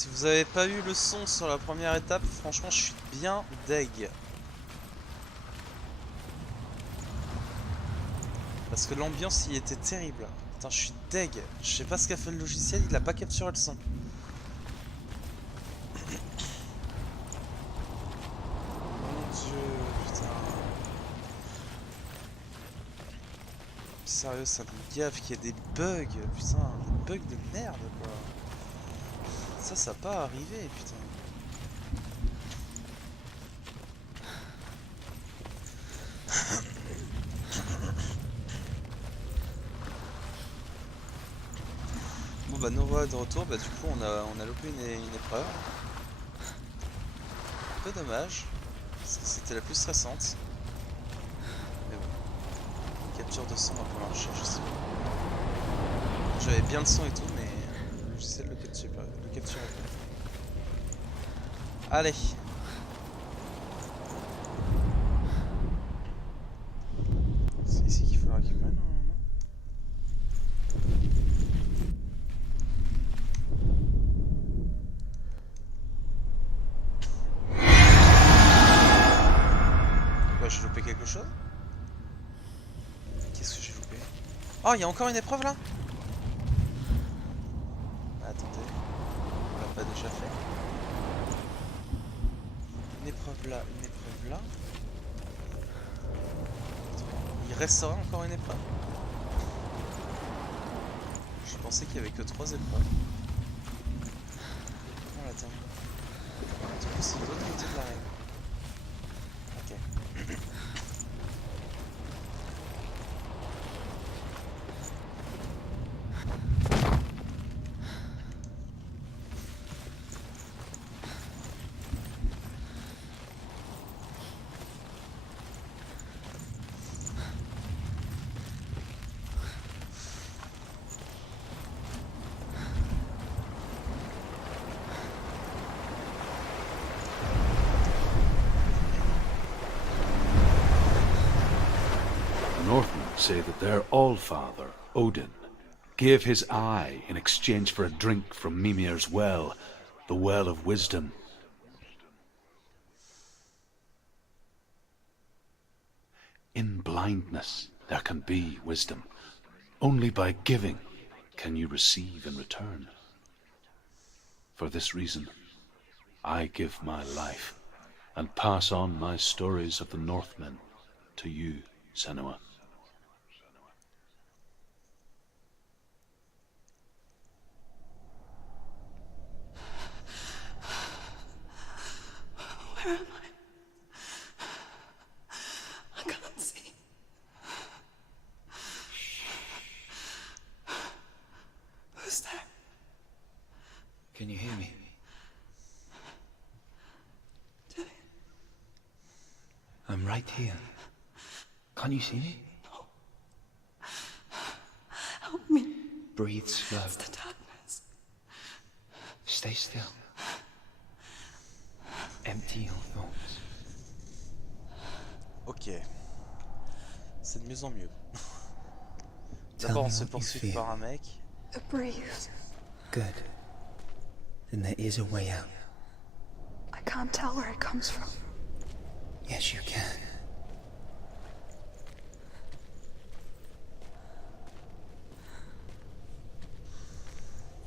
Si vous avez pas eu le son sur la première étape, franchement je suis bien deg. Parce que l'ambiance y était terrible. Putain, je suis deg. Je sais pas ce qu'a fait le logiciel, il a pas capturé le son. Mon dieu, putain. Sérieux, ça me gave qu'il y ait des bugs. Putain, des bugs de merde quoi. Ça a pas arrivé, putain. Bon bah nous voilà de retour, bah du coup on a loupé une épreuve. Un peu dommage, parce que c'était la plus stressante. Mais bon, capture de son va pas marcher, je sais pas. J'avais bien le son et tout, mais le logiciel le capturait pas. Allez. C'est ici qu'il faut le récupérer, non? J'ai loupé quelque chose? Qu'est-ce que j'ai loupé? Oh, il y a encore une épreuve là? Attendez, on l'a pas déjà fait? Une épreuve là, une épreuve là. Il restera encore une épreuve? Je pensais qu'il y avait que 3 épreuves. Oh attends. Du coup c'est de l'autre côté de la règle. Ok. Say that their Allfather, Odin, gave his eye in exchange for a drink from Mimir's well, the Well of Wisdom. In blindness there can be wisdom. Only by giving can you receive in return. For this reason, I give my life and pass on my stories of the Northmen to you, Senua. Where am I can't see. Who's there? Can you hear me? I'm right here. Can't you see me? No. Help me. Breathe slow. It's the darkness. Stay still. Empty your thoughts. Ok. C'est de mieux en mieux. Tell D'abord me on se what you poursuit feel. par un mec. The breeze. Good. Then there is a way out. I can't tell where it comes from. Yes, you can.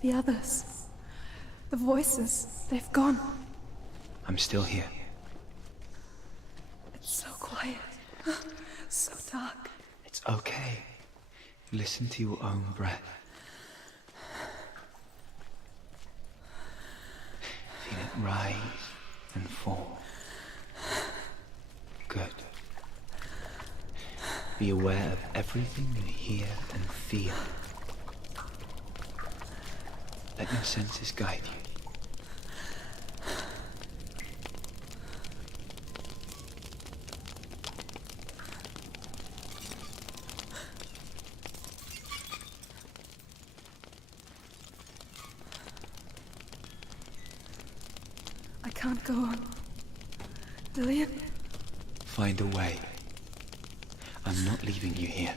The others. The voices. They've gone. I'm still here. It's so quiet. So dark. It's okay. Listen to your own breath. Feel it rise and fall. Good. Be aware of everything you hear and feel. Let your senses guide you. I can't go on. Lillian? Find a way. I'm not leaving you here.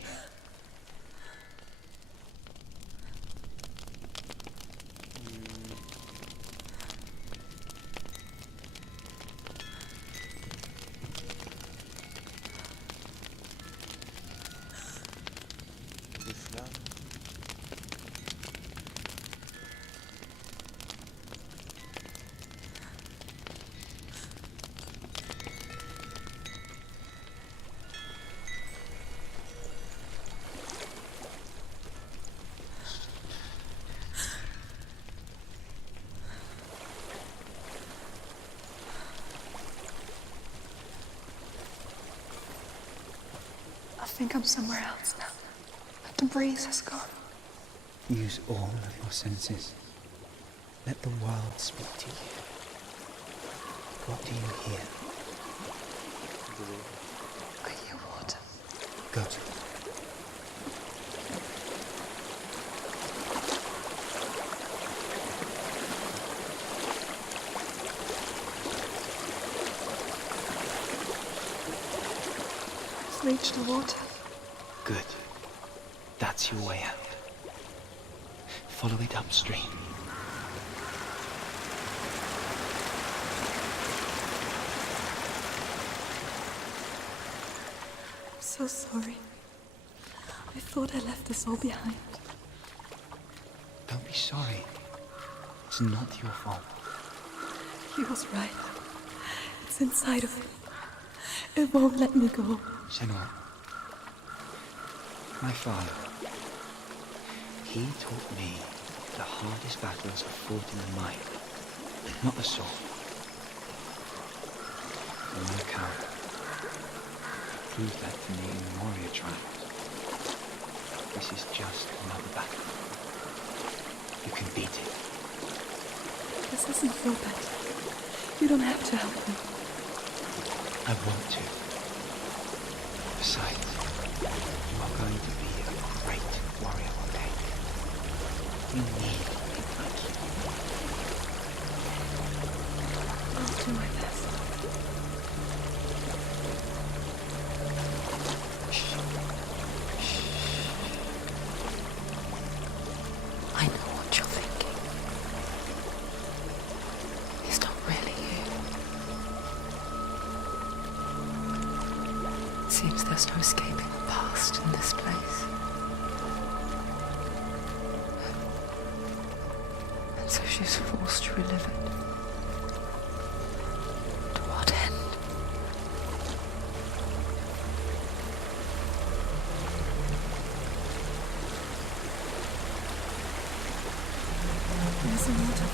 think I'm somewhere else now. The breeze has gone. Use all of your senses. Let the world speak to you. What do you hear? I hear water. Good. I've reached the water. Good. That's your way out. Follow it upstream. I'm so sorry. I thought I left this all behind. Don't be sorry. It's not your fault. He was right. It's inside of me. It won't let me go. Senua, my father, he taught me the hardest battles are fought in the mind, not the sword. I'm no coward. Proved that to me in the warrior trials. This is just another battle. You can beat it. This isn't your battle. You don't have to help me. I want to. Besides, you are going to be a great warrior one day. You need people like you. I'll do my best. I know what you're thinking. He's not really you. It seems there's no escaping the past in this place. And so she's forced to relive it. To what end? There's a water.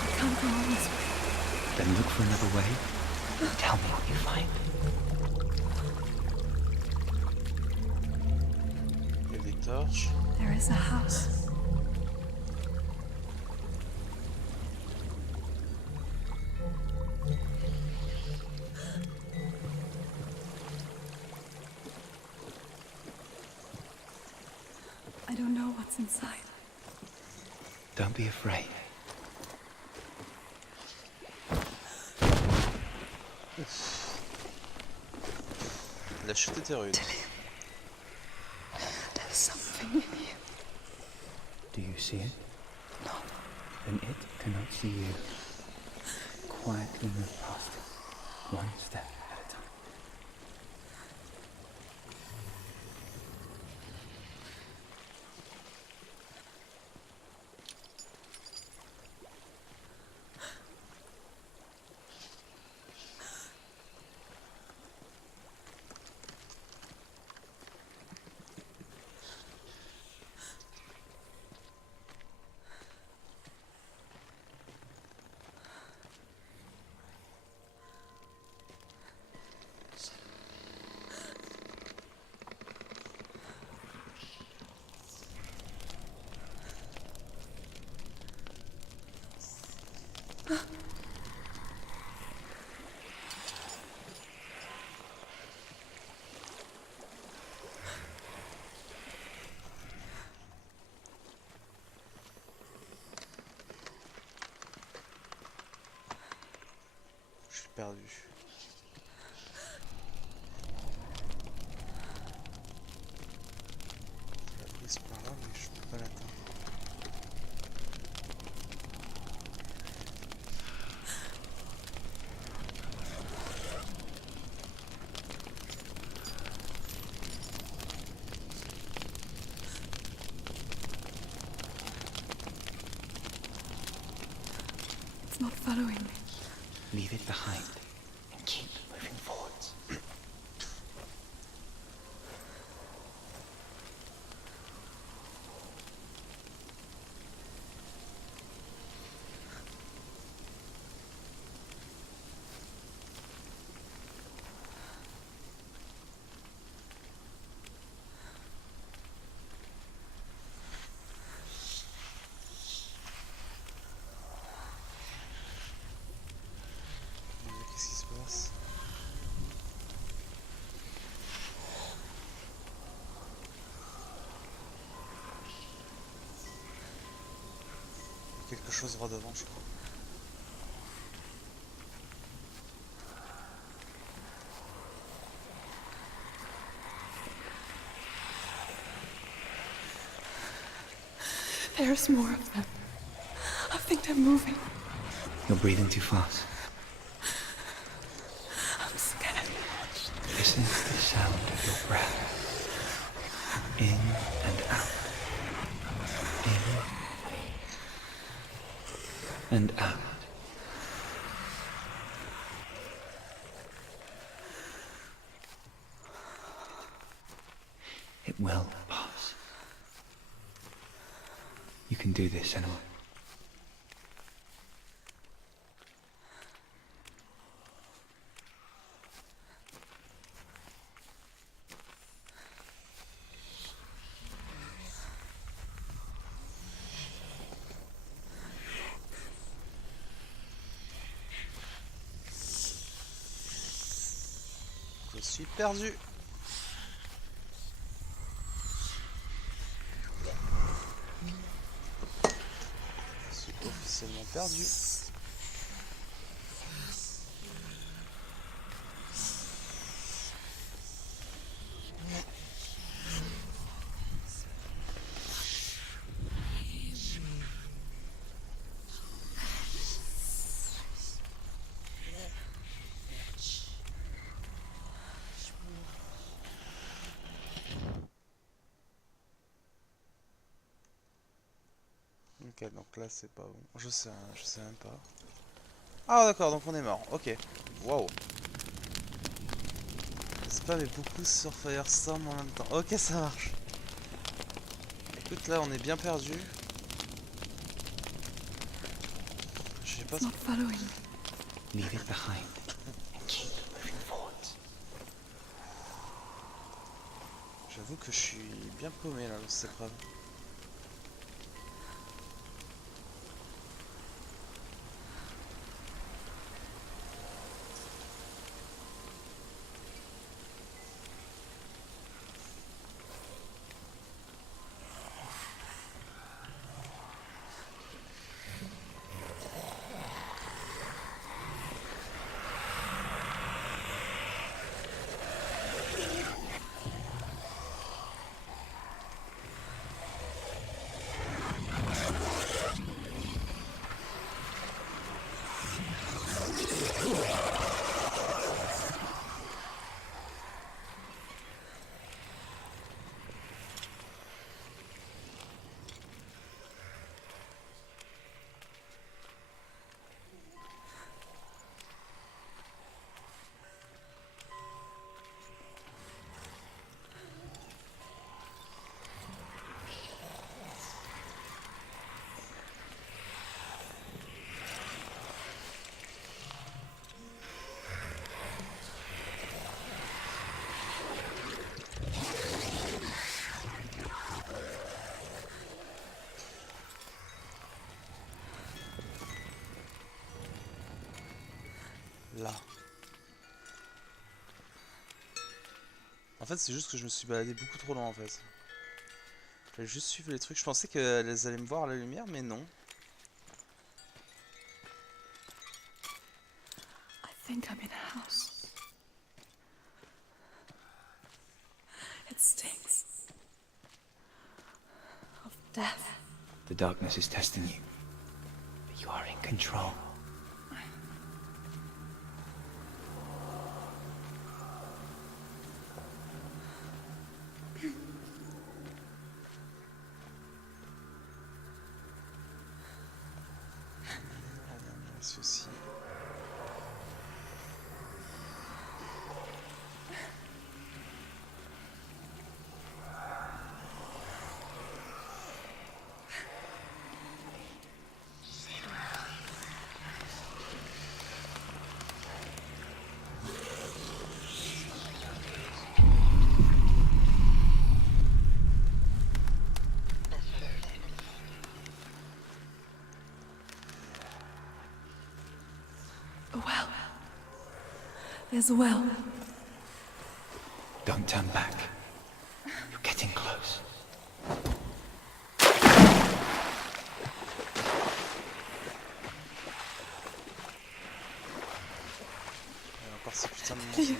I can't go on this way. Then look for another way. Tell me what you find. Il y a des torches. There is a house. I don't know what's inside. Don't be afraid. La chute était rude. There's something in you. Do you see it? No. Then it cannot see you. Quietly move past it, one step at a time. Je suis perdu. La brise par là, mais je peux pas l'atteindre. It's not following me. Leave it behind and keep moving forwards. quelque chose droit devant, je crois. There's more of them. I think they're moving. You're breathing too fast. I'm scared. Listen to the sound of your breath. In and out. In and out. It will pass. You can do this, Senua. Je suis perdu. Je suis officiellement perdu. Ok, donc là c'est pas bon. Je sais même pas. Ah d'accord, donc on est mort. Ok. Waouh. Spam est beaucoup sur Firestorm en même temps. Ok, ça marche. Écoute, là on est bien perdu. Je sais pas. It's not following. Leave it behind and keep moving forwards. J'avoue que je suis bien paumé là dans cette épreuve. Là. En fait, c'est juste que je me suis baladé beaucoup trop loin en fait. Fallait juste suivre les trucs. Je pensais qu'elles allaient me voir à la lumière, mais non. I think I'm in a house. It stinks. Of death. The darkness is testing you, but you are in control. Ceci. A well. There's a well. Don't turn back. You're getting close. Ce putain de monstre.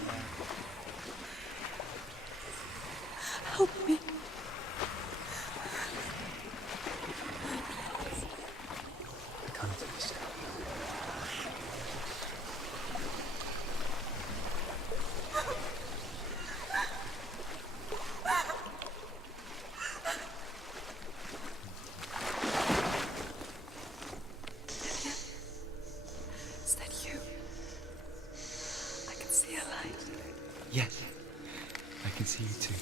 Help me. I can't understand. Is that you? I can see a light. Yes, I can see you too.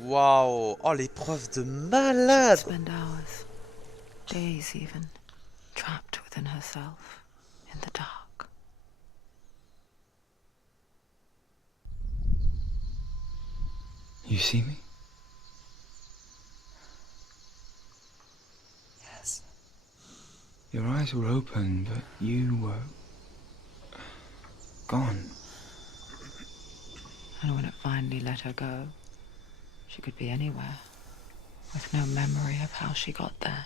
Waouh! Oh, l'épreuve de malade! Spend hours, days even, trapped within herself, in the dark. You see me? Yes. Your eyes were open, but you were gone. And when it finally let her go, she could be anywhere, with no memory of how she got there.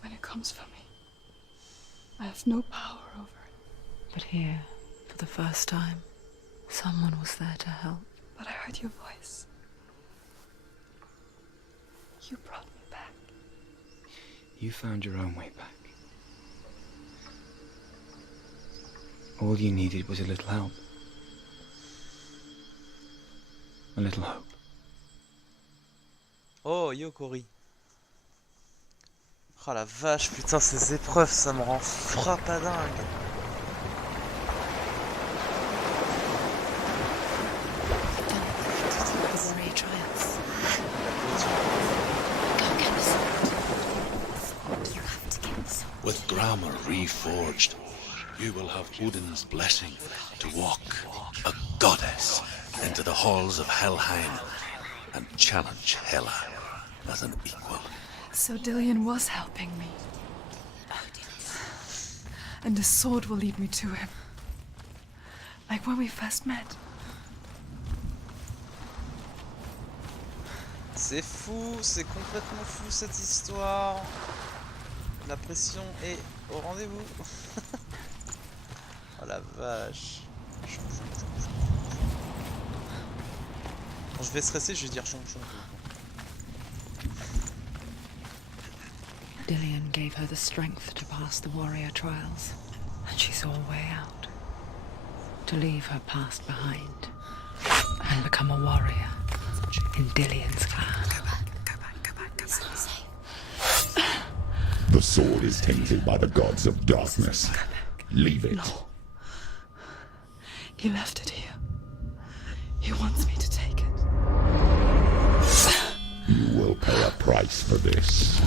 When it comes for me, I have no power over it. But here, for the first time, someone was there to help. But I heard your voice. You brought me back. You found your own way back. All you needed was a little help. A little hope. Oh, yo, Cory. Oh la vache, putain, ces épreuves, ça me rend frappadingue. The warrior triumphs. With grammar reforged, you will have Odin's blessing to walk, a goddess, into the halls of Helheim and challenge Hela as an equal. So Dillion was helping me. And the sword will lead me to him. Like when we first met. C'est fou, c'est complètement fou cette histoire. La pression est au rendez-vous. Oh la vache. Quand je vais stresser, je vais dire chon chon. Dillion gave her the strength to pass the warrior trials, and she saw a way out. To leave her past behind, and become a warrior in Dillion's clan. Go back. It's not safe. The sword is tainted by the gods of darkness. Leave it. No. He left it here. He wants me to take it. You will pay a price for this.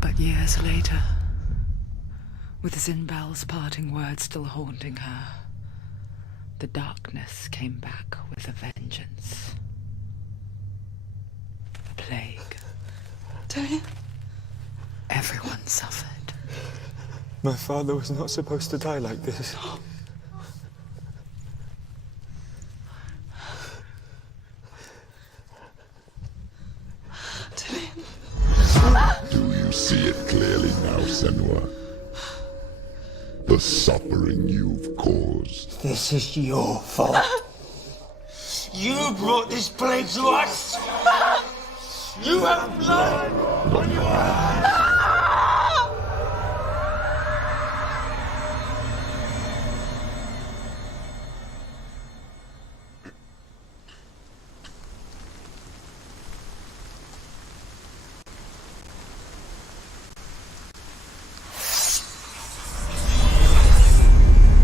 But years later, with Zinbel's parting words still haunting her, the darkness came back with a vengeance. The plague. Dillion? Everyone suffered. My father was not supposed to die like this. Dillion? Do you see it clearly now, Senua? The suffering you've caused. This is your fault. You brought this plague to us! You have blood on your hands!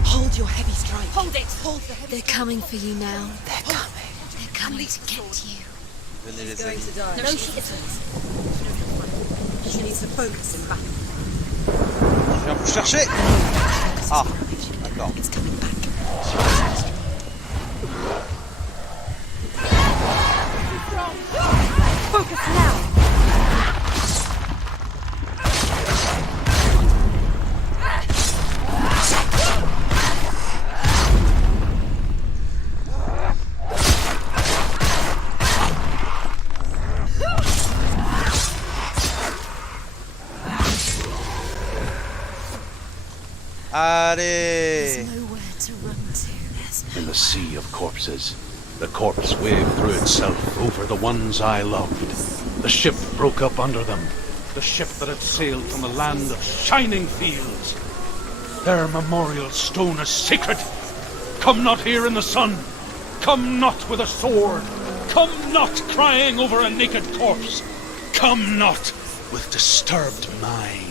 Hold your heavy strike. Hold it! Hold the heavy They're coming for you now. They're coming. They're coming to get you. Venez les Going amis. to die. No, she isn't. She needs to focus in battle. Je viens vous chercher. Ah, d'accord. It's coming back. Focus now. Allez. Nowhere to run to. In the sea of corpses, the corpse waved through itself over the ones I loved. The ship broke up under them. The ship that had sailed from the land of shining fields. Their memorial stone is sacred. Come not here in the sun. Come not with a sword. Come not crying over a naked corpse. Come not with disturbed mind.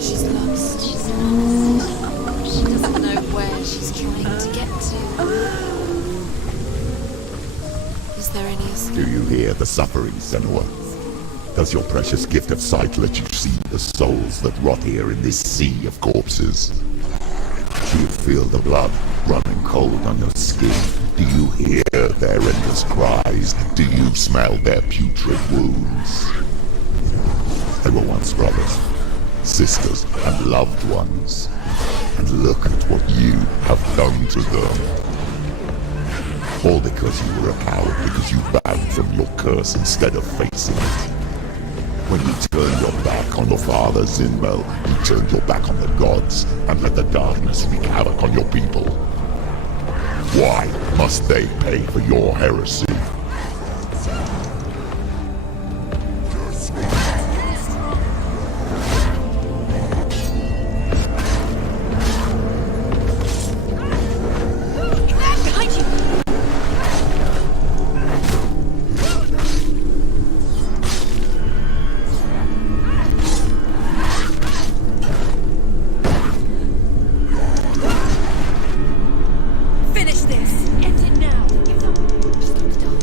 She's lost. She's lost. She doesn't know where she's trying to get to. Is there any escape? Do you hear the suffering, Senua? Does your precious gift of sight let you see the souls that rot here in this sea of corpses? Do you feel the blood running cold on your skin? Do you hear their endless cries? Do you smell their putrid wounds? They were once brothers, sisters, and loved ones. And look at what you have done to them. All because you were a coward, because you bowed from your curse instead of facing it. When you turned your back on your father Zinmel, you turned your back on the gods and let the darkness wreak havoc on your people. Why must they pay for your heresy? Finish this. End it now. If not, stop the dark.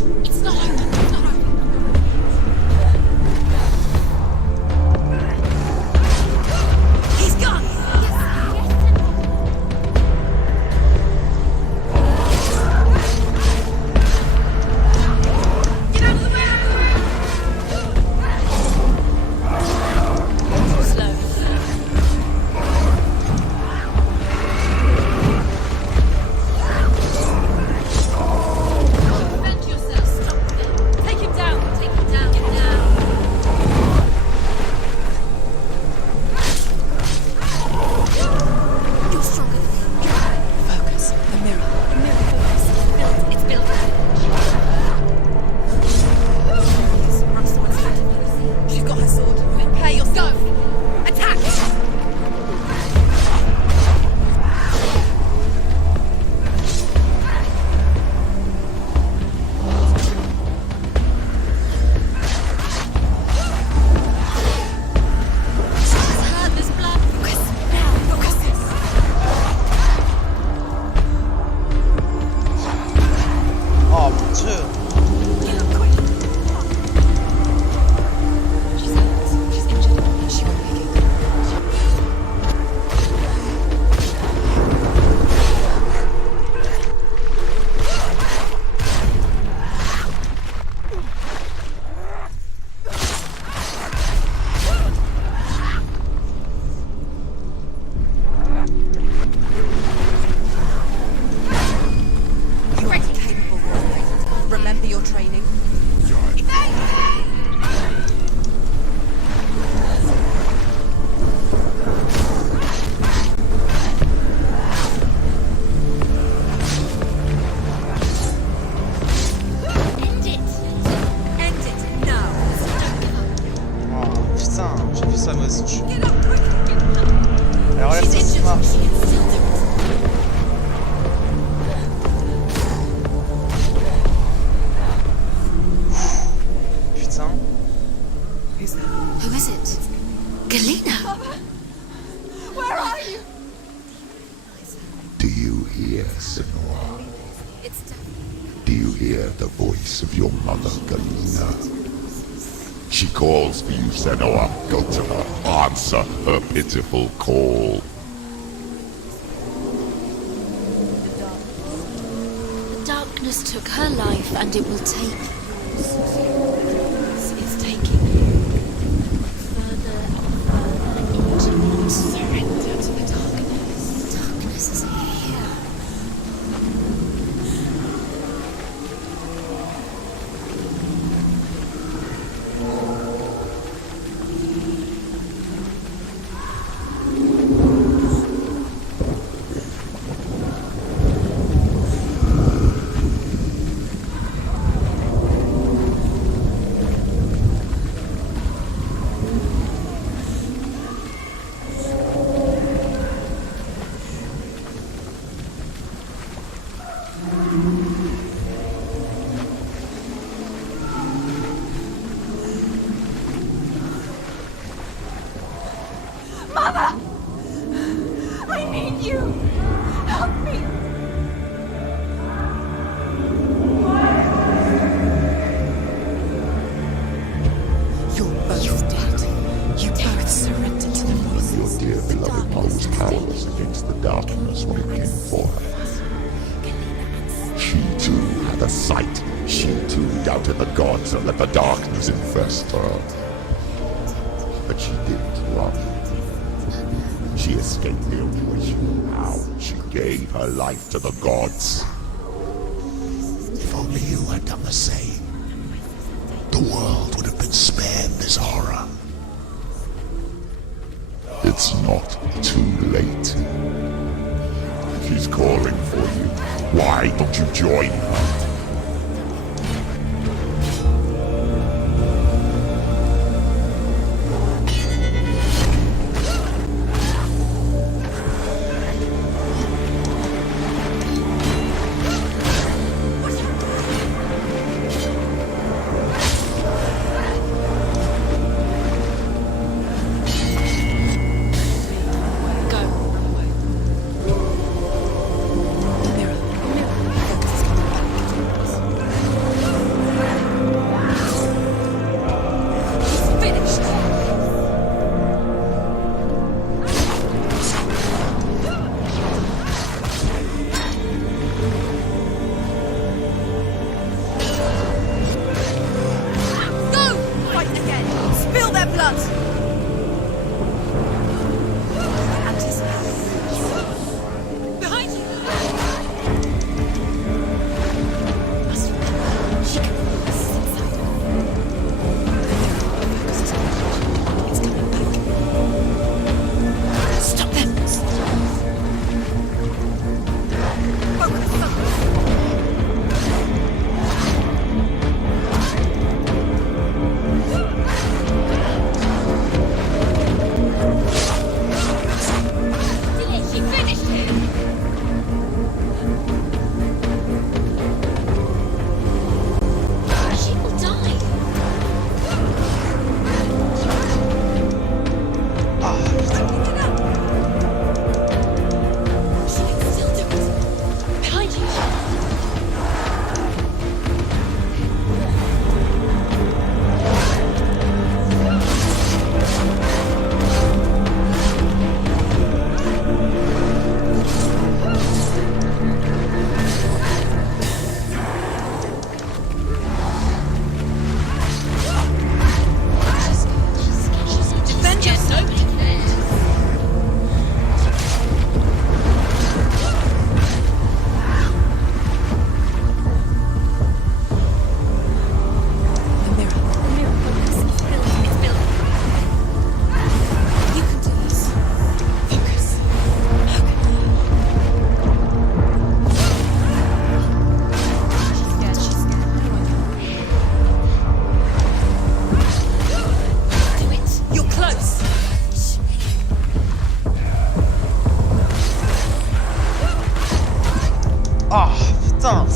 Do you hear, Senua? Do you hear the voice of your mother, Galena? She calls for you, Senua. Go to her. Answer her pitiful call. The darkness took her life, and it will take yours. It's taking you further and further into surrender to the darkness. Darkness is here. Mother! I need you! Help me! You're both dead. You both surrendered to the Your voices. dear beloved mother was powerless against the darkness when it came for her. She too had a sight. She too doubted the gods and let the darkness infest her. But she didn't run. She escaped the only way she knew how. She gave her life to the gods. If only you had done the same, the world would have been spared this horror. It's not too late. She's calling for you. Why don't you join her?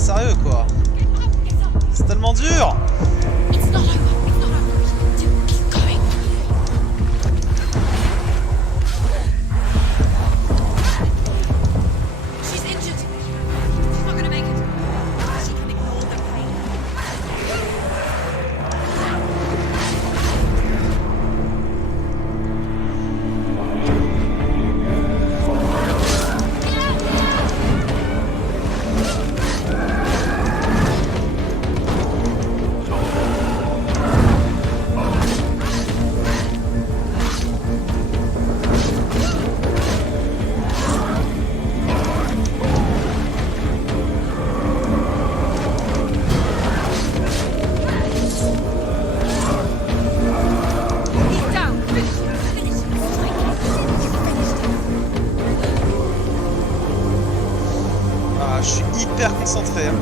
sérieux quoi. C'est tellement dur. She's je suis hyper concentré. Hein.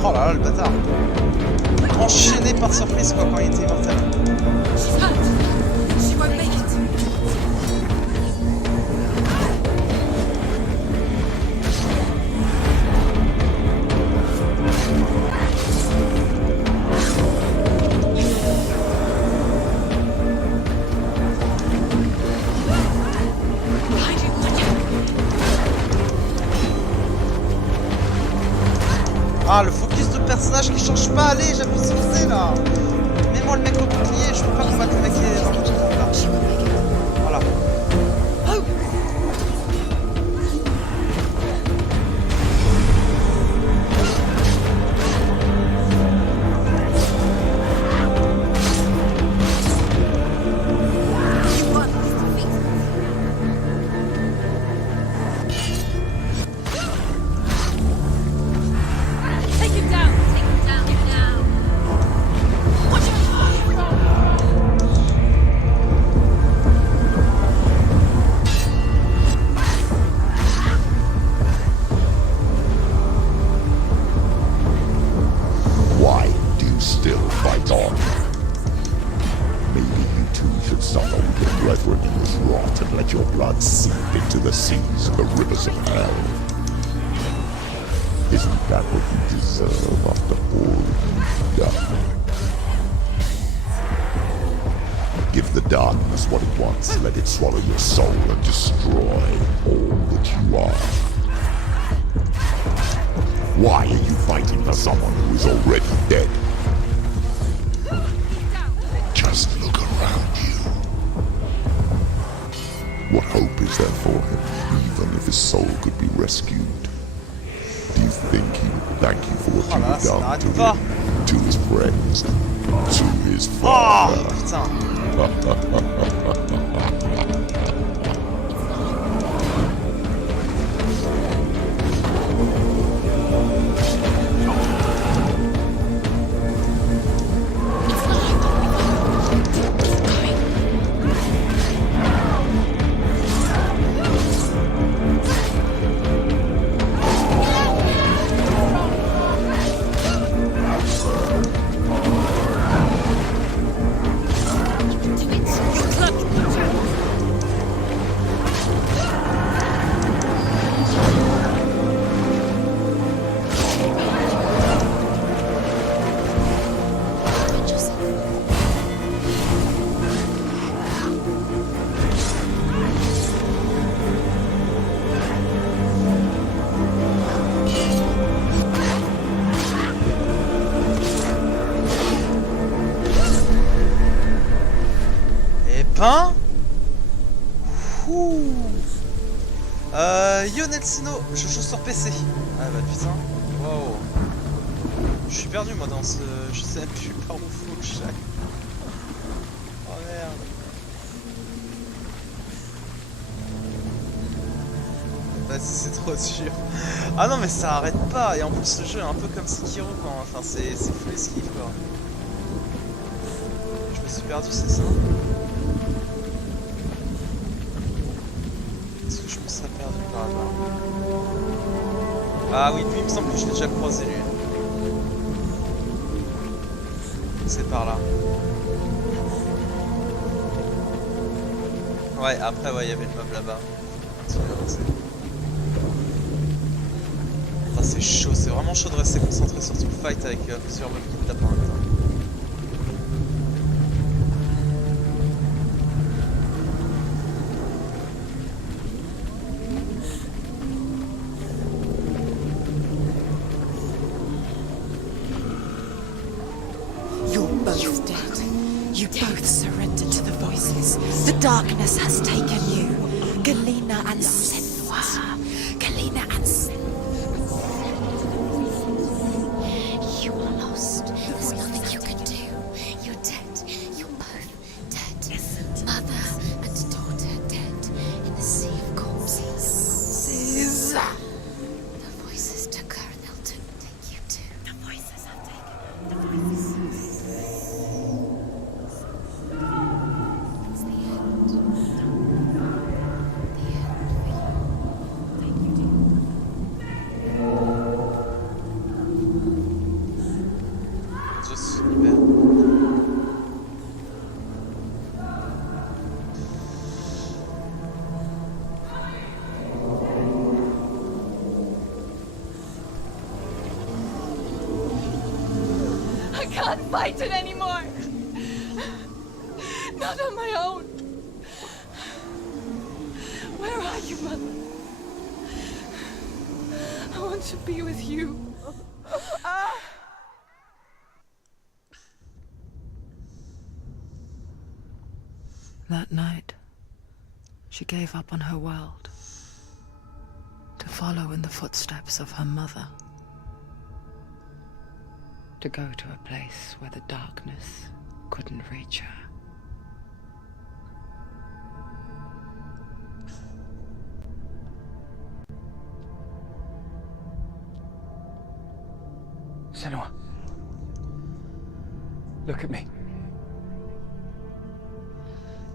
Oh là là, le bâtard. Enchaîné par surprise quoi quand il était immortel. Ah, le focus de personnage qui change pas, allez, j'appuie sur C là. Mets-moi le mec au bouclier, je peux pas combattre le mec qui est dans le truc là. Voilà. Give the darkness what it wants, let it swallow your soul and destroy all that you are. Why are you fighting for someone who is already dead? Just look around you. What hope is there for him, even if his soul could be rescued? Do you think he would thank you for what you've done to him, to his friends, to his father? Oh, putain. Yo Nelsino, je joue sur PC. Ah bah putain, wow. Je suis perdu moi dans ce... Je sais même plus par où faut que j'aille. Oh merde. Vas-y, c'est trop dur. Ah non mais ça arrête pas. Et en plus ce jeu est un peu comme Sekiro quoi. Enfin c'est full esquive quoi. Je me suis perdu, c'est ça? Est-ce que je me serais perdu par hasard? Ah oui, lui il me semble que je l'ai déjà croisé lui. C'est par là. Ouais, après ouais, il y avait le mob là-bas. Ah, c'est chaud, c'est vraiment chaud de rester concentré sur tout le fight avec plusieurs mobs qui tapent en même temps. The darkness has taken you. Galena and Senua. Galena and You are lost. There's nothing you can do. You're dead. You're both dead. Mother and daughter dead in the sea of corpses. The voices took her and they'll take you too. The voices have taken her. The voices. I can't fight it anymore. Not on my own. Where are you, Mother? I want to be with you. That night, she gave up on her world to follow in the footsteps of her mother, to go to a place where the darkness couldn't reach her. Senua, look at me.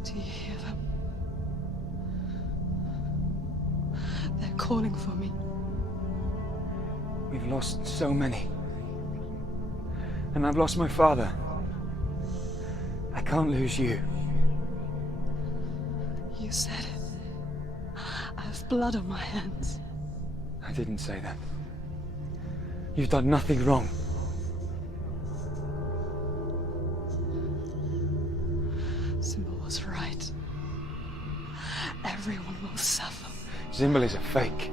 Do you hear them? They're calling for me. We've lost so many. And I've lost my father. I can't lose you. You said it. I have blood on my hands. I didn't say that. You've done nothing wrong. Symbol was right. Everyone will suffer. Zimbel is a fake.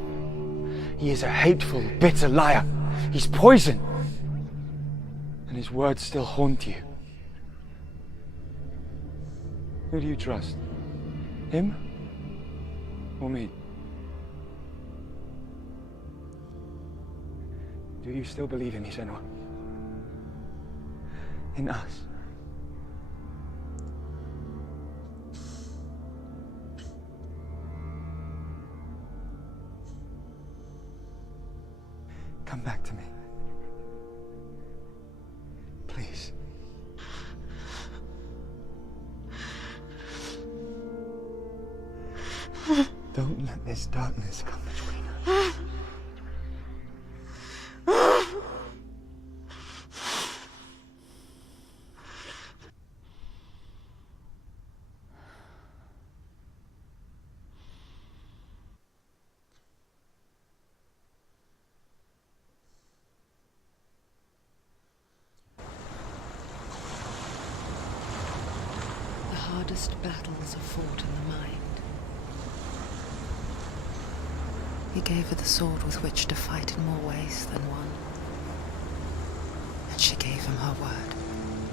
He is a hateful, bitter liar. He's poison. And his words still haunt you. Who do you trust? Him? Or me? Do you still believe in me, Senua? In us? Come back to me. Please. Don't let this darkness come between us. The hardest battles are fought in the mind. He gave her the sword with which to fight in more ways than one. And she gave him her word,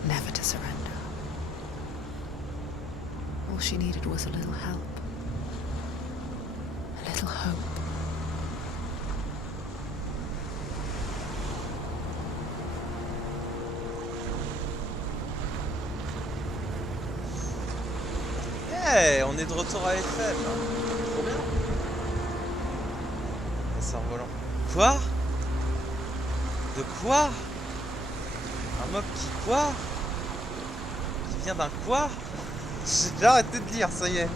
never to surrender. All she needed was a little help, a little hope. Ouais, on est de retour à FM. Trop bien. Un cerf-volant. Quoi? De quoi? Un mob qui quoi? Qui vient d'un quoi? J'ai arrêté de lire, ça y est.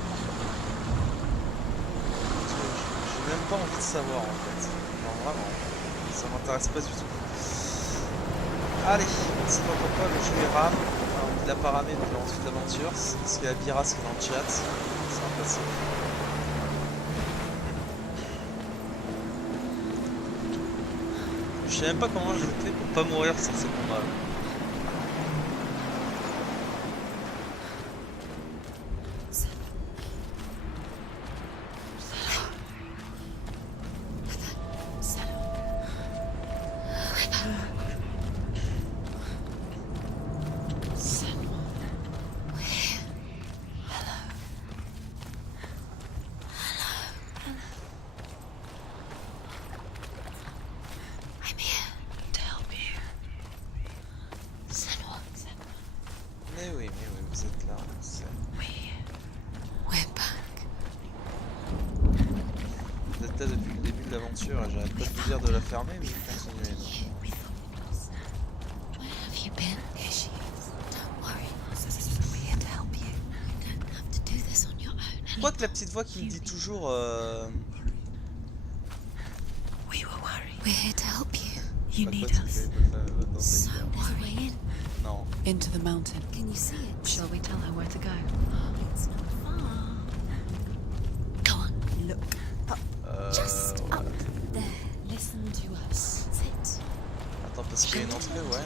J'ai même pas envie de savoir en fait. Non, vraiment. Ça m'intéresse pas du tout. Allez, on sait pas pourquoi le jeu est rame. Enfin, il a pas ramé depuis l'ensuite l'aventure. Parce qu'il y a Biras qui est dans le chat. C'est impossible. Je sais même pas comment je fais pour pas mourir sur ces combats. Mais oui, vous êtes là. Vous êtes là depuis le début de l'aventure et j'arrête pas de vous dire de la fermer, mais vous continuez. Pourquoi que la petite voix qui me dit toujours We're here to help you. You need us. So worried. Non. Into the mountain. Can you see it? Shall we tell her where to go? It's not far. Go on. Look up. Just up there. Listen to us. That's it. Attends, parce qu'il y a une entrée, ouais.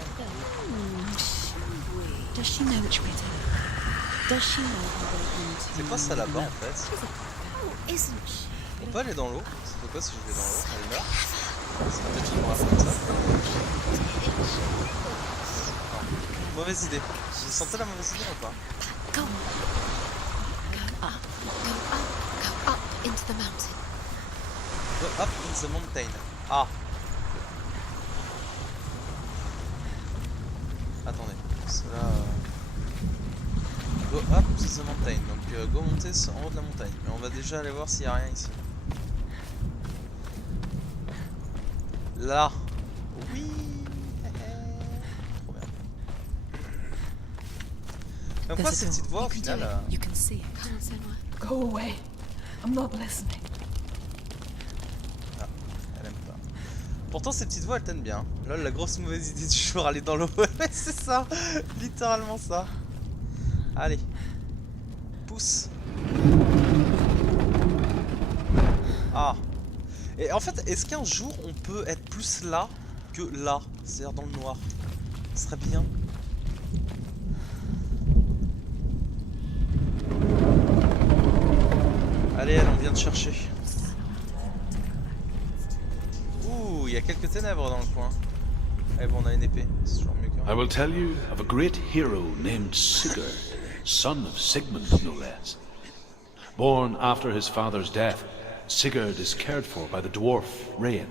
Does she know which way to go? Does she know how we're going to? C'est quoi ça là-bas en fait? Oh, isn't she? On peut aller dans l'eau? Ça fait quoi si je vais dans l'eau? Elle meurt? C'est peut-être une mort comme ça. Non. Mauvaise idée. Vous sentez la mauvaise idée ou pas? Go on. Go up. Go up. Go up into the mountain. Go up in the mountain. Ah. Attendez. Cela. Go up to the mountain. Donc go monter en haut de la montagne. Mais on va déjà aller voir s'il n'y a rien ici. Là. Oui. Trop bien. Comme quoi cette petite voix au final. You can see it. Come on, Senua. Go away. I'm not listening. Ah, elle aime pas. Pourtant cette petite voix elle t'aime bien. Lol, la grosse mauvaise idée du jour, aller dans l'eau. Ouais, c'est ça. Littéralement ça. Allez. Pousse. Ah. Et en fait, est-ce qu'un jour on peut être plus là que là? C'est-à-dire dans le noir. Ce serait bien. Allez, elle, on vient de chercher. Ouh, il y a quelques ténèbres dans le coin. Eh bon, on a une épée. C'est toujours mieux que... I will tell you of a great hero named Sigurd, son of Sigmund, no less. Born after his father's death, Sigurd is cared for by the dwarf Rain.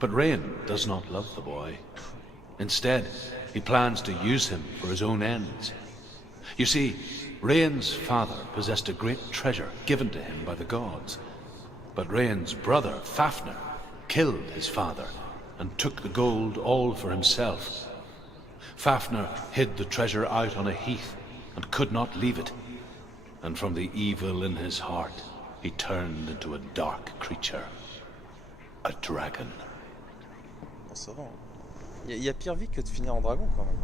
But Rain does not love the boy. Instead, he plans to use him for his own ends. You see, Rain's father possessed a great treasure given to him by the gods. But Rain's brother, Fafnir, killed his father and took the gold all for himself. Fafnir hid the treasure out on a heath and could not leave it. And from the evil in his heart, he turned into a dark creature. A dragon. Bon, ça va. Il y a pire vie que de finir en dragon quand même.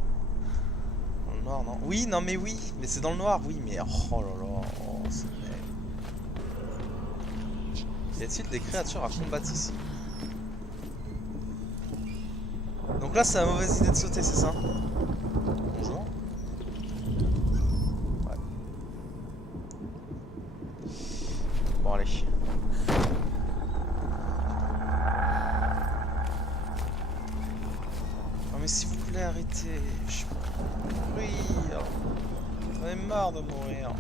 Dans le noir, non? Oui, non mais oui. Mais c'est dans le noir, oui, mais... Oh là là, oh, c'est... Y a-t-il des créatures à combattre ici? Donc là, c'est la mauvaise idée de sauter, c'est ça? Bonjour. Ouais. Bon, allez. Non mais s'il vous plaît, arrêtez. Je peux mourir. J'en ai marre de mourir.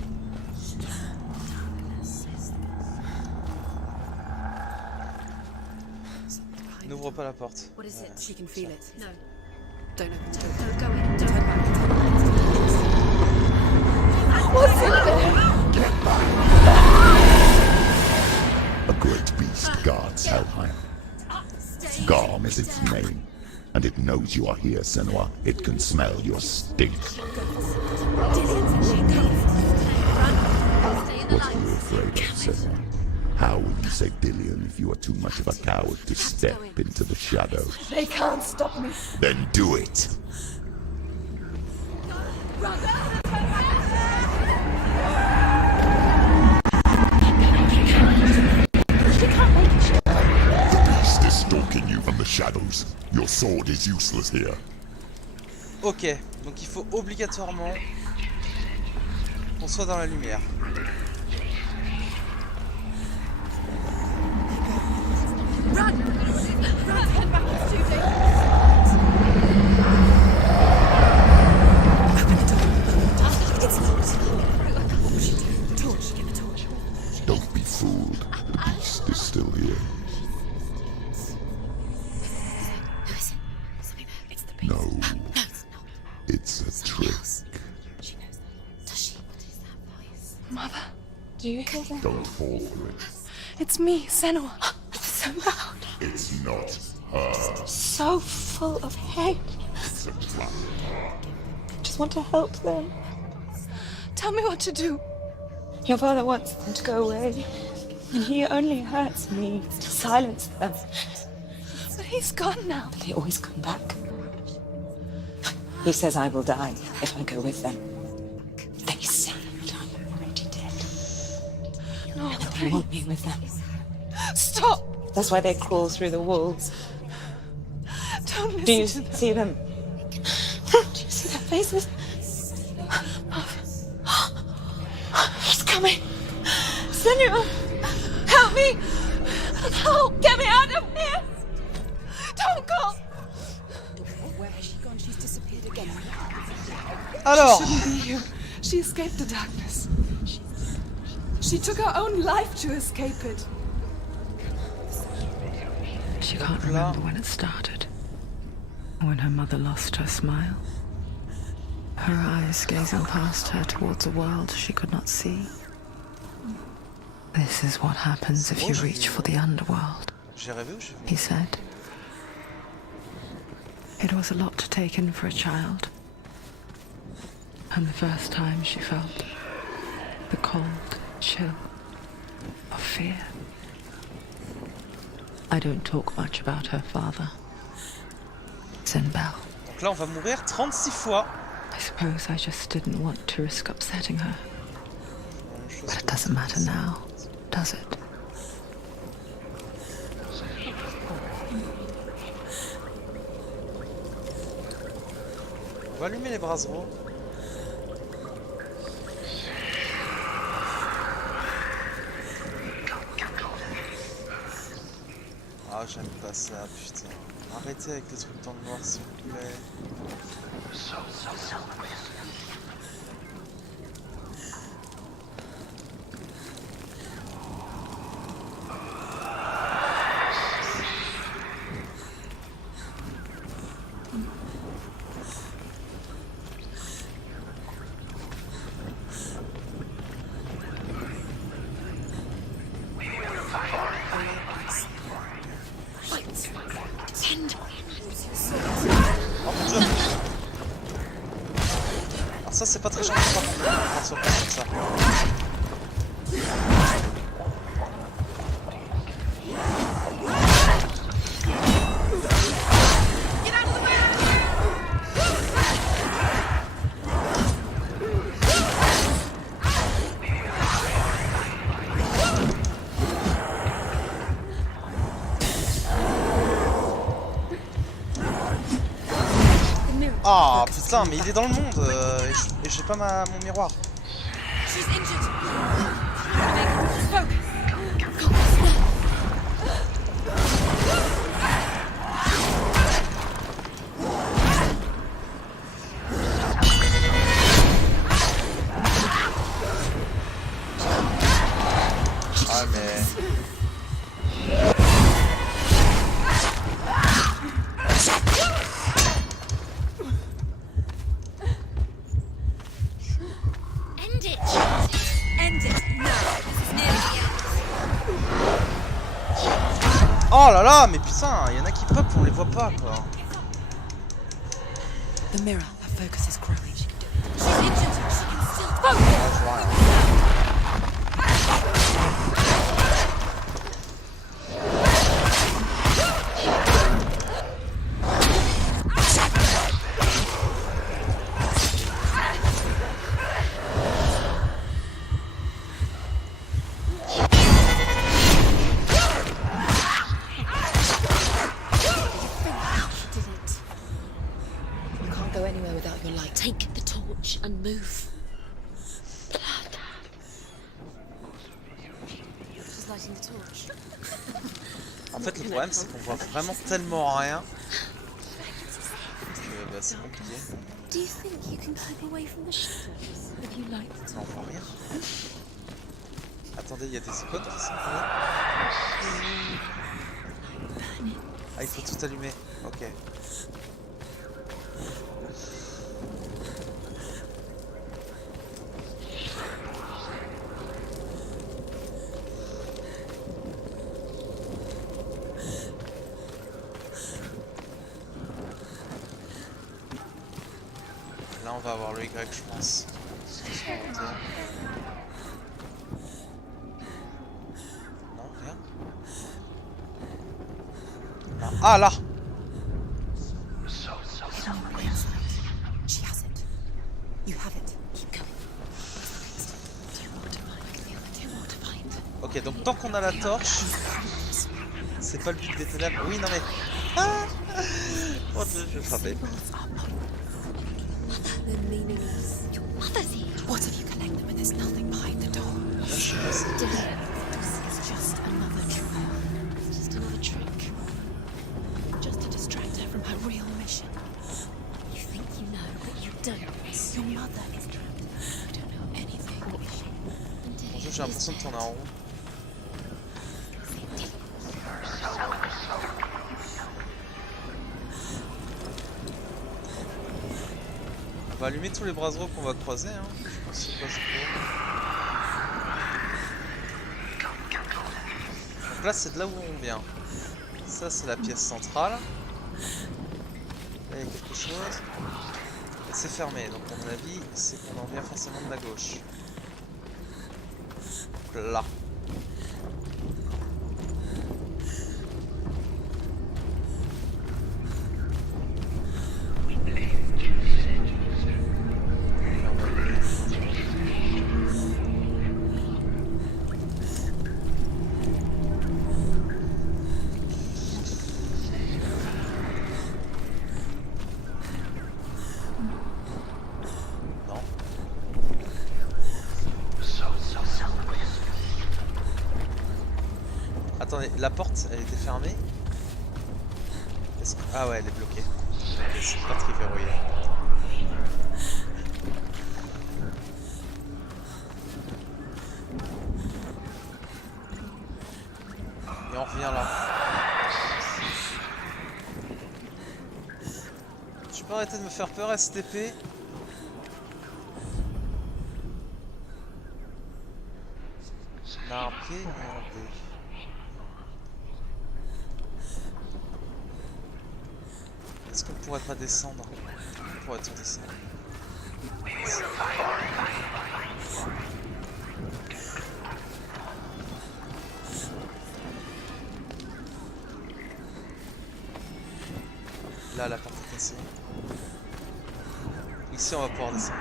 N'ouvre pas la porte. What is it? She can feel it. No. Don't open the door. No, go in. Turn back. What's in there? must guards Helheim. Garm is its name, and it knows you are here, Senua. It can smell your stink. What are you afraid of, Senua? How will you save Dillion if you are too much of a coward to step into the shadows? They can't stop me. Then do it! The beast is stalking you from the shadows. Your sword is useless here. Ok, donc il faut obligatoirement qu'on soit dans la lumière. Don't be fooled. The beast is still here. No. It's a trick. Mother, do you hear that? Don't fall for it. It's me, Senua. It's so loud. It's not her. So full of hate. It's a trap. I just want to help them. Tell me what to do. Your father wants them to go away. And he only hurts me to silence them. But he's gone now. They always come back. He says I will die if I go with them. They say that I'm already dead. No, And they want me with them. stop! That's why they crawl through the walls. Don't listen Do you to them. see them? Do you see their faces? He's coming. Senua! Help me! Help! Get me out of here! Don't go! Where has she gone? She's disappeared again. Alors, Shouldn't be here. She escaped the darkness. She took her own life to escape it. She can't remember when it started. When her mother lost her smile. Her eyes gazing past her towards a world she could not see. This is what happens if you reach for the underworld, j'ai rêvé ou j'ai vu? he said. It was a lot to take in for a child. And the first time she felt the cold chill of fear. I don't talk much about her father. Zenbel. Donc là, on va mourir 36 fois. I suppose I just didn't want to risk upsetting her. But it doesn't matter now, does it? On va allumer les brasseros. Ah, j'aime pas ça, putain. Arrêtez avec les trucs dans le noir, s'il vous plaît. Oh mon dieu! Alors ça c'est pas très gentil par contre, on va se reprendre comme ça. Ah putain, mais il est dans le monde et j'ai pas mon miroir. She's injured. Focus. Ah mais... End it. End it. Oh là là, mais putain, y en a qui pop, on les voit pas quoi. The mirror, her focus is growing. She's injured. She can still focus. Ah, je vois rien. You can't go anywhere without your light. Take the torch and move. She's lighting the torch. En fait, le problème, c'est qu'on voit vraiment tellement rien que bah, c'est compliqué. Do you think you can keep away from the shadows if you light the On voit rien. Attendez, il y a des icônes qui sont là. Ah, il faut tout allumer. Ok. Là, on va avoir le Y, je pense. Non, rien. Là. Ah, là! She has it. You have it. Keep going. Too more to find. I can feel it. Too more to find. Ok, donc tant qu'on a la torche, c'est pas le but des ténèbres. Oui, non mais. Ah, oh Dieu, je vais frapper. They're meaningless. Your mother's here. What if you connect them and there's nothing behind the door? Là, je suis passé. It's just another trick. Just another trick. Just to distract her from her real mission. You think you know, but you don't. Your mother is trapped. You don't know anything. Mon Dieu, j'ai l'impression de tourner en rond. On va allumer tous les brassereaux qu'on va croiser, hein. Je pense que c'est pas trop. Donc là, c'est de là où on vient. Ça, c'est la pièce centrale. Là, il y a quelque chose. Et c'est fermé, donc à mon avis, c'est qu'on en vient forcément de la gauche. Donc là. Attendez, la porte, elle était fermée. Ah ouais, elle est bloquée. Ok, c'est pas très verrouillé. Et on revient là. Tu peux arrêter de me faire peur, STP? On a un pied et un dé. Est-ce qu'on pourrait pas descendre? On pourrait tout descendre. Là, la porte est cassée. Ici, on va pouvoir descendre.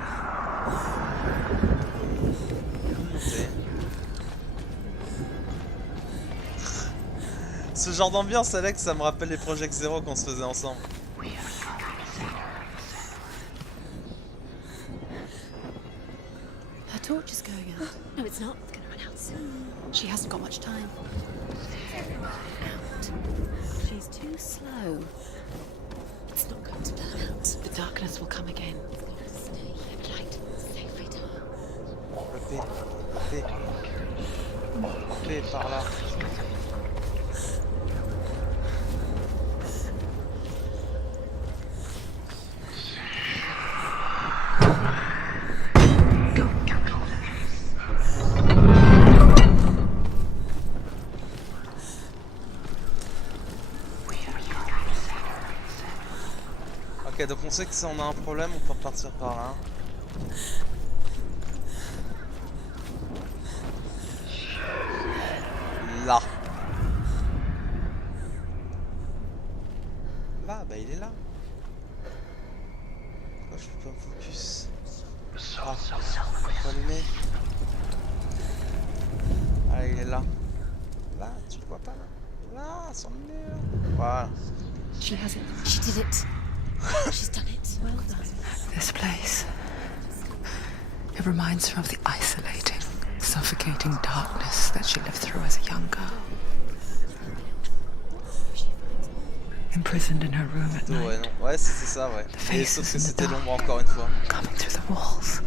Monter. Ce genre d'ambiance, Alex, ça me rappelle les Project Zero qu'on se faisait ensemble. Her torch is going out. No, it's not. It's gonna run out soon. She hasn't got much time. Out. She's too slow. It's not going to burn out. The darkness will come again. Stay here, light. Stay free to Le P. Le P. Le P par là. Ok, donc on sait que si on a un problème, on peut repartir par là. Là. Là, bah il est là. Pourquoi je peux pas me focus? Ah, faut allumer. Ah, il est là. Là, tu le vois pas là? Là, sur le mur. Voilà. She has it. She did it. She's done it. Well done. This place. It reminds her of the isolating, suffocating darkness that she lived through as a young girl. Imprisoned in her room at night. Ouais, non. Ouais, c'est ça, ouais. Et sauf que c'était l'ombre encore une fois. Coming through the walls.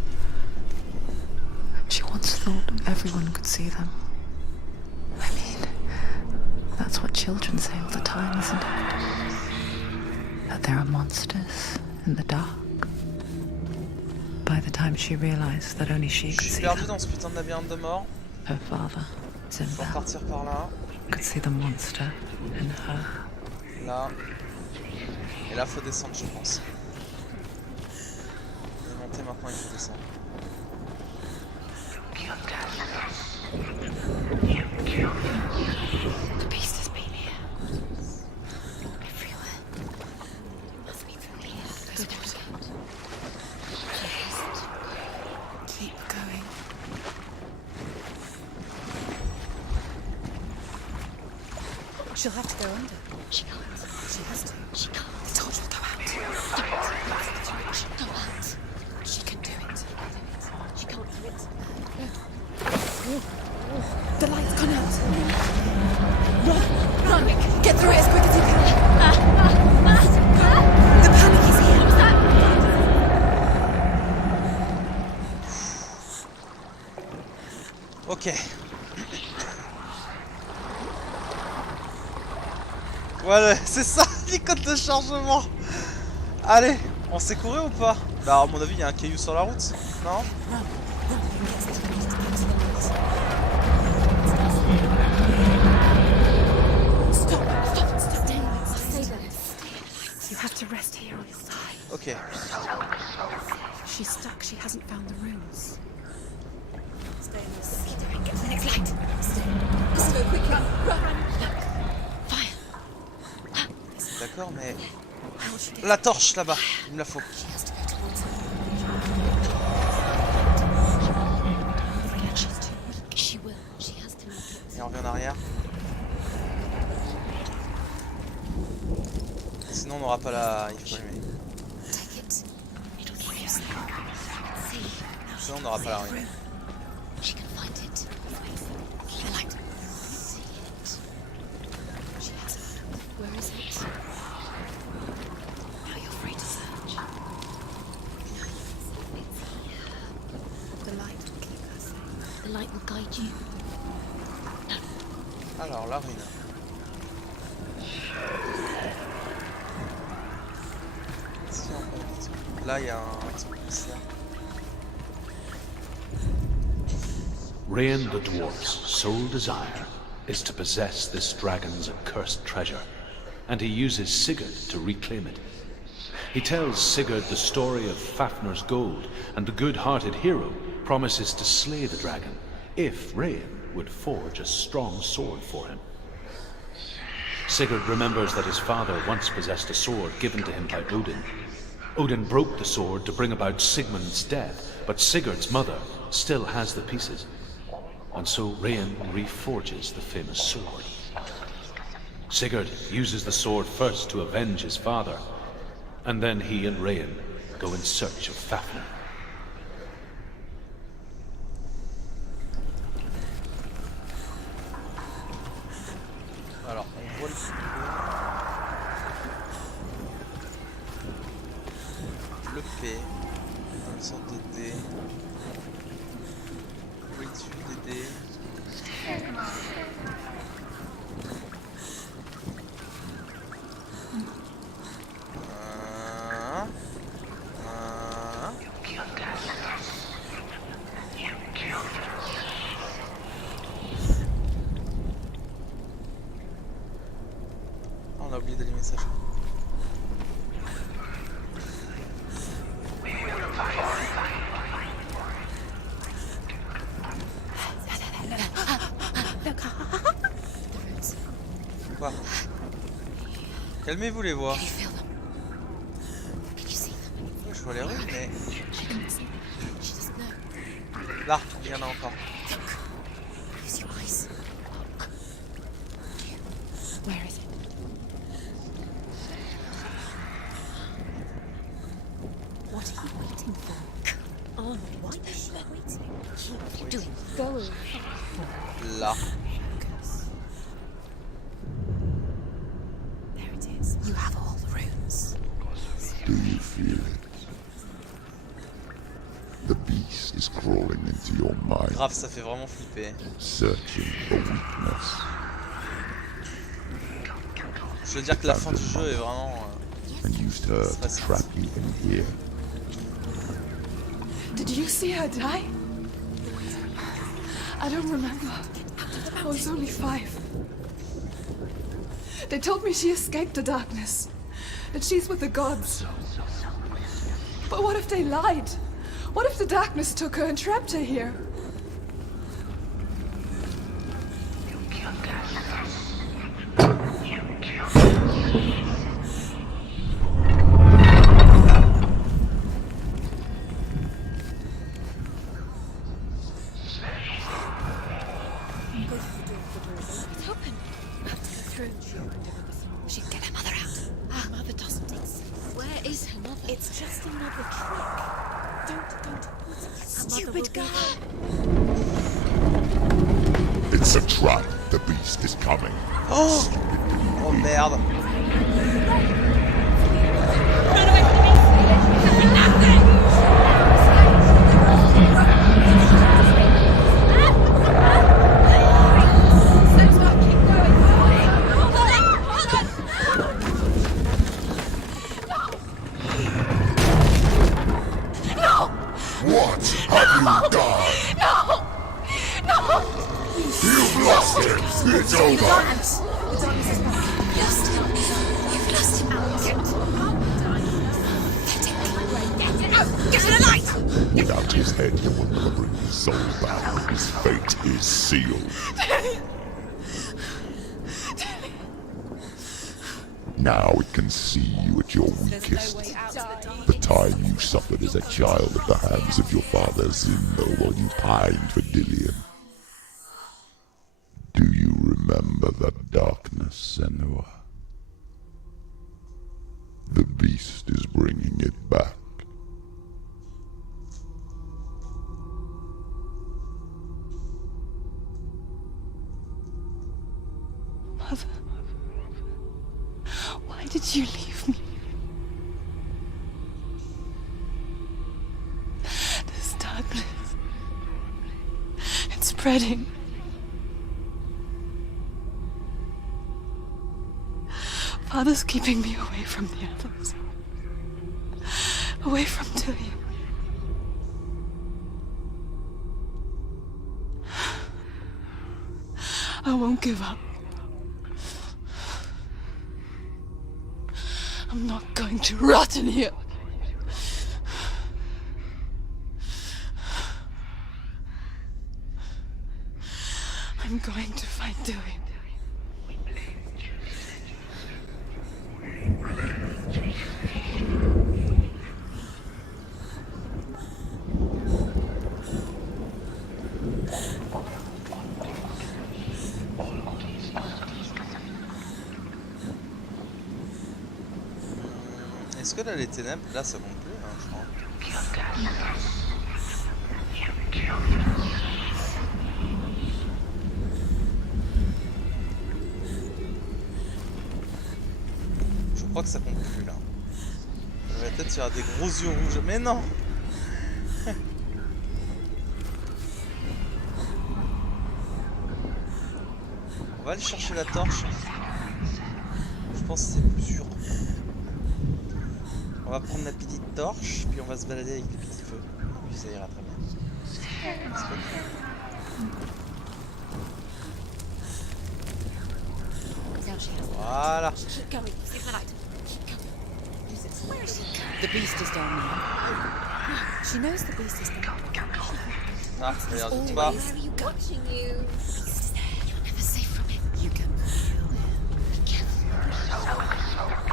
She once thought everyone could see them. I mean, that's what children say all the time, isn't it? That there are monsters in the dark. By the time she realized that only she could see perdu them, dans ce putain de labyrinthe de mort. her father, Faut Senua, repartir par là. could see the monster in her. Là. Et là, faut descendre, je pense. Il est monté, maintenant il faut descendre. The beast has been here. Everywhere. It must be through here. There's water. Yes. Keep going. She'll have to go under. She can't. She has to. She can't. The torch will go out. Don't. Go out. She can do it. She can't do it. The light's gone out. Run! Run! Get through it as quick as you can. The panic is here. What's that? Ok. Voilà, c'est ça, l'icône de chargement. Allez, on s'est couru ou pas? Bah à mon avis il y a un caillou sur la route, non? Stop! Stay there. You have to rest here on your side. Ok. She's stuck. She hasn't found the runes. Stay in this. What are you doing? Get to the next light. Stay. Let's go quickly. Run. Fire. D'accord, mais... How will she get La torche là-bas, il me la faut. She has to go towards her. She's too weak. She will. She has to make it. Et on revient en arrière. Sinon on n'aura pas la... Il faut allumer. Take it. It'll give you some. See. Sinon on n'aura pas la rue. She can find it. The light. See it. She has it. Where is it? Now you're free to search. The light will keep her safe. The light will guide you. Alors la ruine. Là il y a un explosif. Rain the dwarf's sole desire is to possess this dragon's accursed treasure, and he uses Sigurd to reclaim it. He tells Sigurd the story of Fafnir's gold, and the good-hearted hero promises to slay the dragon if Rain would forge a strong sword for him. Sigurd remembers that his father once possessed a sword given to him by Odin. Odin broke the sword to bring about Sigmund's death, but Sigurd's mother still has the pieces. And so Rain reforges the famous sword. Sigurd uses the sword first to avenge his father, and then he and Rain go in search of Fafnir. Alors, on voit le P, une sorte de dé. Où est-tu des dés? On a oublié d'aller message. Calmez-vous les voix. Can you feel them? Can you see them? Je vois les rues, mais... She can't see them. She doesn't know. Là, il y en a encore. Look. Use your eyes. Where is it? What are you waiting for? Oh, why is she waiting? Keep doing. Go away. Là. There it is. You have all the runes. Do you feel it? The beast is crawling into your mind, Grave, ça fait vraiment flipper. searching for weakness. Je veux dire que la fin du jeu est vraiment... And used her to trap you in here. Did you see her die? I don't remember. I was only 5. They told me she escaped the darkness, that she's with the gods. But what if they lied? What if the darkness took her and trapped her here? It's open. Have to go through. She can get her mother out. Her mother doesn't exist. Where is her mother? It's just another trick. Don't. Stupid guy. It's a trap. The beast is coming. Oh, oh merde. What have you done? No! You've lost it. It's over. Lost him. You've lost him. Get to the light! Without his head, you will never bring his soul back. His fate is sealed. Now it can see you at your weakest. The time you suffered as a child at the hands of your father Zindo while you pined for Dillion. Do you remember that darkness, Senua? The beast is bringing it back. Mother, why did you leave me? This darkness, it's spreading. Father's keeping me away from the others. Away from Dillion. I won't give up. I'm not going to rot in here. I'm going to fight Dillion. Est-ce que là les ténèbres, là ça compte plus, hein, je crois. Je crois que ça compte plus là. La tête il y aura des gros yeux rouges, mais non. On va aller chercher la torche. Je pense que c'est plus sûr. On va prendre la petite torche, puis on va se balader avec les petits feux. Puis ça ira très bien. Voilà. The beast is down there. She knows the beast is there. Ah, regarde du combat. Where are you watching you? The beast is there. You're never safe from it. You can feel him. Be careful.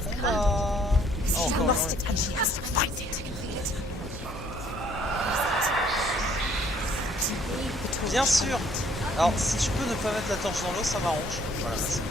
Combat. Oh, She encore lost un, it and she has to fight it. bien sûr. Alors, si tu peux ne pas mettre la torche dans l'eau, ça m'arrange. Voilà, merci.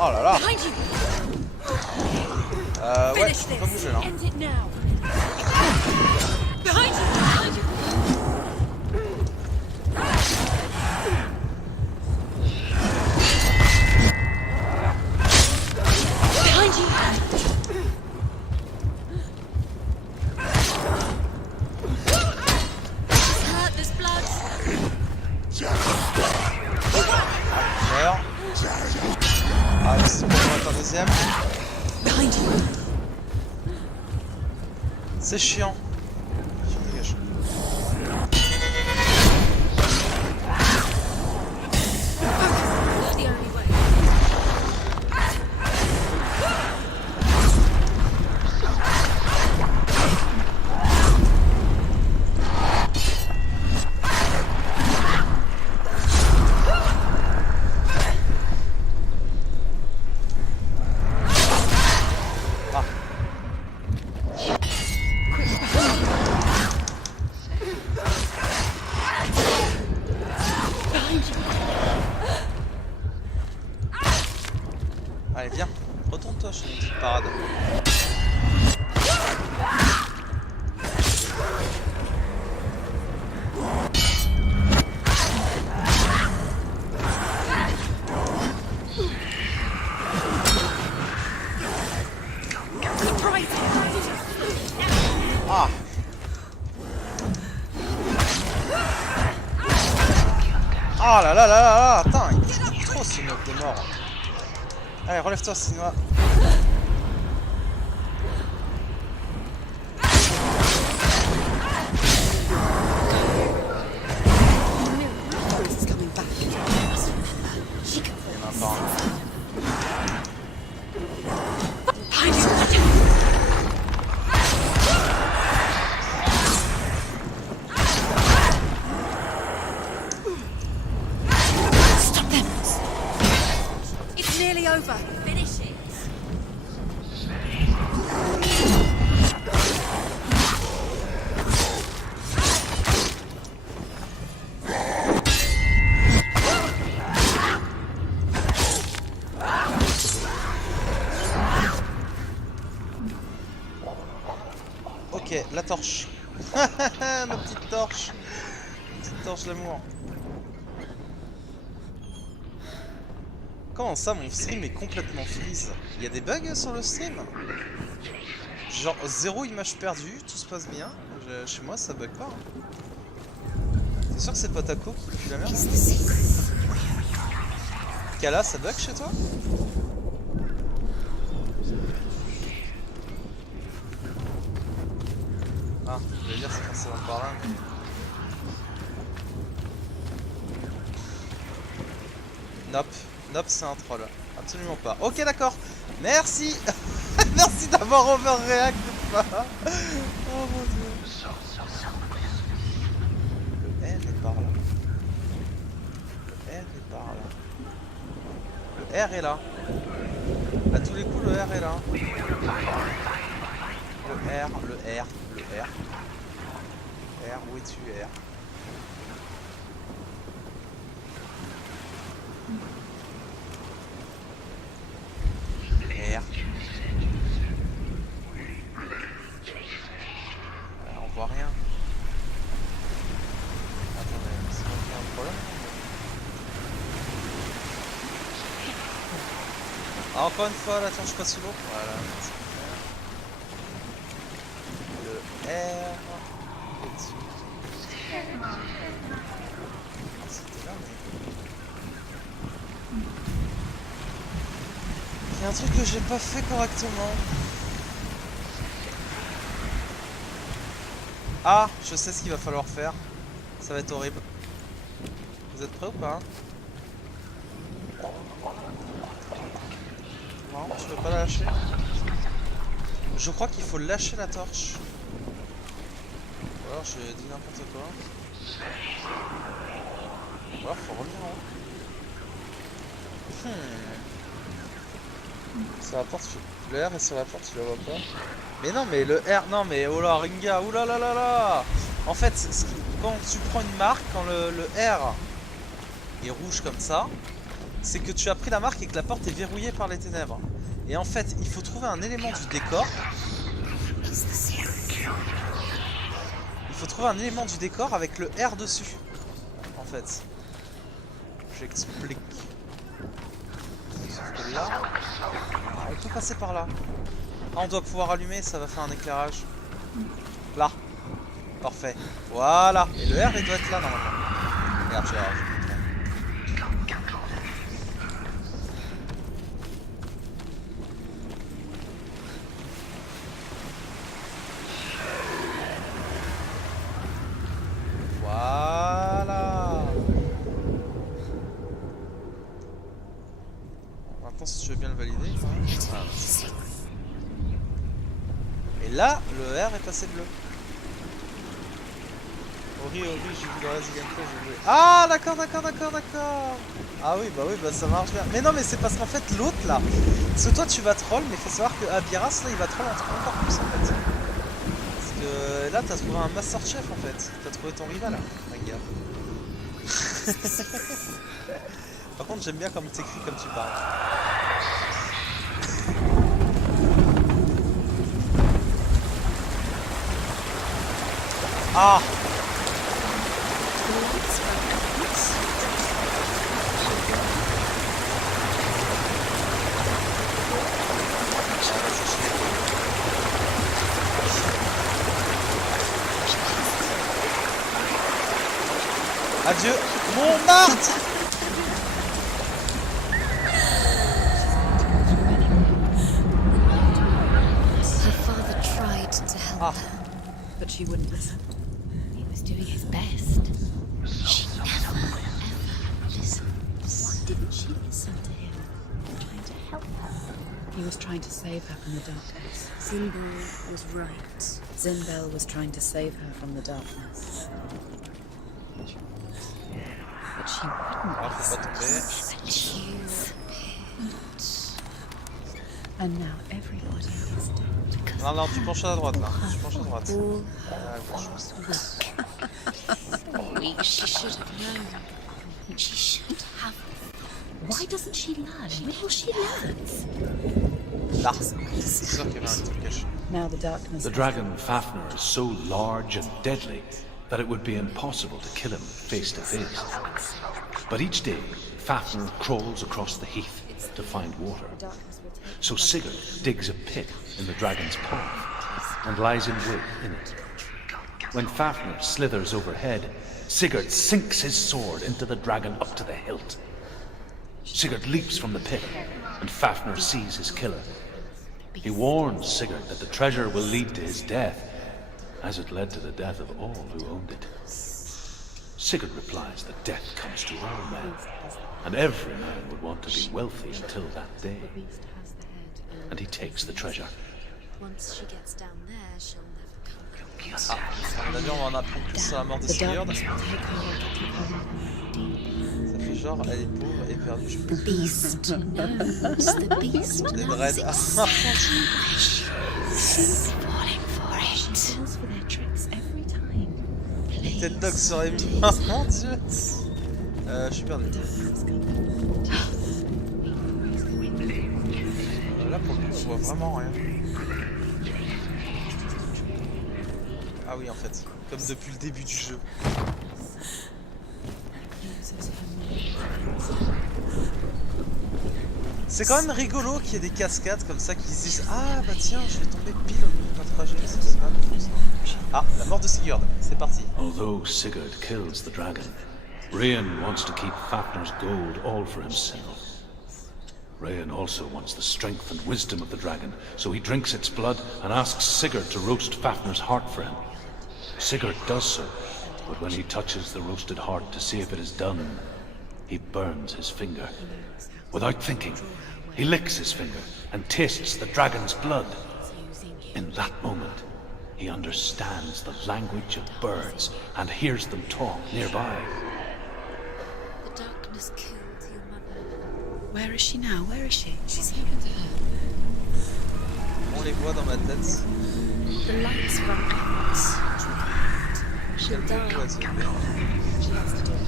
Oh là là. Ouais, je peux pas bouger là. Meurs. Ah, c'est pour mettre un deuxième. C'est chiant. Je dégage. Allez, viens. Retourne-toi chez une petite parade. Ah. Ah là là là là là. Attends, il est trop ce mec de mort. Allez, relève-toi, Senua. It's nearly over. Finish it. Ok, la torche. Ma petite torche. Petite torche d'amour. Comment ça, mon stream est complètement freeze? Il y a des bugs sur le stream? Genre 0 image perdue, tout se passe bien. Chez moi, ça bug pas. Hein. T'es sûr que c'est pas Taco qui pue la merde? Kala, ça bug chez toi? Ah, je vais dire c'est forcément par là, mais... Nope. Nope, c'est un troll. Absolument pas. Ok, d'accord. Merci. Merci d'avoir overreact. Oh mon dieu. Le R est par là. Le R est par là. Le R est là. À tous les coups, le R est là. Le R, le R, le R. R, où es-tu, R? R. On voit rien. Attendez, c'est pas qu'il y a un problème? Ah, encore une fois, la torche pas sous l'eau. Voilà. Le R. C'était là, mais. Il y a un truc que j'ai pas fait correctement. Ah, je sais ce qu'il va falloir faire. Ça va être horrible. Vous êtes prêts ou pas? Non, tu veux pas la lâcher? Je crois qu'il faut lâcher la torche. Ou alors je dis n'importe quoi. Ou alors faut revenir en haut. Sur la porte, le R est sur la porte, tu la vois pas? Mais non, mais le R, non mais oh là, Ringa, oula là là là. En fait, quand tu prends une marque, quand le R est rouge comme ça, c'est que tu as pris la marque et que la porte est verrouillée par les ténèbres. Et en fait, il faut trouver un élément du décor. Il faut trouver un élément du décor avec le R dessus. En fait. J'explique. Sauf que là, on peut passer par là. Ah, on doit pouvoir allumer, ça va faire un éclairage. Là. Parfait. Voilà. Et le R, il doit être là normalement. Regarde, je vais vous montrer. Voilà. Maintenant, si tu veux bien le valider. Voilà. Et là, le R est passé bleu. J'ai vu dans la gameplay, j'ai vu. Ah, d'accord. Ah oui, bah ça marche bien. Mais non, mais c'est parce qu'en fait, l'autre là, parce que toi tu vas troll, mais faut savoir que Abiras là, il va troll encore plus en fait. Parce que là, t'as trouvé un Master Chef en fait. T'as trouvé ton rival là, regarde. Par contre, j'aime bien comme t'écris, comme tu parles. Ah! Adieu, Montmartre! Her father tried to help her, But she wouldn't listen. he was doing his best. She never, ever listened. Why didn't she listen to him? Trying to help her. He was trying to save her from the darkness. Zinbel was right. Zinbel was trying to save her from the darkness. But she wouldn't. Ah, faut pas tomber. But you And now everybody is dead. Non, tu penches à droite là. Tu penches à droite. all À gauche. weak. She should have known. She should have. Why doesn't she learn? Will she learn? Là. C'est sûr qu'il y avait un truc caché. Now the darkness. The dragon Fafnir is so large and deadly that it would be impossible to kill him face to face. But each day, Fafnir crawls across the heath to find water. So Sigurd digs a pit in the dragon's path and lies in wait in it. When Fafnir slithers overhead, Sigurd sinks his sword into the dragon up to the hilt. Sigurd leaps from the pit, and Fafnir sees his killer. He warns Sigurd that the treasure will lead to his death, as it led to the death of all who owned it. Sigurd replies that death comes to all men, and every man would want to be wealthy until that day. And he takes the treasure. Once she gets down there, she'll never come back. Ah, on a vu, on en apprend plus sur la mort de The Sigurd. darkness will take her. Ça fait genre, elle est pauvre et perdue. Je peux The beast knows. The beast des knows dreads. exactly where she is. Falling for it. Falls for their tricks every time. Tête dog serait mis. Oh mon dieu. Je suis perdu. Là pour le coup, je vois vraiment rien. Ah oui, en fait, comme depuis le début du jeu. C'est quand même rigolo qu'il y ait des cascades comme ça qui se disent ah bah tiens je vais tomber pile au milieu d'un trajet. C'est pas fou ça. Ah, la mort de Sigurd, c'est parti. Although Sigurd kills the dragon, Rayan wants to keep Fafnir's gold all for himself. Rayan also wants the strength and wisdom of the dragon, so he drinks its blood and asks Sigurd to roast Fafnir's heart for him. Sigurd does so, but when he touches the roasted heart to see if it is done, he burns his finger. Without thinking, he licks his finger and tastes the dragon's blood. In that moment, he understands the language of birds and hears them talk nearby. The darkness killed your mother. Where is she now? Where is she? She's here with her. On les voit dans ma tête. The lights run out. She'll die. She has to do it.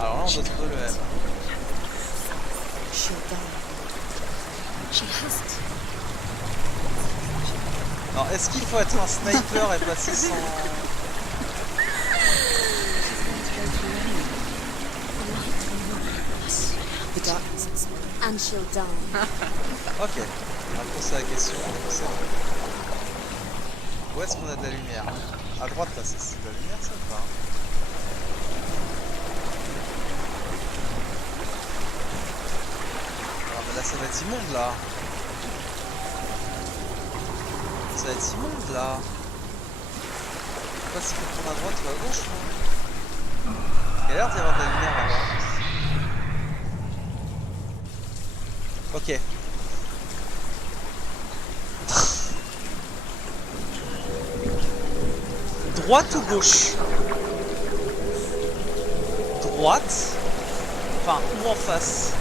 Alors là on doit trouver le M. She'll die. She has to. Alors est-ce qu'il faut être un sniper et passer sans... The darkness. And she'll die. Ok, on va poser la question. Où est-ce qu'on a de la lumière? À droite là, c'est de la lumière ça ou pas? Ah mais là ça va être immonde là. Ça va être immonde là. Je sais pas s'il faut prendre à droite ou à gauche. Il y a l'air d'y avoir de la lumière là-bas. Ok. Droite ou gauche? Droite. Enfin, ou en face.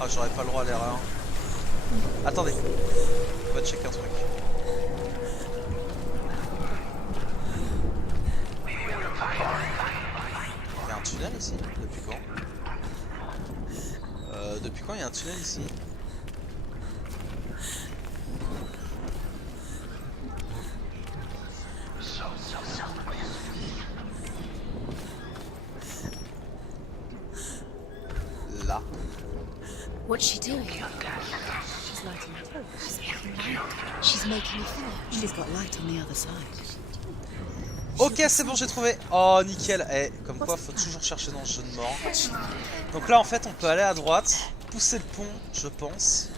Ah, j'aurais pas le droit à l'erreur. Attendez. On va checker un truc. Il y a un tunnel ici? Depuis quand? Depuis quand il y a un tunnel ici? Là. What's she doing? She's lighting a torch. She's making light. She's making a fire. She's got light on the other side. Ok, c'est bon, j'ai trouvé. Oh, nickel. Eh, comme quoi, faut toujours chercher dans le jeu de mort. Donc là, en fait, on peut aller à droite, pousser le pont, je pense.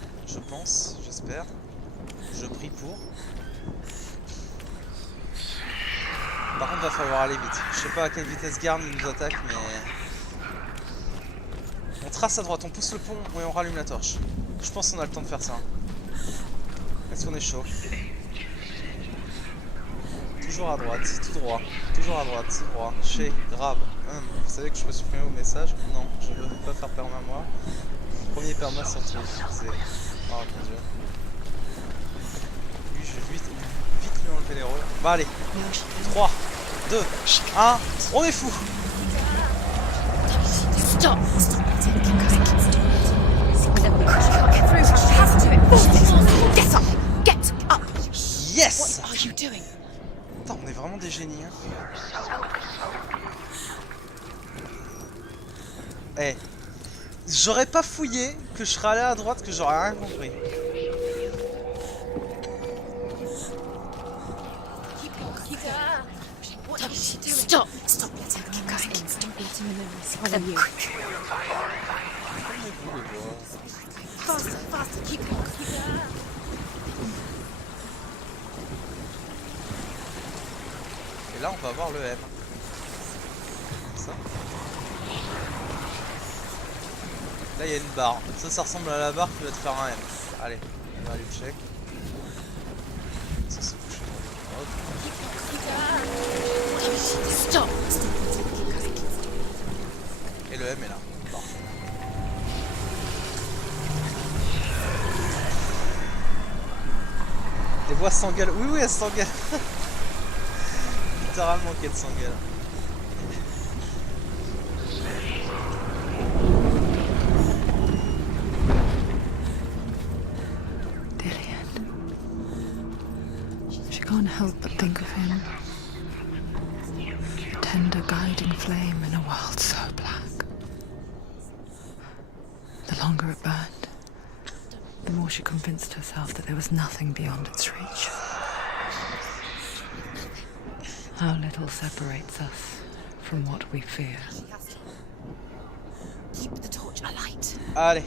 J'espère. Je prie pour. Par contre, va falloir aller vite. Je sais pas à quelle vitesse garm il nous attaque, mais... On trace à droite, on pousse le pont et on rallume la torche. Je pense qu'on a le temps de faire ça. Est-ce qu'on est chaud? Toujours à droite, tout droit. Toujours à droite, tout droit. Chez, grave. Vous savez que je me suis supprimé au message? Non, je ne veux pas faire perma moi. Premier perma sur Twitch. C'est... Oh mon dieu. Lui, je vais vite lui enlever les rôles. Bah allez. 3, 2, 1. On est fou. Stop! Stop! Get up! Get up! Yes! What are you doing? Putain, on est vraiment des génies. Hein. Eh, j'aurais pas fouillé que je serais allé à droite, que j'aurais rien compris. Stop! Stop! Let's keep going. Stop letting him follow you. Faster! Faster! Keep going. Et là, on va voir le M. Ça. Là, il y a une barre. Ça ressemble à la barre qui va te faire un M. Allez, on va aller check. Ça, c'est couché. Stop! Et le M est là. Parfait. Les voix s'engueulent. Oui, oui, elles s'engueulent. Littéralement qu'elles s'engueulent. She can't help but think of him. The tender guiding flame in a world so black. The longer it burned, the more she convinced herself that there was nothing beyond its reach. How little separates us from what we fear. Keep the torch alight. Allez.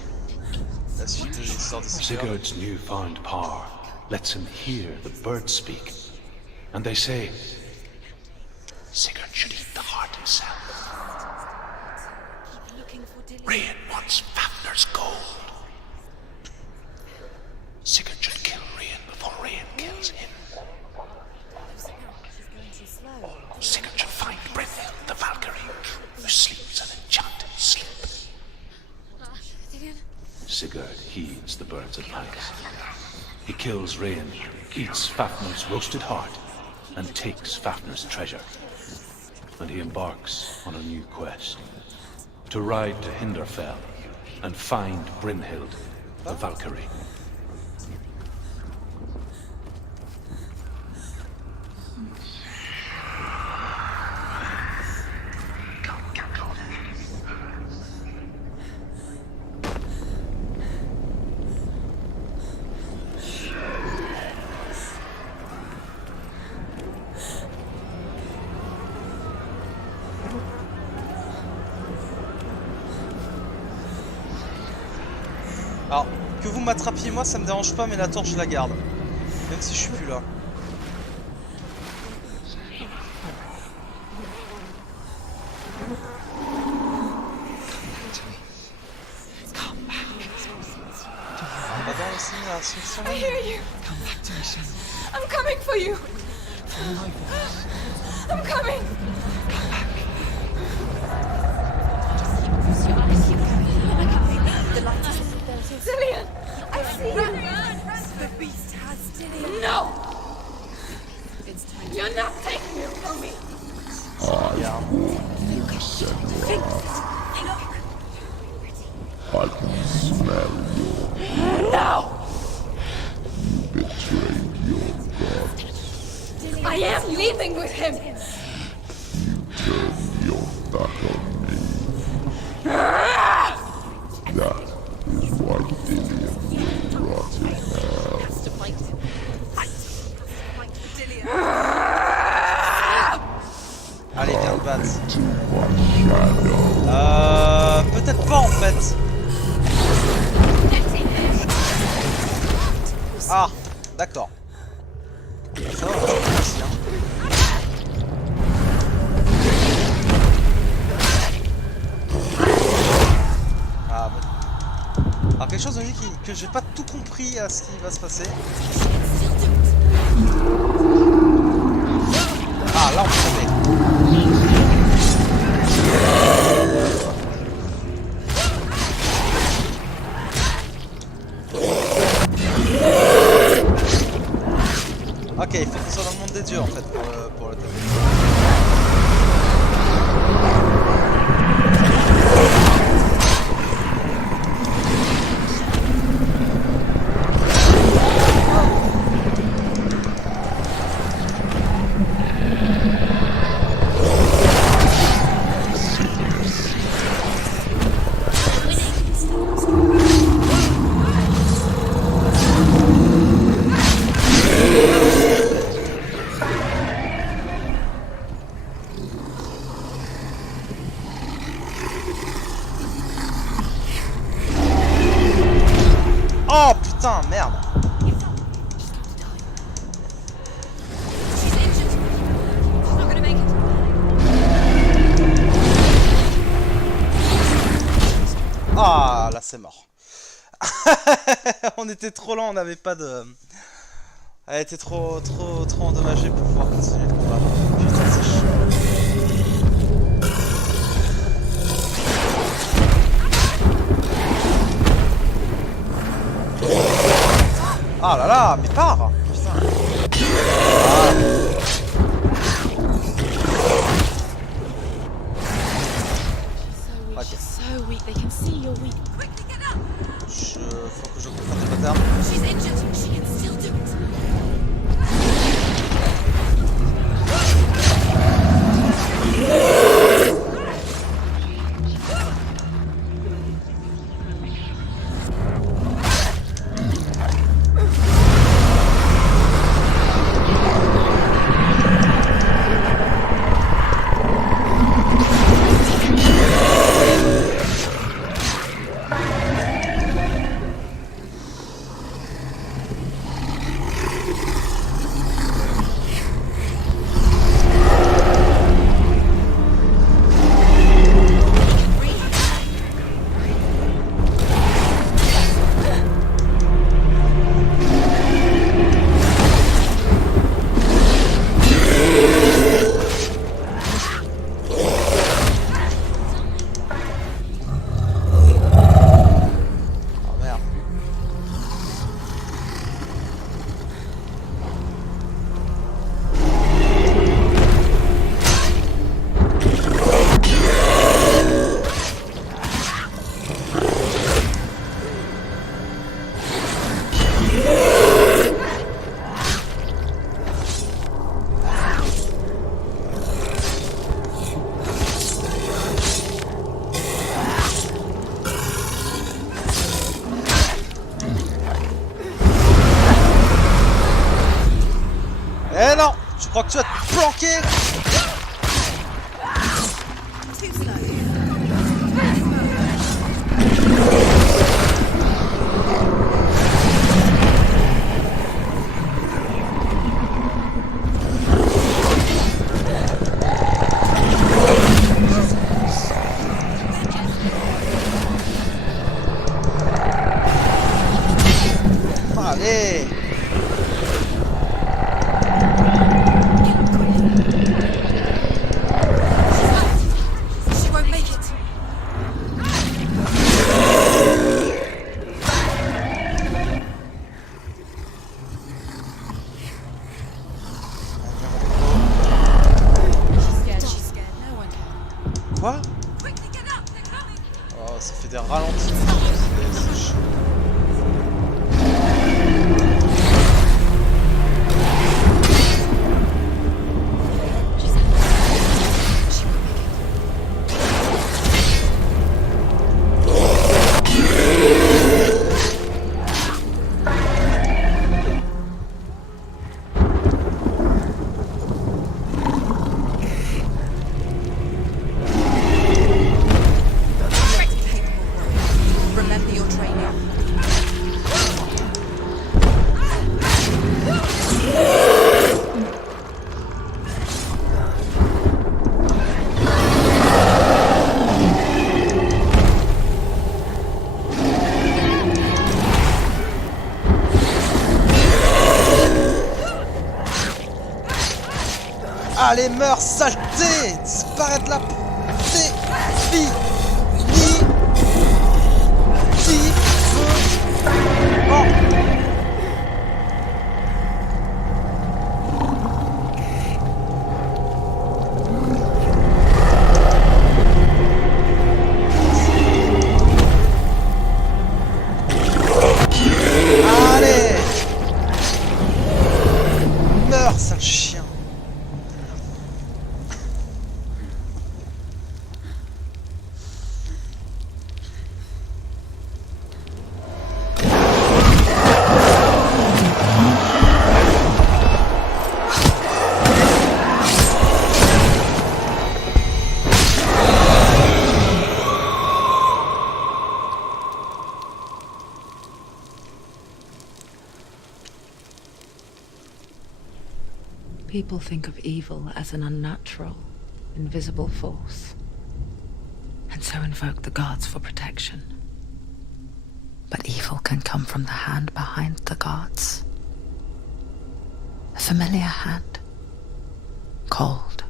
La suite de l'histoire de Sigurd. Sigurd's newfound power lets him hear the birds speak. And they say, Sigurd should eat the heart himself. Rian wants Fafnir's gold. Sigurd should kill Rian before Rian kills him. Sigurd should find Brynhild, the Valkyrie, who sleeps an enchanted sleep. Sigurd heeds the bird's advice. He kills Rian, eats Fafnir's roasted heart, and takes Fafnir's treasure. And he embarks on a new quest. To ride to Hinderfell and find Brynhild, the Valkyrie. Alors, que vous m'attrapiez moi, ça me dérange pas, mais la torche je la garde. Même si je suis plus là. On va dans l'incinération. I hear you. I'm coming for you. I'm coming. Dillian, I see you. The beast has Dillian. No. You're not taking it from me. I can smell your... No. You betrayed your god. I am leaving with him. You turned your back on me. That is why Dillian will rot in hell. Allez, viens le battre. To my shadow. Peut-être pas en fait. Ah, d'accord. Ça va, aussi, hein. Ah, bon. Alors quelque chose me dit que j'ai pas tout compris à ce qui va se passer. Ah, là on peut tomber. Ok, il faut qu'on soit dans le monde des dieux en fait pour le taper. Oh putain, merde. She's injured. She's not gonna make it. Ah, là c'est mort. On était trop lent, on n'avait pas de... Elle était trop endommagée pour pouvoir continuer le combat. Putain, c'est chaud. Ah là là, mais pars! Putain. Ah. She's so weak. They can see you're weak. Quickly get up. Faut que je confronte les bâtards. She's injured. She can still do it. crois que tu vas te planquer? Allez! She won't make it. She's scared. No one can. Quoi? Quickly get up. They're coming. Oh, ça fait des ralentis. C'est chiant. Remember your training. Allez, meurs, saleté! Disparaît de là! C'est fini! Oh! Allez! Meurs, sale chien! People think of evil as an unnatural, invisible force, and so invoke the gods for protection. But evil can come from the hand behind the gods. A familiar hand, cold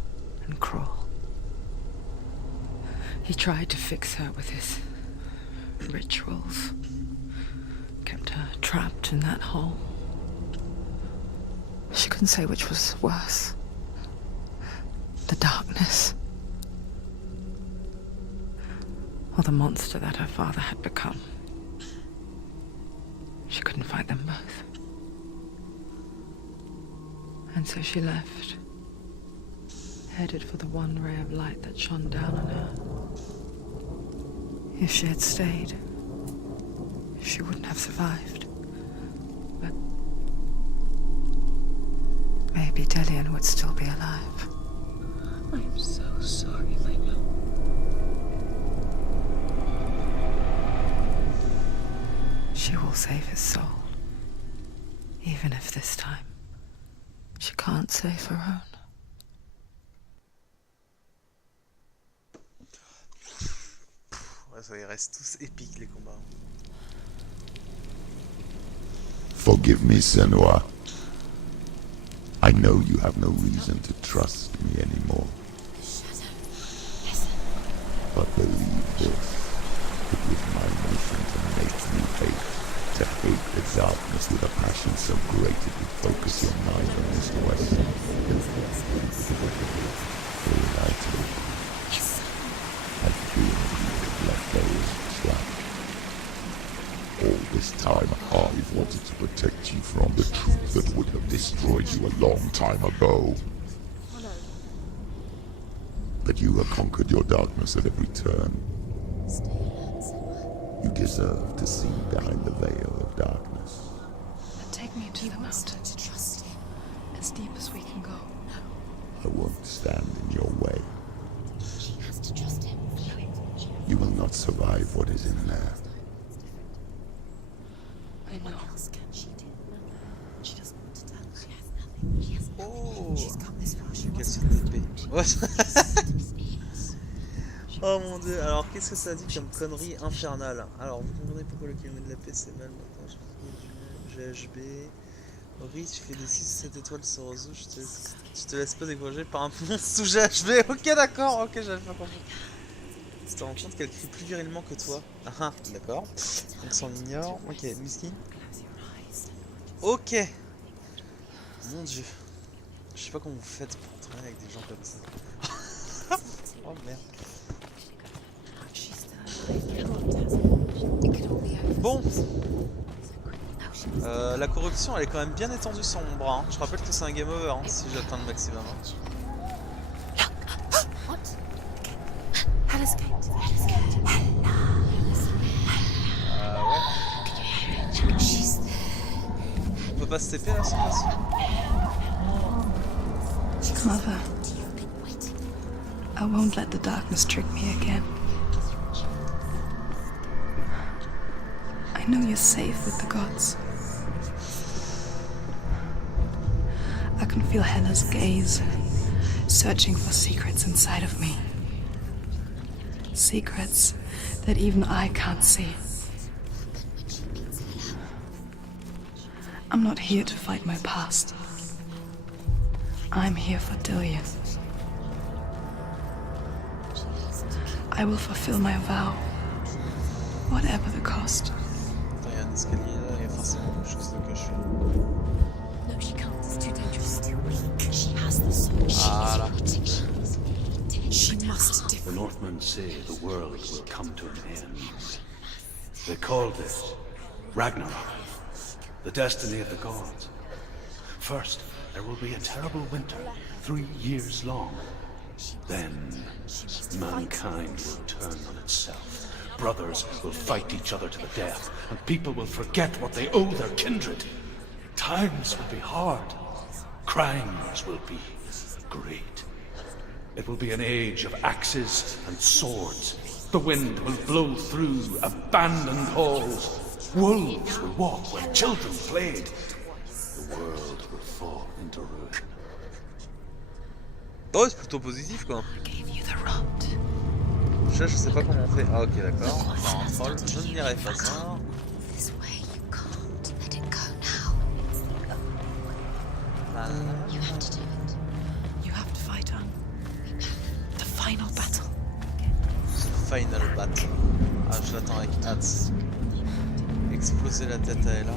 and cruel. He tried to fix her with his rituals, kept her trapped in that hole. She couldn't say which was worse. The darkness, or the monster that her father had become. She couldn't fight them both. And so she left, headed for the one ray of light that shone down on her. If she had stayed, she wouldn't have survived. But maybe Delian would still be alive. I'm so sorry, my love. She will save his soul. Even if this time she can't save her own. Ouais, ça, ils restent tous épiques les combats. Forgive me, Senua. I know you have no reason to trust me anymore. But believe this, it was my mission to make you hate. To hate the darkness with a passion so great it would focus your mind on this quest. Reunited. I feel you have left those trapped. All this time I've wanted to protect you from the truth that would have destroyed you a long time ago. But you have conquered your darkness at every turn. You deserve to see behind the veil of darkness. Take me to the mountain. To trust him. As deep as we can go. No. I won't stand in your way. She has to trust him. You will not survive what is in there. I know. What else can she do? She doesn't want to tell. She has nothing. She has nothing. Oh, She's come this far. She quelle wants saute to d'épée. Oh mon dieu, alors qu'est-ce que ça dit comme connerie infernale? Alors vous comprenez pourquoi le climat de la paix c'est mal maintenant, GHB. Ori, tu fais des 6-7 étoiles sur Ozu, je te laisse pas décourager par un monstre sous GHB. Ok d'accord, ok j'avais pas compris. Tu te rends compte qu'elle crie plus virilement que toi. Ah ah, d'accord. On s'en ignore. Ok, Miskin. Ok. Mon dieu. Je sais pas comment vous faites pour travailler avec des gens comme ça. Oh merde. Bon. La corruption elle est quand même bien étendue sur mon bras. Hein. Je rappelle que c'est un game over hein, si j'atteins le maximum. Hein. Ouais. On peut pas se TP là, c'est facile. Mother, I won't let the darkness trick me again. I know you're safe with the gods. I can feel Hela's gaze, searching for secrets inside of me. Secrets that even I can't see. I'm not here to fight my past. I'm here for Dillion. I will fulfill my vow, whatever the cost. Attends, il y a un escalier là, il y a forcément quelque chose de caché. No, she can't. It's too dangerous. Too weak. She has the soul. Voilà. She must defeat. The Northmen say the world will come to an end. They called it Ragnarok, the destiny of the gods. First, there will be a terrible winter, 3 years long. Then, mankind will turn on itself. Brothers will fight each other to the death, and people will forget what they owe their kindred. Times will be hard. Crimes will be great. It will be an age of axes and swords. The wind will blow through abandoned halls. Wolves will walk where children played. The world will fall into ruin. Oh, c'est plutôt positif quoi. Je sais pas comment on fait. Ah ok d'accord, on va faire un troll. Je ne dirai pas ça. This way you can't let it go now. You have to do it. You have to fight on. The final battle. Final battle. Ah je l'attends avec hâte. Exploser la tête à Ella.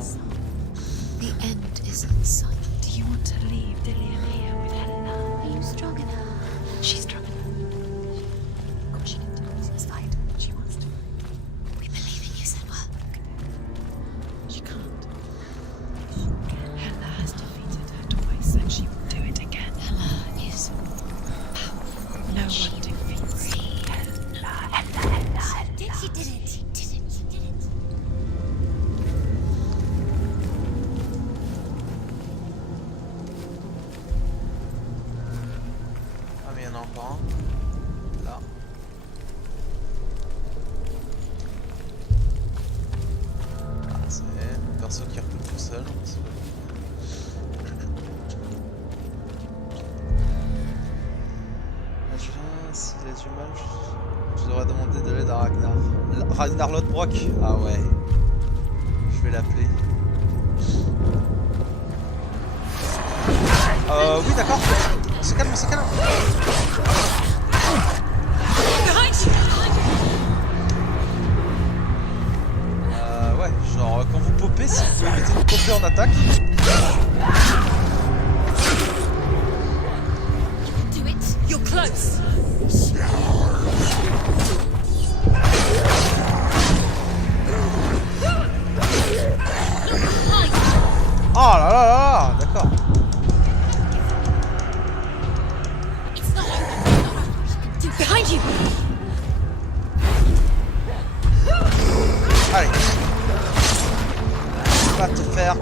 The end is in sight. Do you want to leave Dillion here with Helena? Are you strong enough? She's strong enough. Of course she can do it. It's fine. She wants to. We believe in you, Senua. She can't. Hela has defeated her twice and she will do it again. Hela is powerful. No one defeats Hela. She did it. She did it. She did it. Ah mais il y en a encore un. Là. Ah c'est mon perso qui recule tout seul. S'il a du mal, je devrais demander de l'aide à Ragnar. Ragnar Lodbrok. Ah ouais. Je vais l'appeler. Oui d'accord. On se calme, on se calme. Ouais, genre quand vous popez, si vous pouvez éviter de popper en attaque. Do it. You're close. Oh là là là là, d'accord. It's not over. Behind you. Allez. On va te faire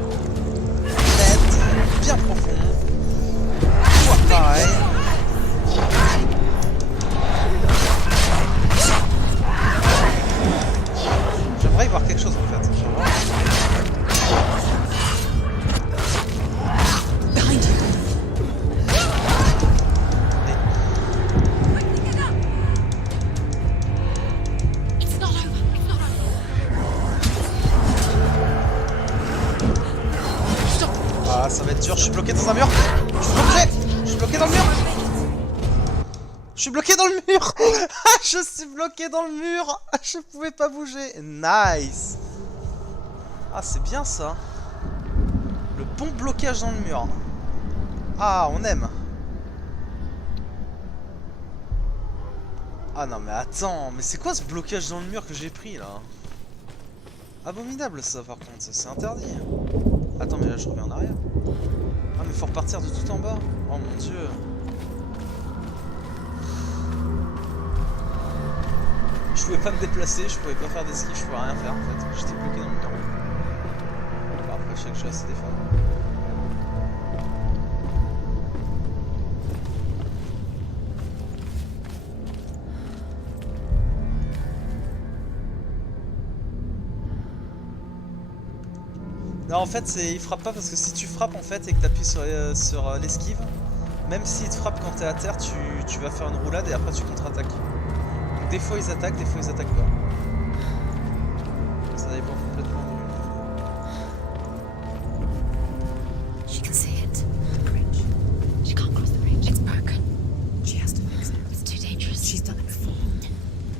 tête bien profond. Toi pareil. dans un mur. Je suis bloqué. Je suis bloqué dans le mur. Je suis bloqué dans le mur. Je suis bloqué dans le mur. Je pouvais pas bouger. Nice. Ah, c'est bien ça. Le bon blocage dans le mur. Ah, on aime. Ah non mais attends, mais c'est quoi ce blocage dans le mur que j'ai pris là? Abominable ça par contre, c'est interdit. Attends mais là je reviens en arrière. Ah mais faut repartir de tout en bas. Oh mon dieu. Je pouvais pas me déplacer, je pouvais pas faire d'esquive, je pouvais rien faire en fait. J'étais bloqué dans le mur. Bon, après je sais que je suis assez défendu. Non en fait il frappe pas parce que si tu frappes en fait et que tu appuies sur l'esquive, même s'il te frappe quand t'es à terre, tu vas faire une roulade et après tu contre-attaques. Donc des fois ils attaquent pas. Ça dépend complètement She can see it. The bridge. She can't cross the bridge. It's broken. She has to fix it. It's too dangerous. She's done it before.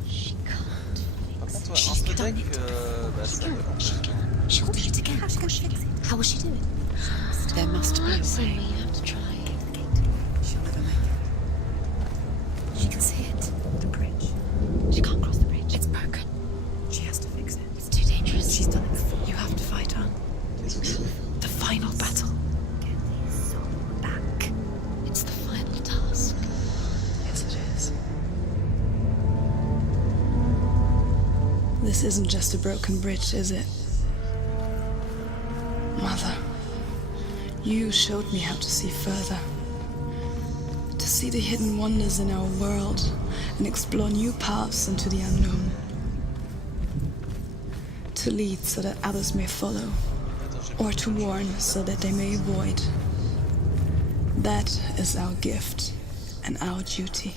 She can't. Par contre ouais, un peu deck, bah ça peut She'll do it again. How will she do it? There must be a So way. you have to try. She'll never make She can see it. it. The bridge. She can't cross the bridge. It's broken. She has to fix it. It's too dangerous. She's done it before. You have to fight on. Qu'est-ce que c'est? The final battle. Get his soul back. It's the final task. Yes, it is. This isn't just a broken bridge, is it? Mother, you showed me how to see further. To see the hidden wonders in our world and explore new paths into the unknown. To lead so that others may follow, or to warn so that they may avoid. That is our gift and our duty.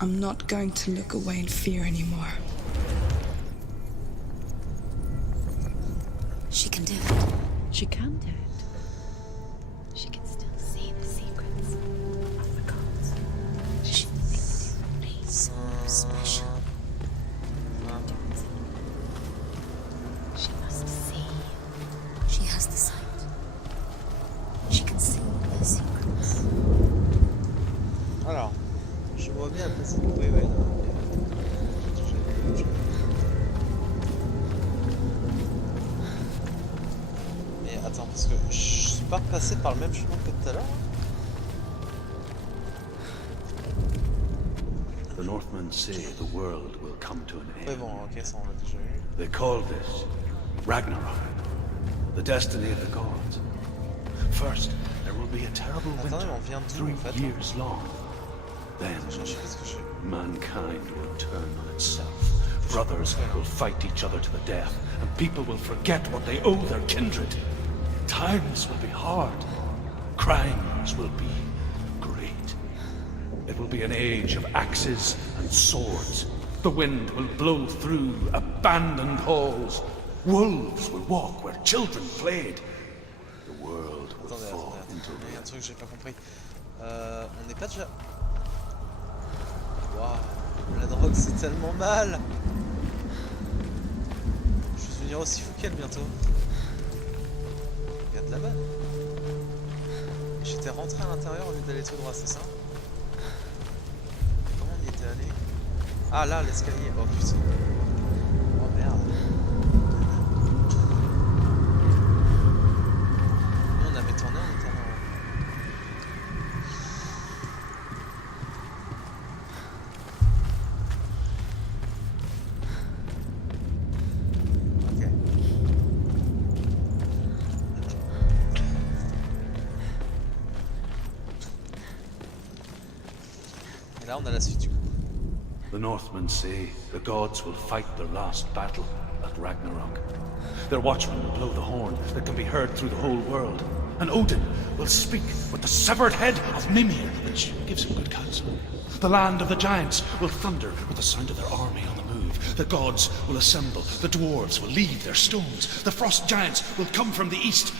I'm not going to look away in fear anymore. She can do it. She can do it. She can still see the secrets of the gods. She thinks he's so special. She must see. She has the sight. She can see the secrets. Alors, je vois bien la place. Oui, oui. Mais attends, parce que je suis pas repassé par le même chemin que tout à l'heure. The Northmen say the world will come to an Ouais, end. bon, ok, ça on l'a déjà vu. They call this Ragnarok, the destiny of the gods. First, there will be a terrible Attendez, winter, mais on vient d'où 3 en fait? years long. Then, Qu'est-ce que je fais? mankind will turn on itself. Brothers will fight each other to the death, and people will forget what they owe their kindred. Times will be hard. Crimes will be great. It will be an age of axes and swords. The wind will blow through abandoned halls. Wolves will walk where children played. The world will fall into Il y a un ruin. truc que j'ai pas compris. On n'est pas déjà... Waouh, la drogue c'est tellement mal. Je vais devenir aussi fou qu'elle bientôt. Il y a de la balle. J'étais rentré à l'intérieur au lieu d'aller tout droit, c'est ça? Comment on y était allé? Ah là, l'escalier. Oh putain. Oh merde. Nous on avait tourné, on était en... Ok. Et là on a la suite du coup. The Northmen say the gods will fight their last battle at Ragnarok. Their watchmen will blow the horn that can be heard through the whole world. And Odin will speak with the severed head of Mimir, which gives him good counsel. The land of the giants will thunder with the sound of their army on the move. The gods will assemble. The dwarves will leave their stones. The frost giants will come from the east.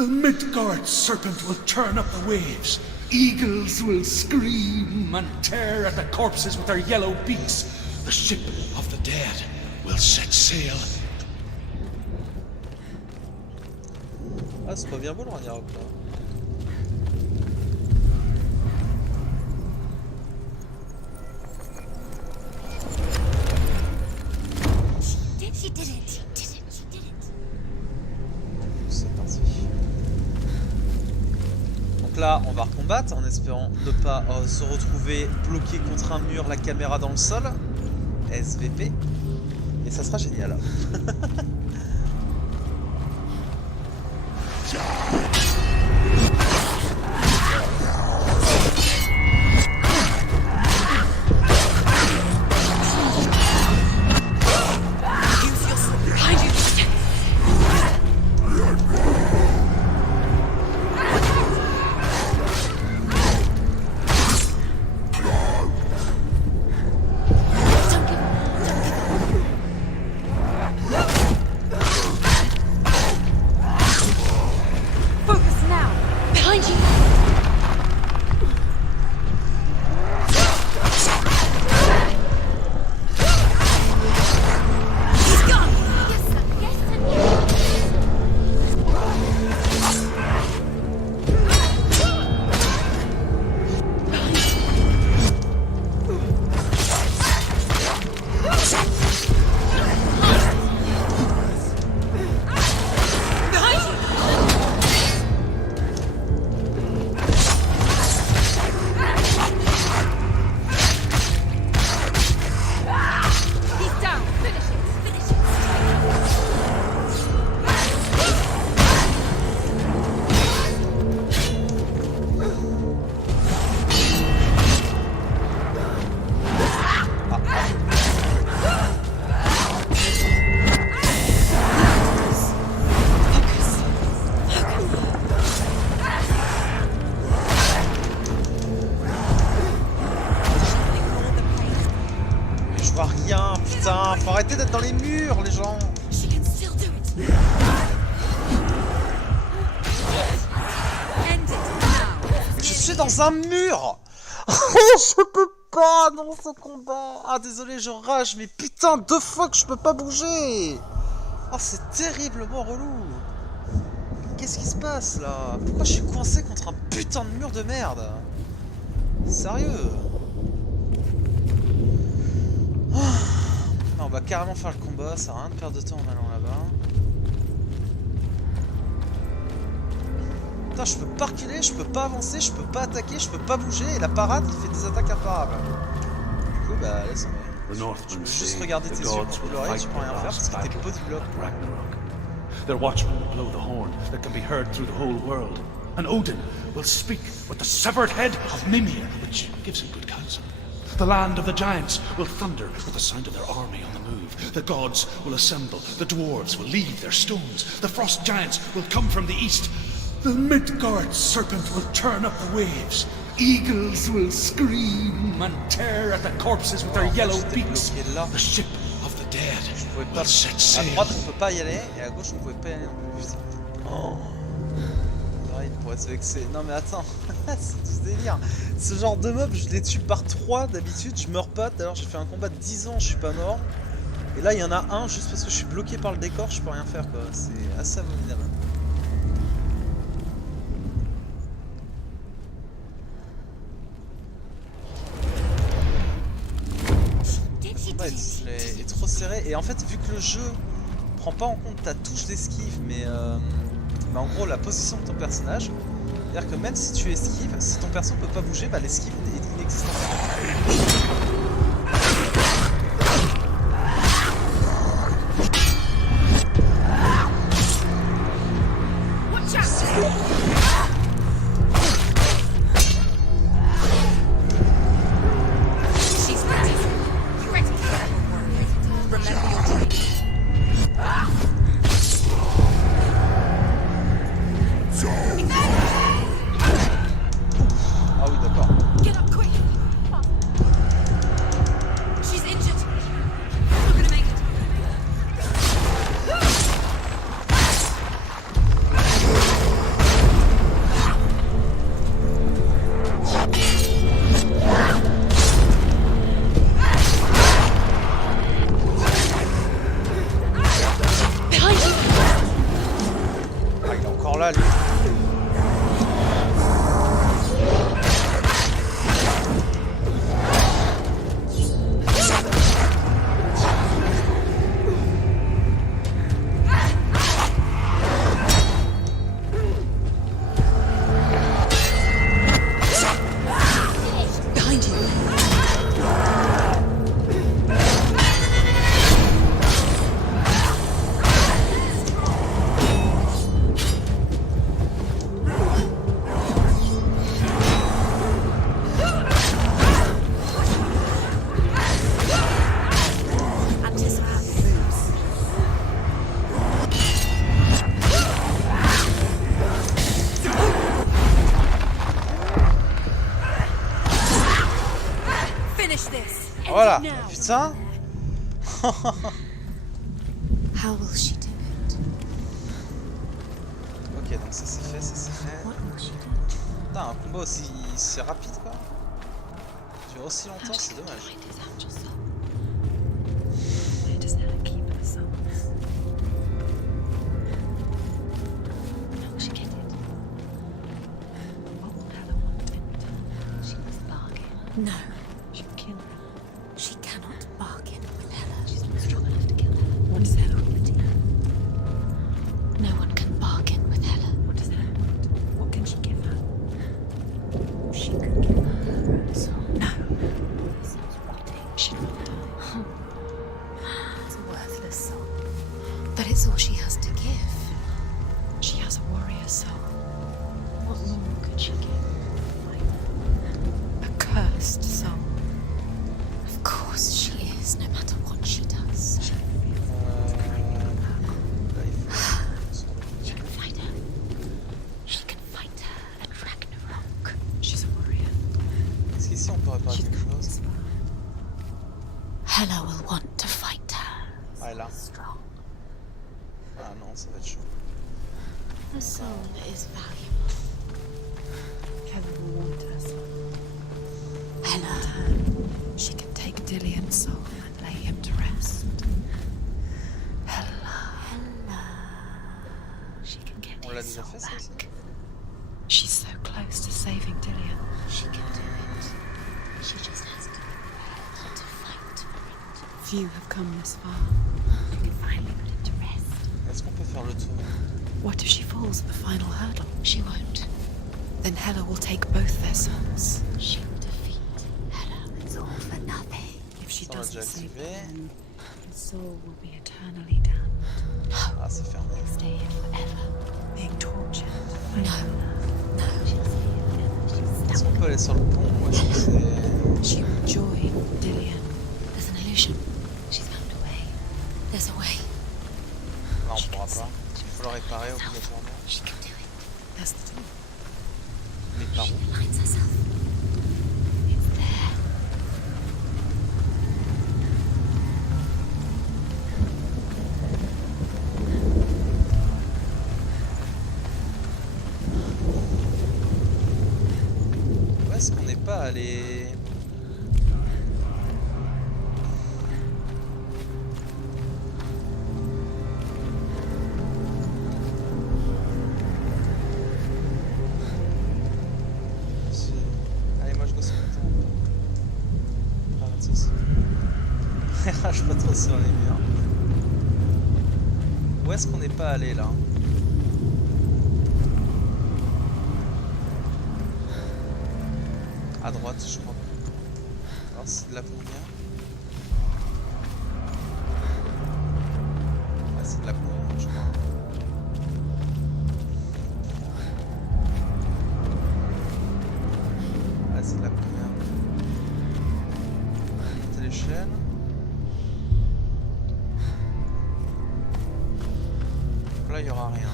The Midgard serpent will turn up the waves. Eagles will scream and tear at the corpses with their yellow beaks. The ship of the dead will set sail. Ah, c'est pas bien beau le Ragnarok là. She did it. She did it. She did it. C'est parti. Donc là, on va recombattre en espérant ne pas se retrouver bloqué contre un mur, la caméra dans le sol. SVP. Et ça sera génial. Putain, faut arrêter d'être dans les murs, les gens. Je suis dans un mur. Je peux pas dans ce combat. Ah désolé, je rage, mais putain, 2 fois que je peux pas bouger. Ah, c'est terriblement relou. Qu'est-ce qui se passe là? Pourquoi je suis coincé contre un putain de mur de merde? Sérieux? On va carrément faire le combat, ça sert à rien de perdre de temps en allant là-bas. Putain, je peux pas reculer, je peux pas avancer, je peux pas attaquer, je peux pas bouger, et la parade il fait des attaques imparables. Du coup, bah laisse tomber. Je peux juste regarder tes yeux pour pleurer, tu peux rien faire parce que t'es body block. Their watchmen will blow the horn that can be heard through the whole world, and Odin will speak with the severed head of Mimir, which gives him good counsel. The land of the giants will thunder with the sound of their army on the move. The gods will assemble, the dwarves will leave their stones, the frost giants will come from the east. The Midgard serpent will turn up the waves. Eagles will scream and tear at the corpses with their yellow beaks. The ship of the dead will set sail. À droite on peut pas y aller, et à gauche on pouvait pas y aller non plus. Oh. Il pourrait se vexer. Non mais attends, c'est du délire. Ce genre de mob, je les tue par 3 d'habitude, je meurs pas. Alors j'ai fait un combat de 10 ans, je suis pas mort. Et là il y en a un, juste parce que je suis bloqué par le décor, je peux rien faire quoi. C'est assez abominable. Le combat est trop serré. Et en fait, vu que le jeu prend pas en compte ta touche d'esquive, mais en gros la position de ton personnage, c'est-à-dire que même si tu esquives, si ton perso peut pas bouger, bah l'esquive est inexistante. behind you. Finish this. Voilà. Putain. How will she do it? Ok, donc ça c'est fait, ça c'est fait. What will she do? Putain, un combat aussi rapide quoi. Dure aussi longtemps, How's she c'est going to dommage. find his angel soul? Where does Hella keep her souls? How will she get it? What will Hella want in return? She must bargain. No, She'll kill her. she cannot bargain with Hela. She's not strong enough to kill Hella. What does Hella want? No one can bargain with Hela. What does Hella want? What can she give her? She could give her her own soul. No. Sounds rotting. She'd rather die. It's a worthless soul. But it's all she has to give. She has a warrior soul. What more could she give? A cursed soul. Of course she is, no matter what she does. Là, You can fight her. She can fight her at Ragnarok. She's a warrior. est-ce qu'ici on peut réparer quelque chose? Hela will want to fight her. Ah là. Strong. Ah non, ça va être chaud. Her soul is valuable. Hella will want her soul. Hela, She can take Dillion's soul and lay him to rest. Hella. she can get On l'a his déjà soul fait ça aussi? back. She's so close to saving Dillion. She can do it. She just has to be prepared to fight for it. Few have come this far. She can finally put it to rest. Est-ce qu'on peut faire le tour? What if she falls at the final hurdle? She won't. Then Hela will take both their souls. She will defeat Hela. It's all for nothing. If she Ça, on l'a déjà doesn't save activé. them, his soul will be eternally damned, Ah, c'est fermé. Stay here forever. being tortured. No. No. She'll stay here forever. Est-ce qu'on peut aller sur le pont ou est-ce que c'est... She will join Dillion. There's an illusion. She's found a way. There's a way. Non, on pourra pas. Il faut le réparer obligatoirement. She can do it. That's the thing. Mais par She où? aligns herself. It's there. Où est-ce qu'on n'est pas allé? Allez, moi je bosse en même temps. Pas de soucis. Je pas trop sur les murs. Où est-ce qu'on n'est pas allé là? À droite, je crois. Alors c'est de là qu'on vient. Ah, c'est de là qu'on vient, je crois. Ah, c'est de là qu'on vient. On va monter l'échelle. Donc là, il n'y aura rien.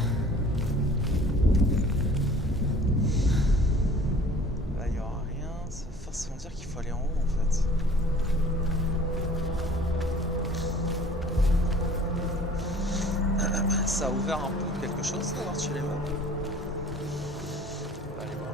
Là, il n'y aura rien. Ça veut forcément dire qu'il faut aller en haut en fait. Ça a ouvert un peu quelque chose d'avoir tué les mobs. On va aller voir.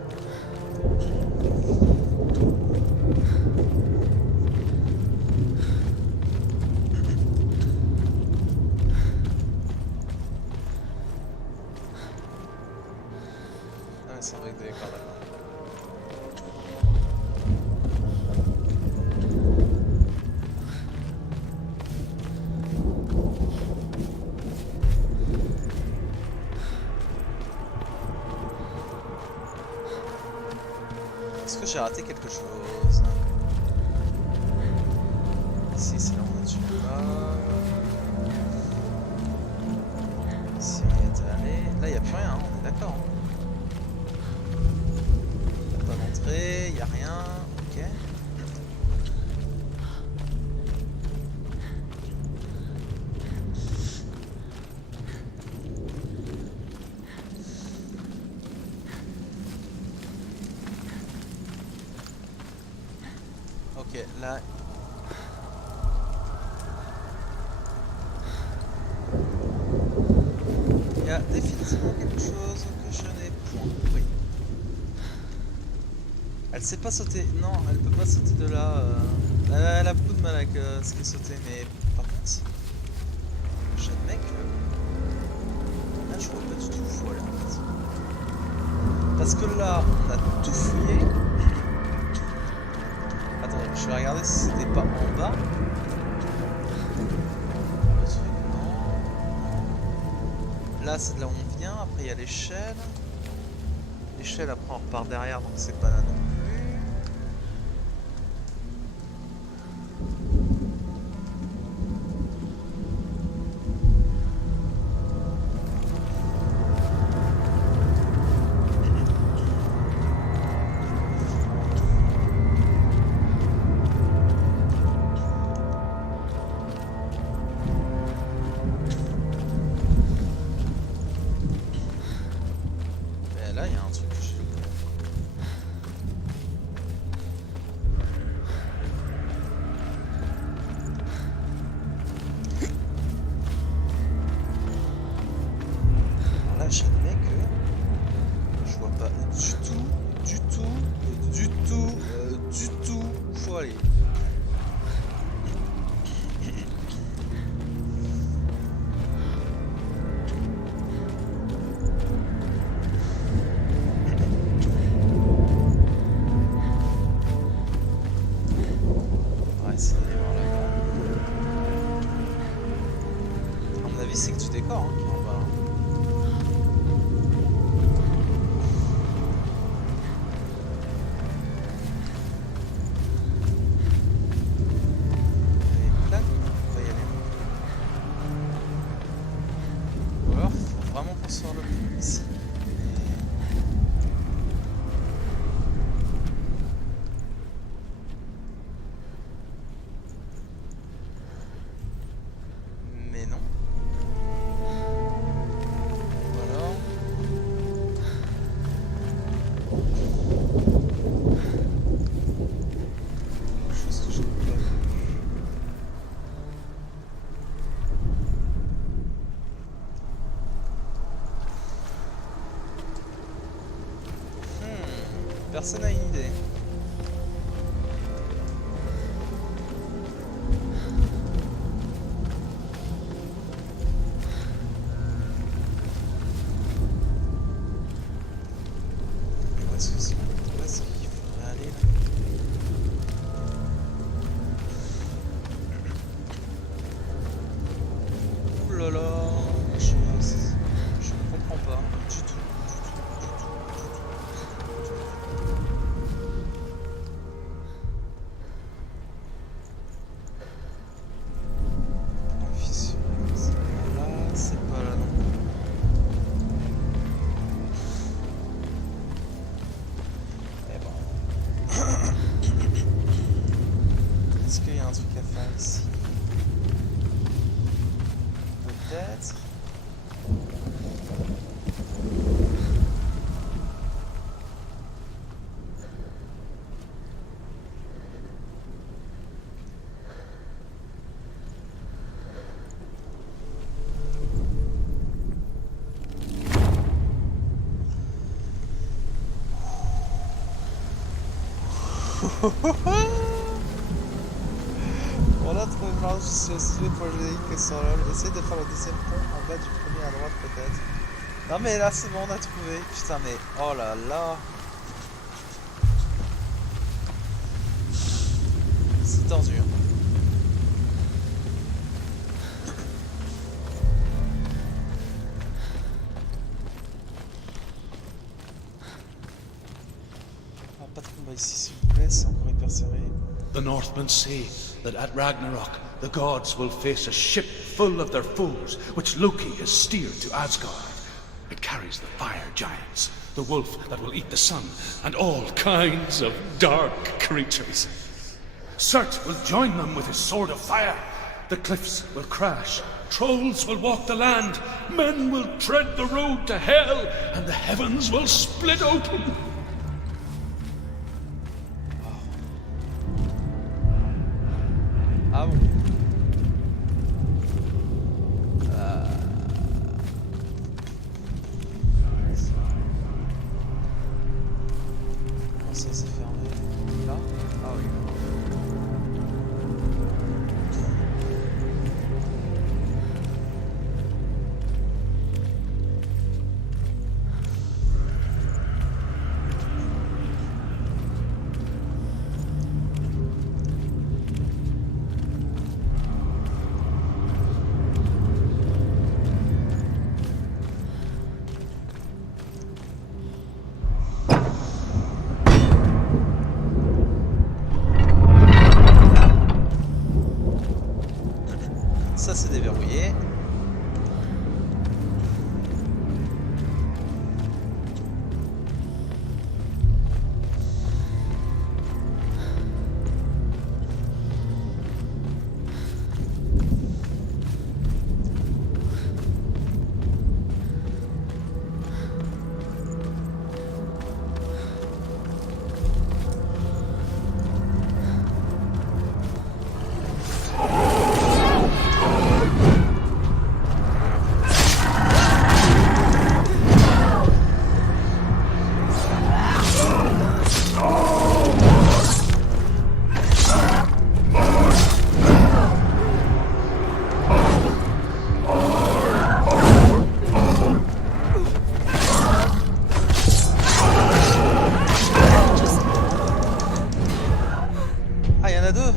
Ah, c'est vrai que d'accord, d'accord. Est-ce que j'ai raté quelque chose? Ok, là... Il y a définitivement quelque chose que je n'ai point. Oui. Elle sait pas sauter. Non, elle peut pas sauter de là. Elle a beaucoup de mal avec ce qui est sauté. Mais par contre, j'admets que... Là, je vois pas du tout où faut aller en fait. Parce que là, on a tout fouillé. Attends, je vais regarder si c'était pas en bas. Là, c'est de là où on vient. Après, il y a l'échelle. L'échelle, après, on repart derrière, donc c'est pas là non plus. Là, il y a un truc que j'ai loupé. Alors là, j'admets que je vois pas du tout où faut aller. C'est que du décor hein, qui est en bas. Et là, on va y aller. Ou alors, faut vraiment construire le pont ici. Mais non. Personne n'a une idée. Où est-ce qu'il faudrait aller là? Ouh là là, je ne comprends pas du tout. Est-ce qu'il y a un truc à faire ici? Peut-être. On a trouvé une marge sur le sujet pour le générique et sur LOL. Essaye de faire le deuxième pont en bas du premier à droite peut-être. Non mais là c'est bon, on a trouvé. Putain mais oh là là. C'est tordu hein. Ah, pas de combat ici s'il vous plaît, c'est encore hyper serré. The Northmen say that at Ragnarok the gods will face a ship full of their foes, which Loki has steered to Asgard. It carries the fire giants, the wolf that will eat the sun, and all kinds of dark creatures. Surt will join them with his sword of fire. The cliffs will crash, trolls will walk the land, men will tread the road to hell, and the heavens will split open. Ah bon. Comment ça s'est fermé? Là? Ah oui. Ça c'est déverrouillé. Ah, il y en a deux.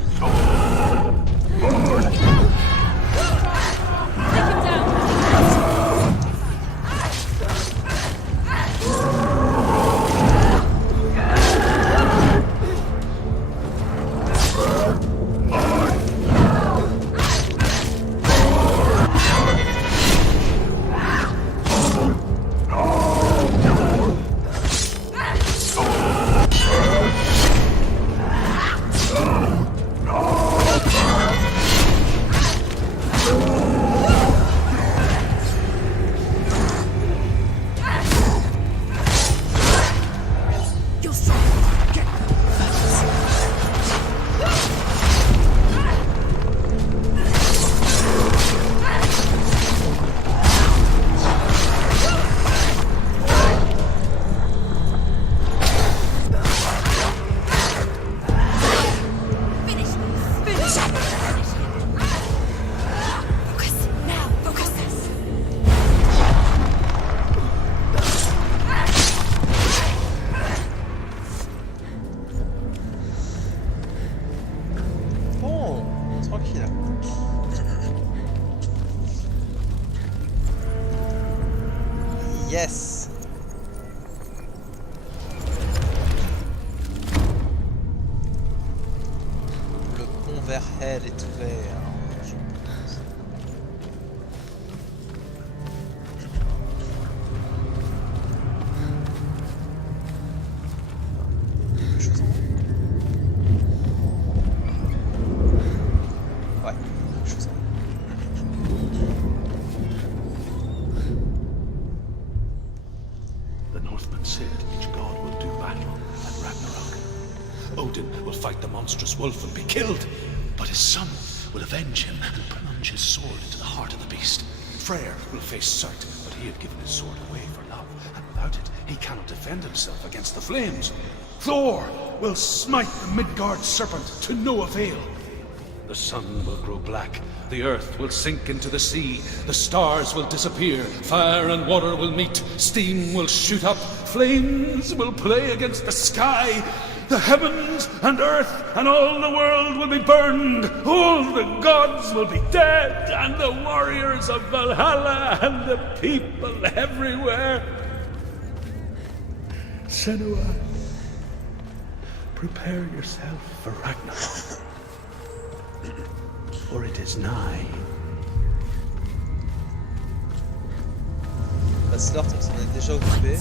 Tranquille. Yes. Le pont vers Hell est ouvert. Je pense. Il y a quelque chose en haut. Ouais, quelque chose en haut. The Northmen said each god will do battle at Ragnarok. Odin will fight the monstrous wolf and be killed, but his son will avenge him and plunge his sword into the heart of the beast. Freyr will face Surt, but he had given his sword away for love, and without it he cannot defend himself against the flames. Thor will smite the Midgard serpent to no avail. The sun will grow black, the earth will sink into the sea, the stars will disappear, fire and water will meet, steam will shoot up, flames will play against the sky, the heavens and earth and all the world will be burned, all the gods will be dead, and the warriors of Valhalla and the people everywhere. Senua, prepare yourself for Ragnarok. For it is nigh. La Slort, on s'en est déjà occupé.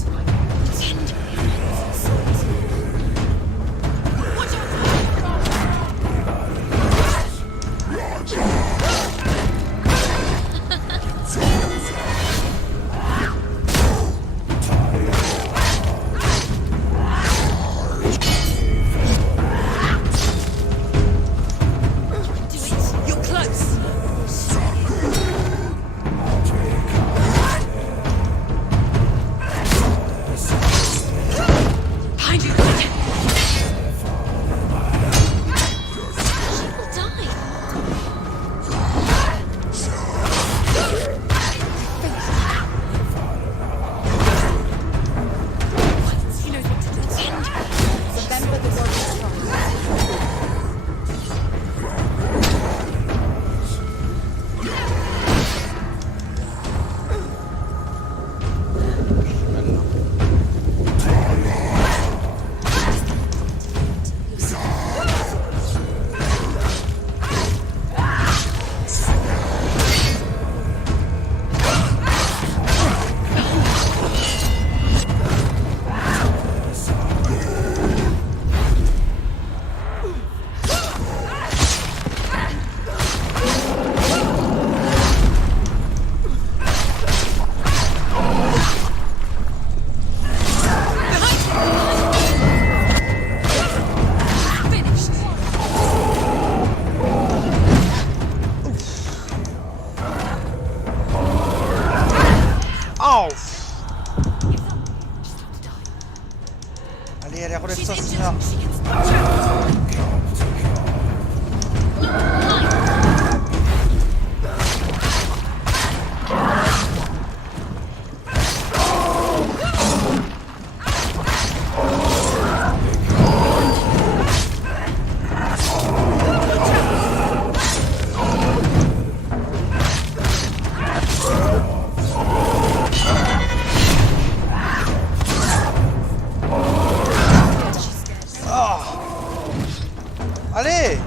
Allez!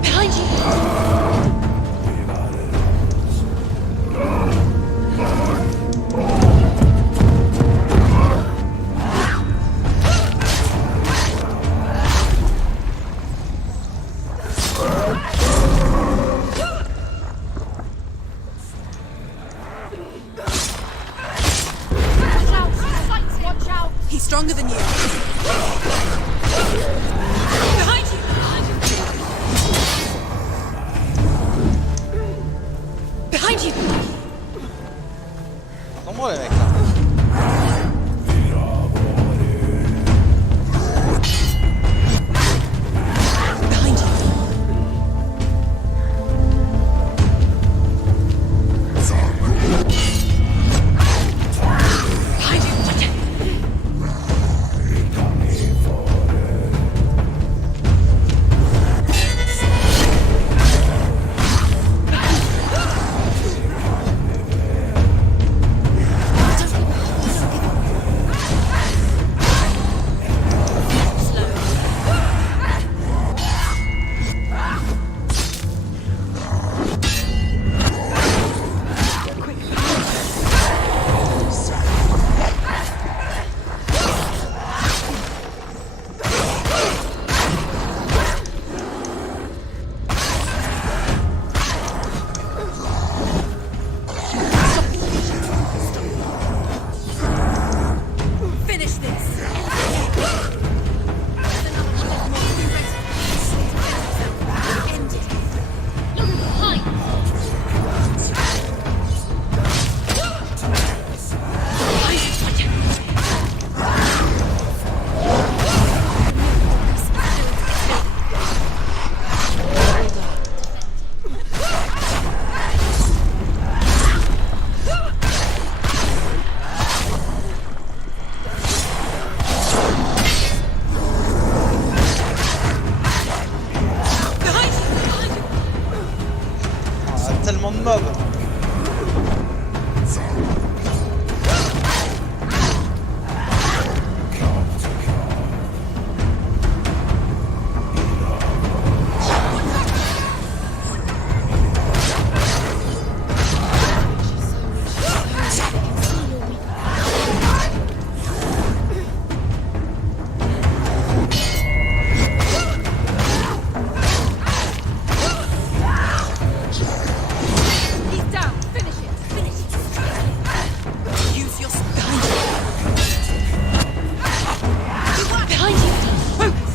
Behind you! He's stronger than you. Behind you! Behind you! Attends-moi les mecs là. Behind you. Behind you! Watch it! Finish this! End it! Look behind! Ah, tellement de mobs. He's down! Finish it! Finish it! Use your Behind you! Focus!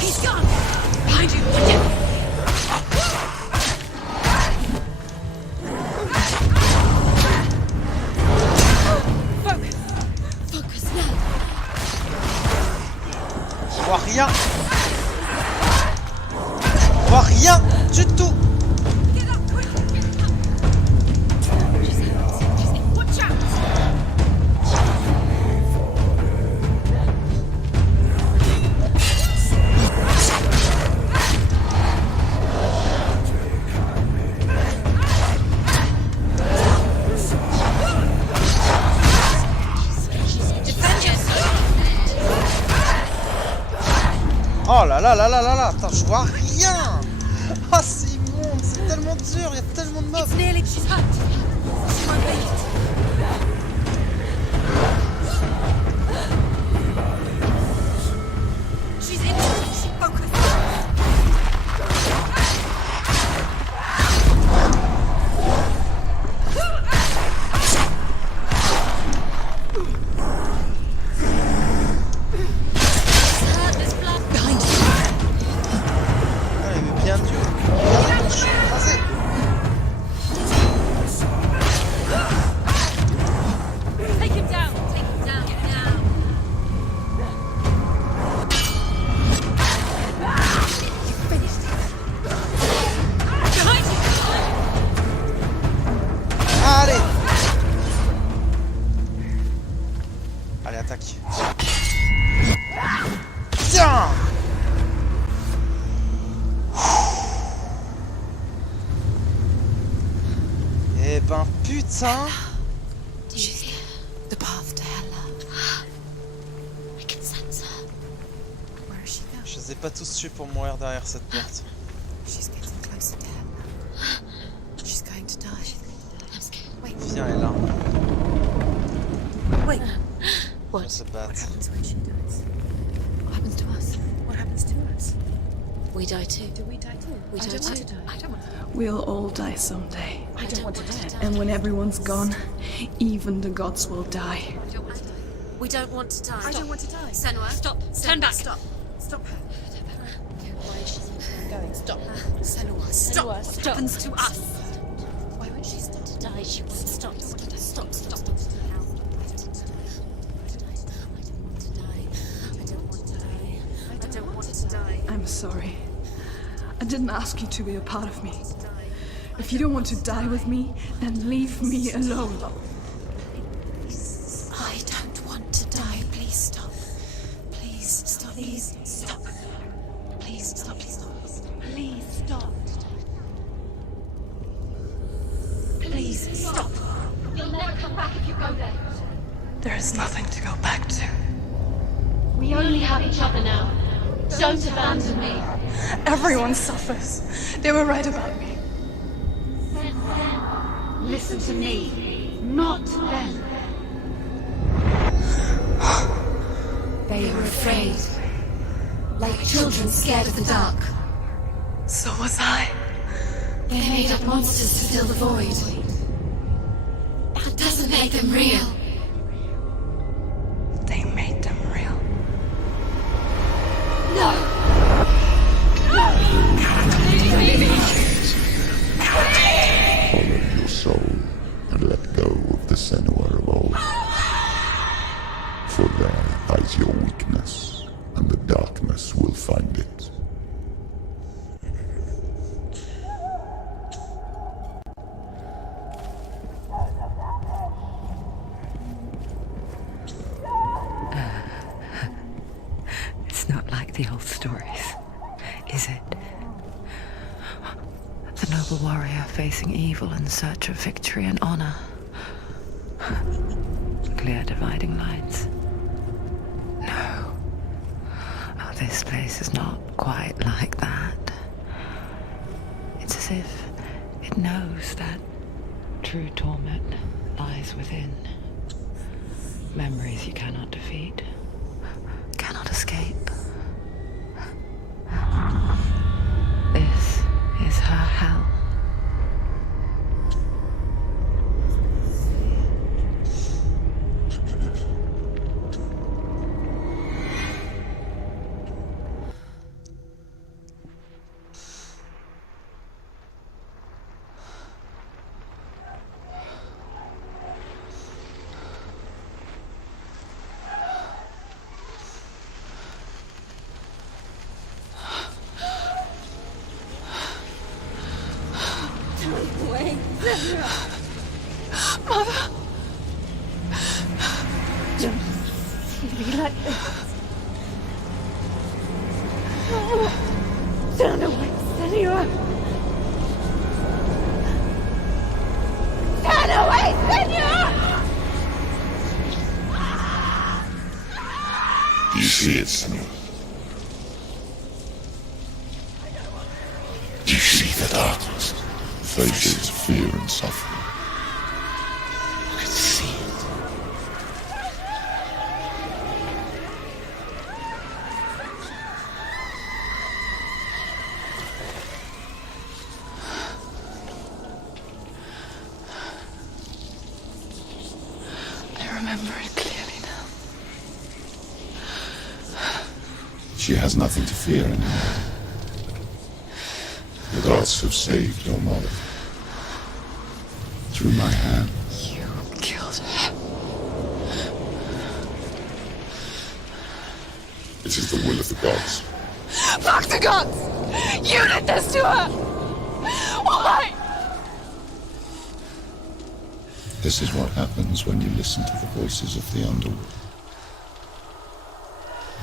He's gone. Behind you! Watch it! Focus! Focus now. Je vois rien. Je vois rien du tout. Get up quick! Watch out! Defend yourself! Oh là là là là là là. Attends, je vois rien. Ah, c'est immonde, c'est tellement dur, il y a tellement de mobs. It's nearly... She's hurt! She won't make it! She's injured! Focus! There's blood! Behind you. Ah, il est bien dur. Regardez, je suis écrasé. Putain! She's there. The path to Hella. I can sense her. Where is she going? Je les ai pas tous tués pour mourir derrière cette porte. She's getting closer to Hella. She's going to die. I'm scared. Wait. Viens, elle est là. Wait. On se bat. What happens when she dies? What happens to us? What happens to us? We die too. Do we die too? We die too. I don't want to die. We'll all die someday. I don't want to die. And when everyone's gone, even the gods will die. I don't want to die. We don't want to die. I don't want to die. Senua. Stop. Senua, Turn back. Stop. Stop her. Why is she going? Stop. Senua, stop. What stop. happens to us? Why won't she stop to die? She won't stop. Stop. I'm sorry. I didn't ask you to be a part of me. If you don't want to die with me, then leave me alone. I don't want to die. Please stop. Please stop. Please stop. Please stop. Please stop. Please stop. Please stop. You'll never come back if you go there. There is nothing to go back to. We only have each other now. Don't abandon me. Everyone suffers. They were right about me. Listen to me, not them. They are afraid. Like children scared of the dark. So was I. They made up monsters to fill the void. That doesn't make them real. They made them real. No! Follow your soul and let go of the Senua of old. For there lies your weakness, and the darkness will find it. It's not like the old stories, is it? The noble warrior facing evil in search of victory and honor. Clear dividing lines. No. Oh, this place is not quite like that. It's as if it knows that true torment lies within. Memories you cannot defeat, cannot escape. This is her hell. Mother! Don't be like this. Turn away, Senua! Turn away, Senua! Do you see it, Senua? Do you see the darkness? Faces of fear and suffering. I can see it. I remember it clearly now. She has nothing to fear anymore. The gods have saved your mother. Through my hand. You killed her. It is the will of the gods. Fuck the gods! You did this to her! Why? This is what happens when you listen to the voices of the underworld.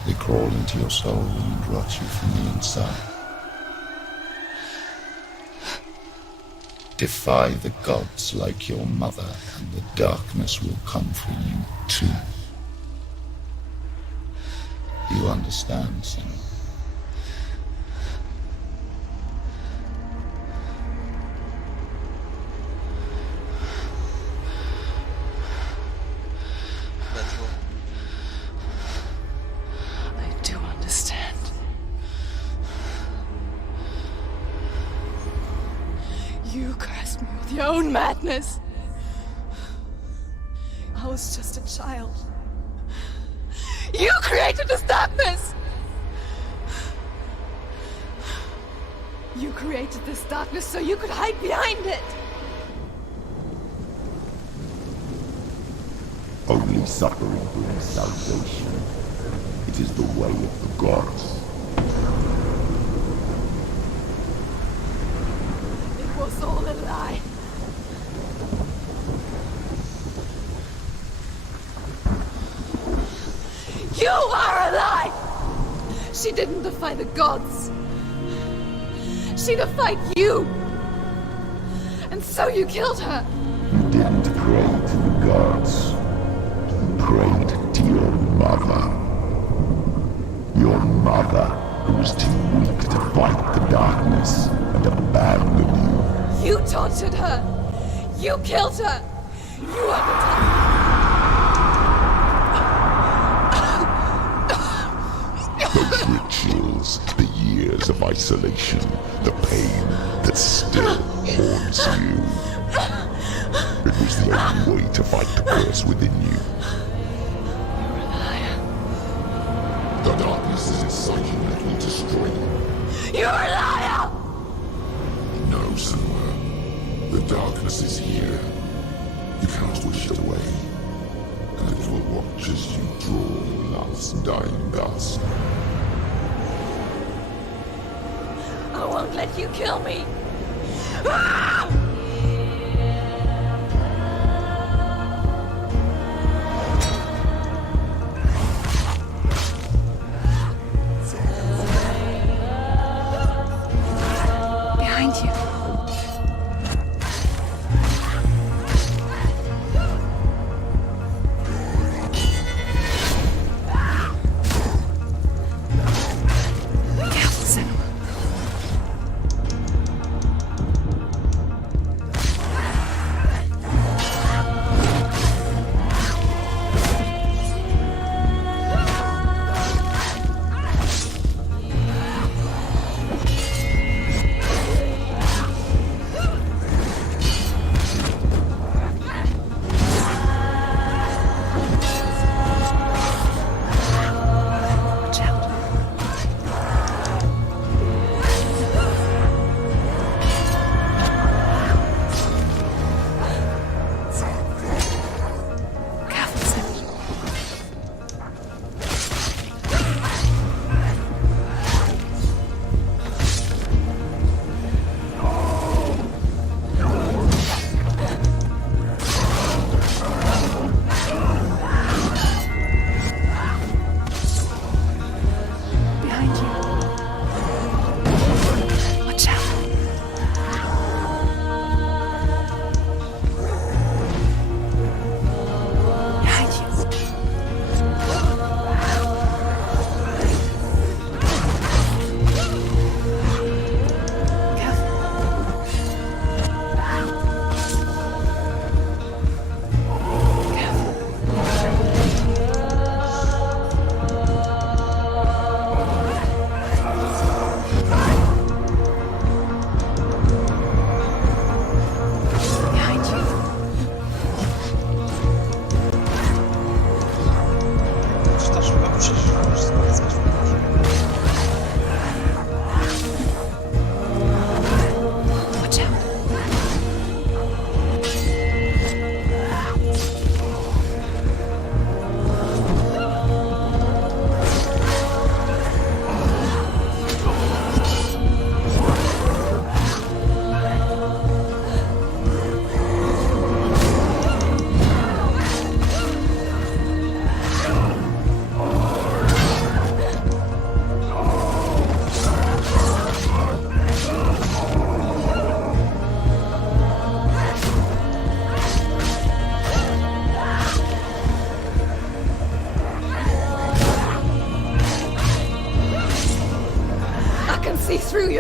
They crawl into your soul and rot you from the inside. Defy the gods like your mother, and the darkness will come for you too. You understand, Senua? Bah, tu vois. I do understand. You cursed me with your own madness. I was just a child. You created this darkness! You created this darkness so you could hide behind it! Only suffering brings salvation. It is the way of the gods. It was all a lie. You are a lie! She didn't defy the gods. She defied you! And so you killed her! You didn't pray to the gods. You prayed to your mother. Your mother, who was too weak to fight the darkness and abandoned you. You tortured her! You killed her! You are the Those rituals, the years of isolation, the pain that still haunts you. It was the only way to fight the curse within you. You're a liar. The darkness is inside you and it will destroy you. You're a liar! No, Senua. The darkness is here. You cannot wish it away. And it will watch as you draw love's dying gasp. I won't let you kill me! Behind you. Be careful, Senua.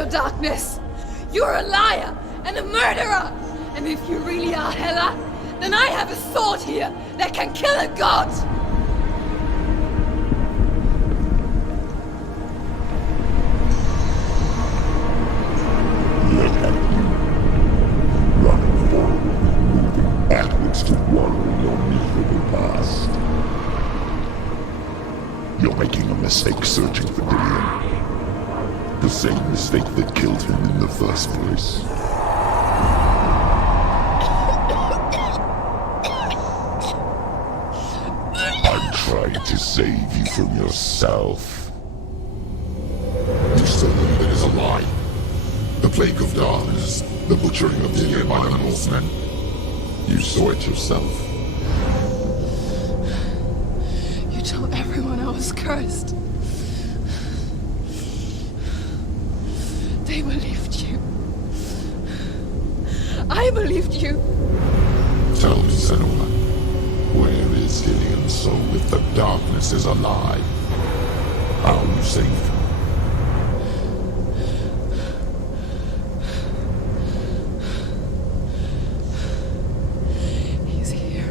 darkness. You're a liar and a murderer. And if you really are Hela, then I have a sword here that can kill a god. Look at you. Running forward, moving backwards to wallow in your miserable past. You're making a mistake searching for Dillion. The same mistake that killed him in the first place. I'm trying to save you from yourself. You still believe it is a lie. The plague of darkness, the butchering of Dillion by the Northmen. You saw it yourself. You told everyone I was cursed. They believed you. I believed you. Tell me, Senua, where is Dillion's soul if the darkness is a lie? How you saved him? He's here.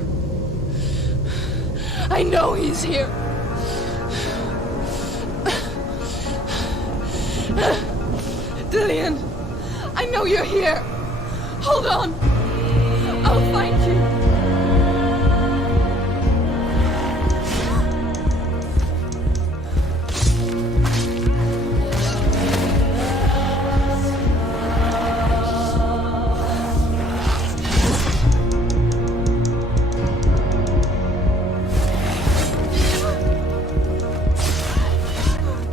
I know he's here. Dillion, I know you're here. Hold on. I'll find you.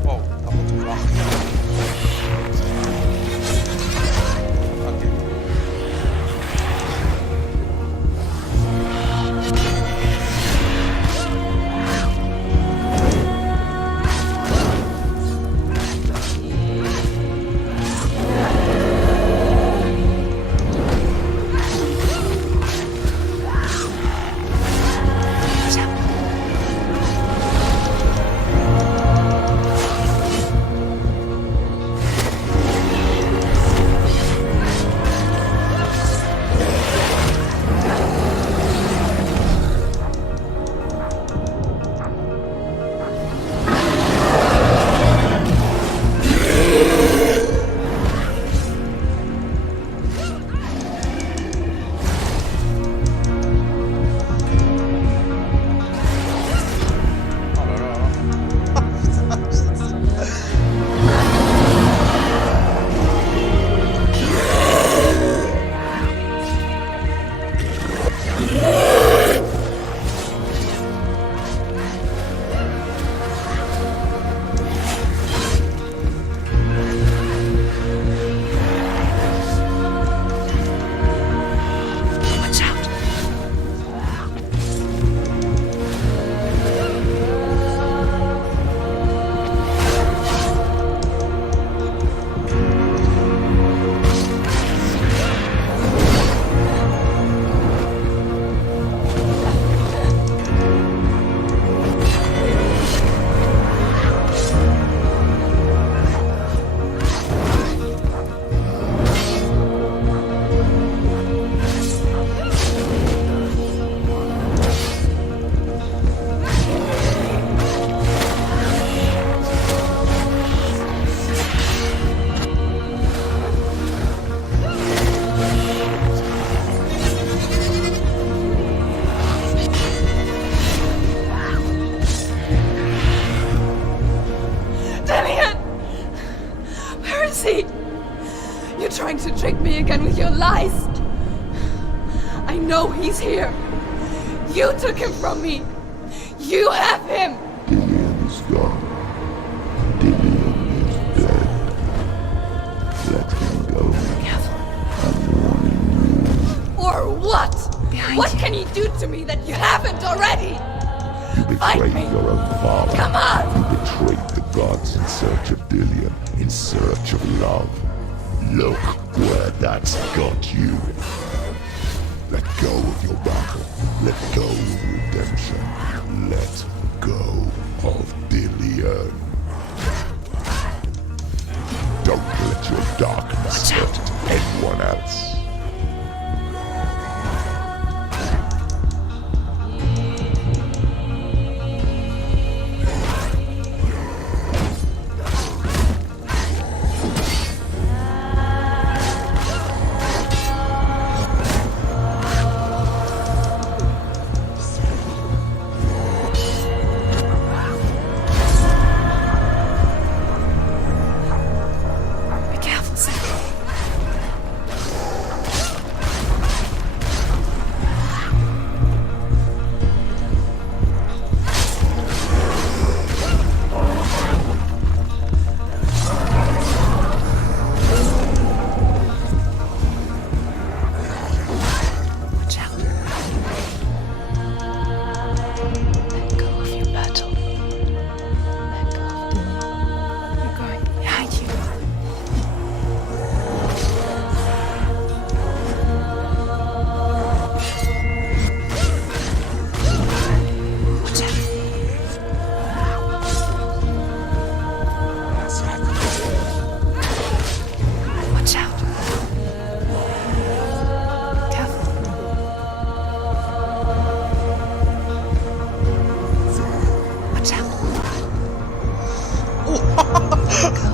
Wow, par contre, on voit rien. Ok. Oh là là. Watch out! Dillion! Where is he? You're trying to trick me again with your lies. I know he's here. You took him from me. You have him. Dillion is gone. Dillion is dead. Let him go. Careful. I'm warning you. Or what? Behind What you. can he do to me that you haven't already? You Fight betrayed me. your own father. Come on! You betrayed the gods in search of Dillion, in search of love. Look where that's got you. Let go of your battle. Let go of redemption. Let go of Dillion. Don't let your darkness hurt anyone else.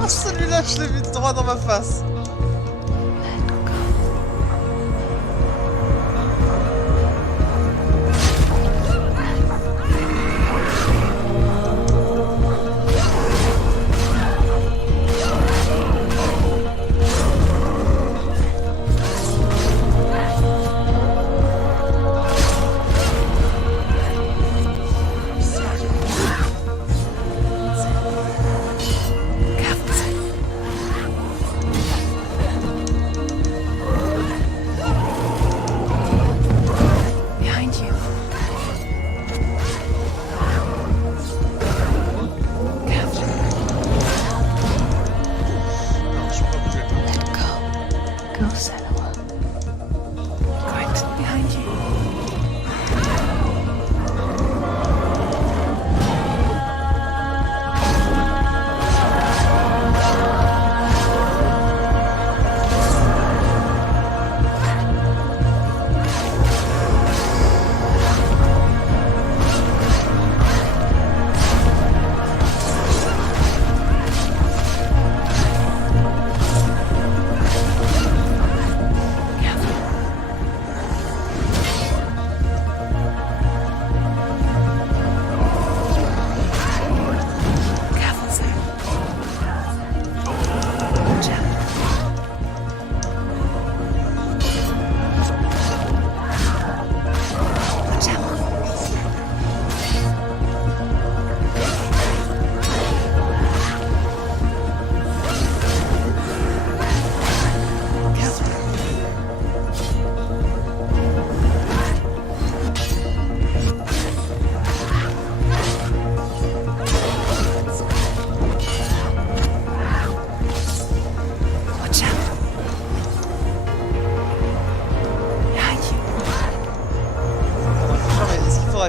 Celui-là, je l'ai vu droit dans ma face.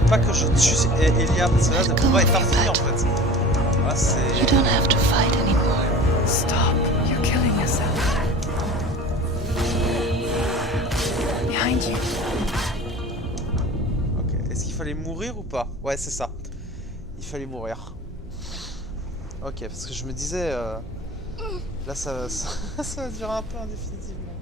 Pas que je tue Elia, parce que là le combat est infini en fait. Là c'est... You don't have to fight anymore. Stop. You're killing yourself. Behind you. Ok, est-ce qu'il fallait mourir ou pas? Ouais, c'est ça. Il fallait mourir. Ok, parce que je me disais... Là ça va durer un peu indéfinitivement.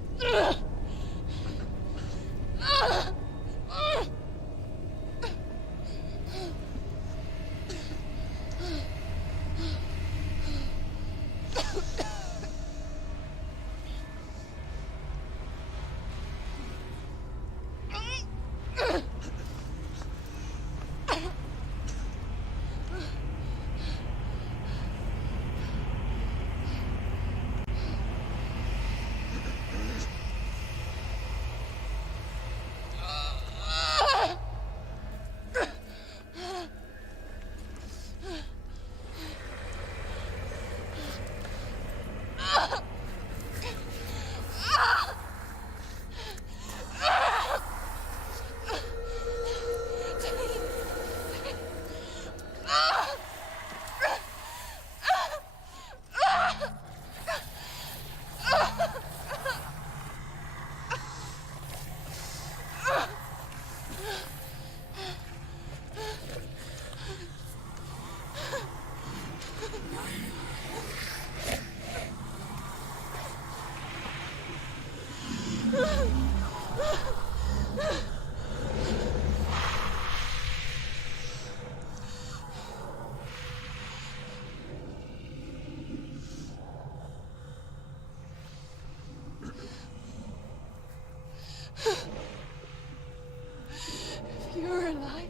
you're alive.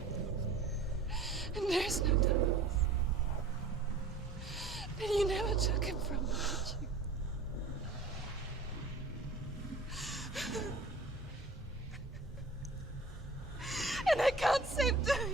And there's no doubt. Then you never took him from me, did you? And I can't save Diane.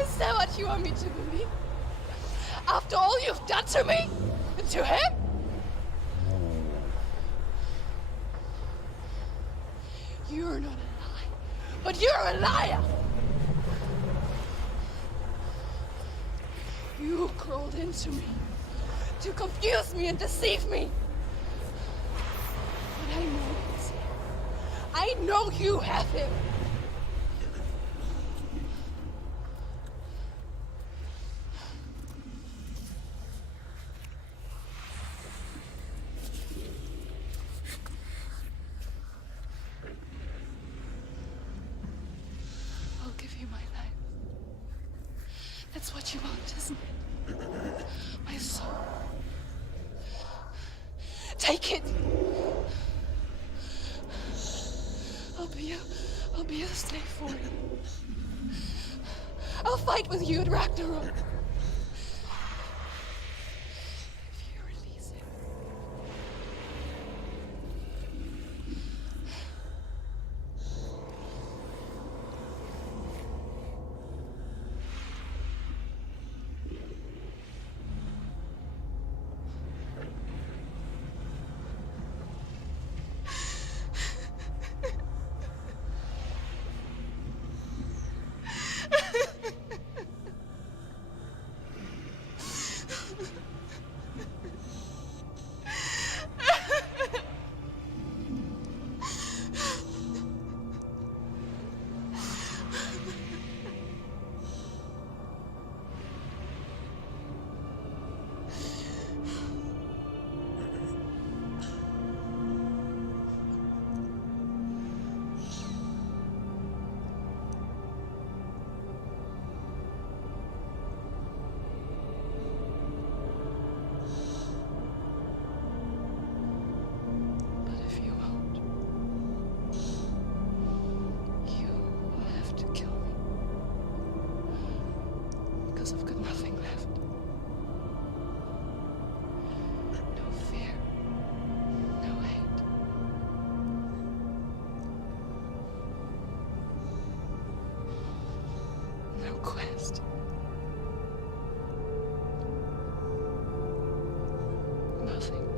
Is that what you want me to believe? After all you've done to me? And to him? You're not a lie, but you're a liar! You crawled into me to confuse me and deceive me. But I know he's here. I know you have him. I'll give you my life. That's what you want, isn't it? My soul. Take it. I'll be a slave for you. I'll fight with you at Ragnarok. If you release him. I've got nothing left. No fear. No hate. No quest. Nothing.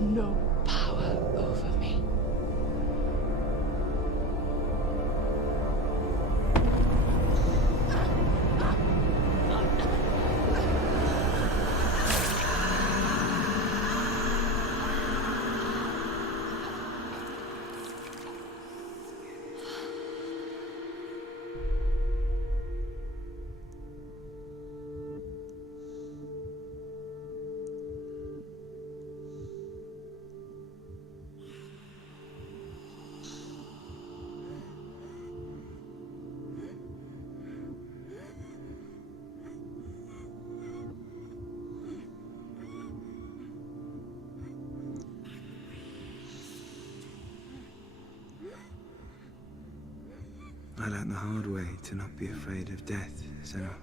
No power over me. I learned the hard way to not be afraid of death, Senua.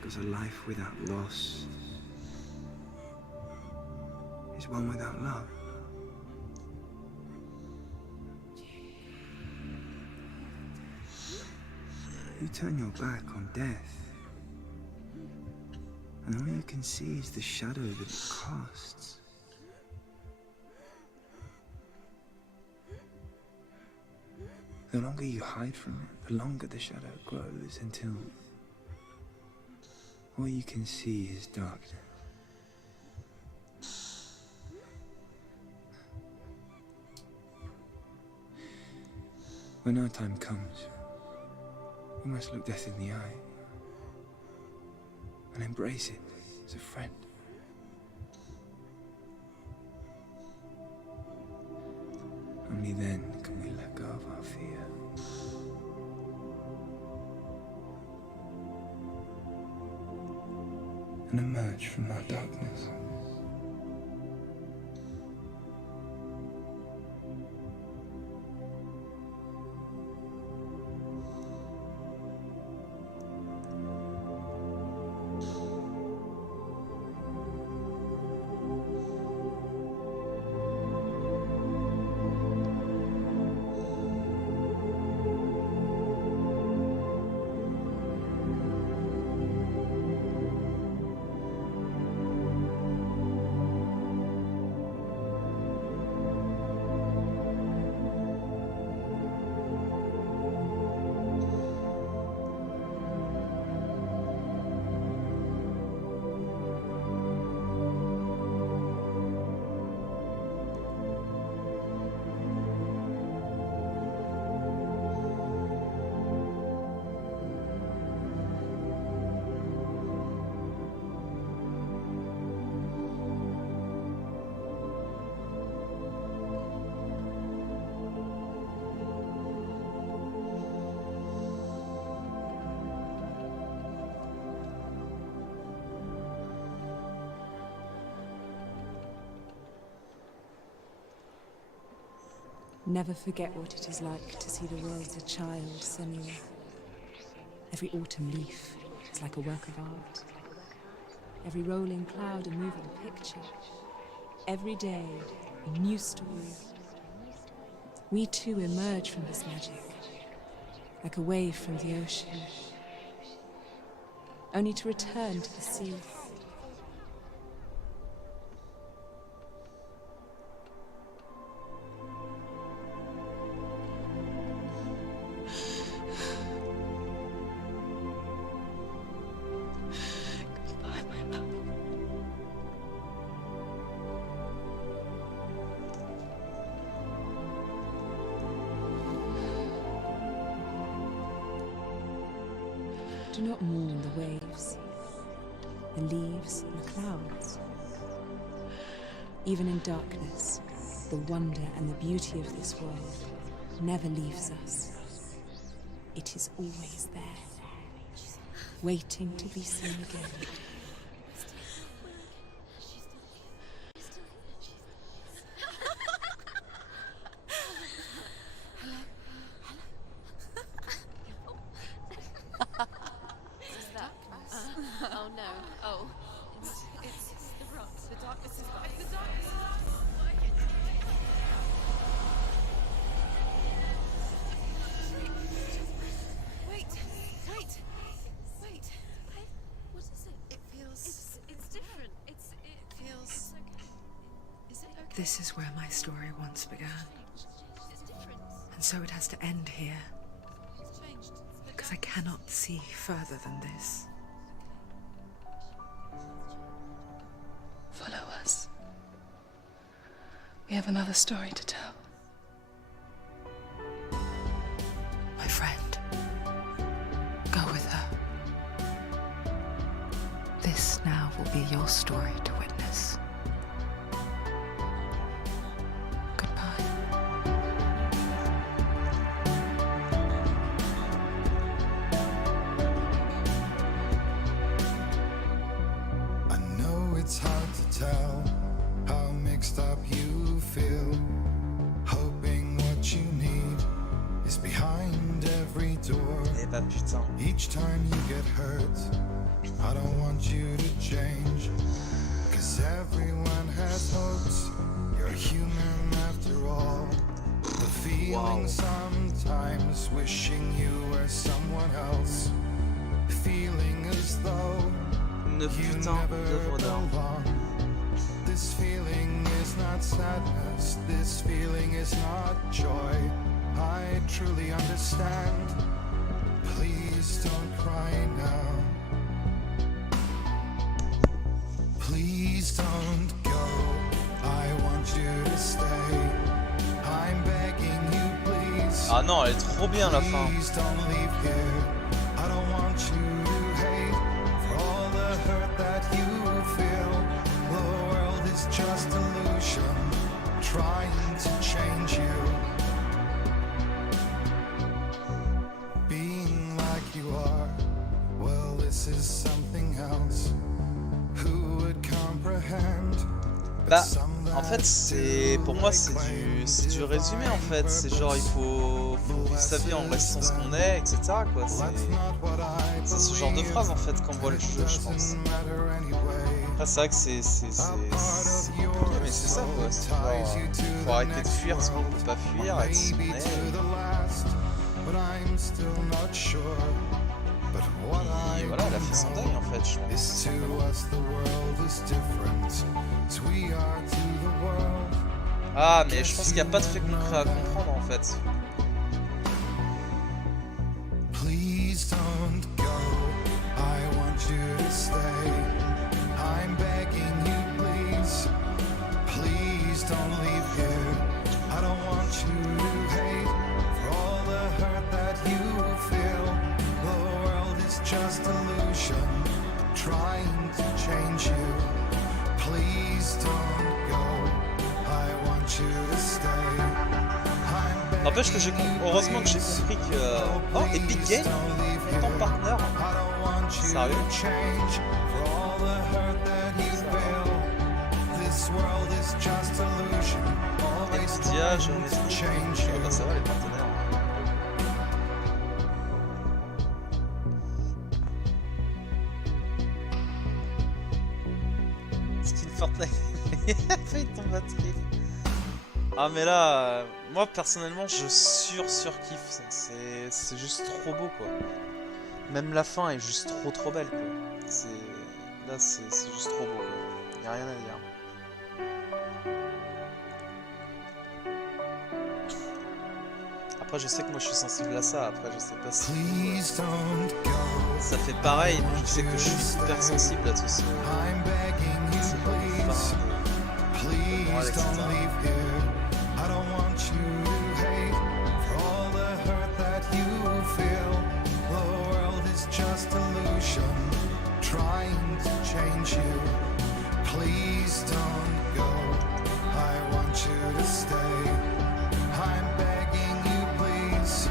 Because a life without loss is one without love. You turn your back on death, and all you can see is the shadow that it casts. The longer you hide from it, the longer the shadow grows until all you can see is darkness. When our time comes, we must look death in the eye and embrace it as a friend. Only then can we let go of our fear. And emerge from our darkness. Never forget what it is like to see the world as a child, Senua. Every autumn leaf is like a work of art. Every rolling cloud a moving picture. Every day a new story. We too emerge from this magic, like a wave from the ocean, only to return to the sea. Do not mourn the waves, the leaves, and the clouds. Even in darkness, the wonder and the beauty of this world never leaves us. It is always there, waiting to be seen again. Oh no. Oh. It's the rot. The darkness is back. The darkness is back. Wait. What is it? It feels... It's different. It feels... It's okay. Is it okay? This is where my story once began. It's different. And so it has to end here. It's changed. Because I cannot see further than this. Follow us. We have another story to tell. My friend, go with her. This now will be your story to witness. Goodbye. I know it's hard to tell how mixed up you feel, hoping what you need is behind every door. Eh bah putain. Each time you get hurt, I don't want you to change, 'cause everyone has hopes. You're human after all. The feeling sometimes wishing you were someone else, feeling as though you never belong. This feeling is not sadness, this feeling is not joy. I truly understand Ah non, elle est trop bien la fin. Please don't leave here. I don't want you to hate for all the hurt that you feel. The world is just illusion, trying to change you. Being like you are, well, this is something else. Who would comprehend? Bah, en fait, c'est pour moi c'est du résumé en fait. C'est genre il faut vivre sa vie en restant ce qu'on est, etc. quoi. C'est ce genre de phrase en fait qu'on voit le jeu, je pense. Après, c'est vrai que c'est compliqué, mais c'est ça quoi. C'est genre, faut arrêter de fuir ce qu'on peut pas fuir, être ce qu'on est. Et voilà, elle a fait son deuil en fait, je pense. Ah, mais je pense qu'il n'y a pas de fait concret à comprendre en fait. Please don't go. I want you to stay. I'm begging you, please. Please don't leave here. I don't want you to hate for all the hurt that you feel. The world is just illusion, trying to change you. Please don't go. I want you to stay. N'empêche que heureusement que j'ai compris que... Oh, Epic Games, ton partenaire. Sérieux? Nvidia, je me suis... Ah bah ça va les partenaires. Skin Fortnite. Il tombe à trip. Ah mais là, moi personnellement je surkiffe, c'est juste trop beau quoi. Même la fin est juste trop belle quoi. Là c'est juste trop beau quoi. Y'a rien à dire. Après je sais que moi je suis sensible à ça, après je sais pas si ça fait pareil, mais je sais que je suis hyper sensible à tout ça. C'est pas une fin de morale, etc. I don't want you to hate for all the hurt that you feel. The world is just illusion, trying to change you. Please don't go. I want you to stay. I'm begging you, please.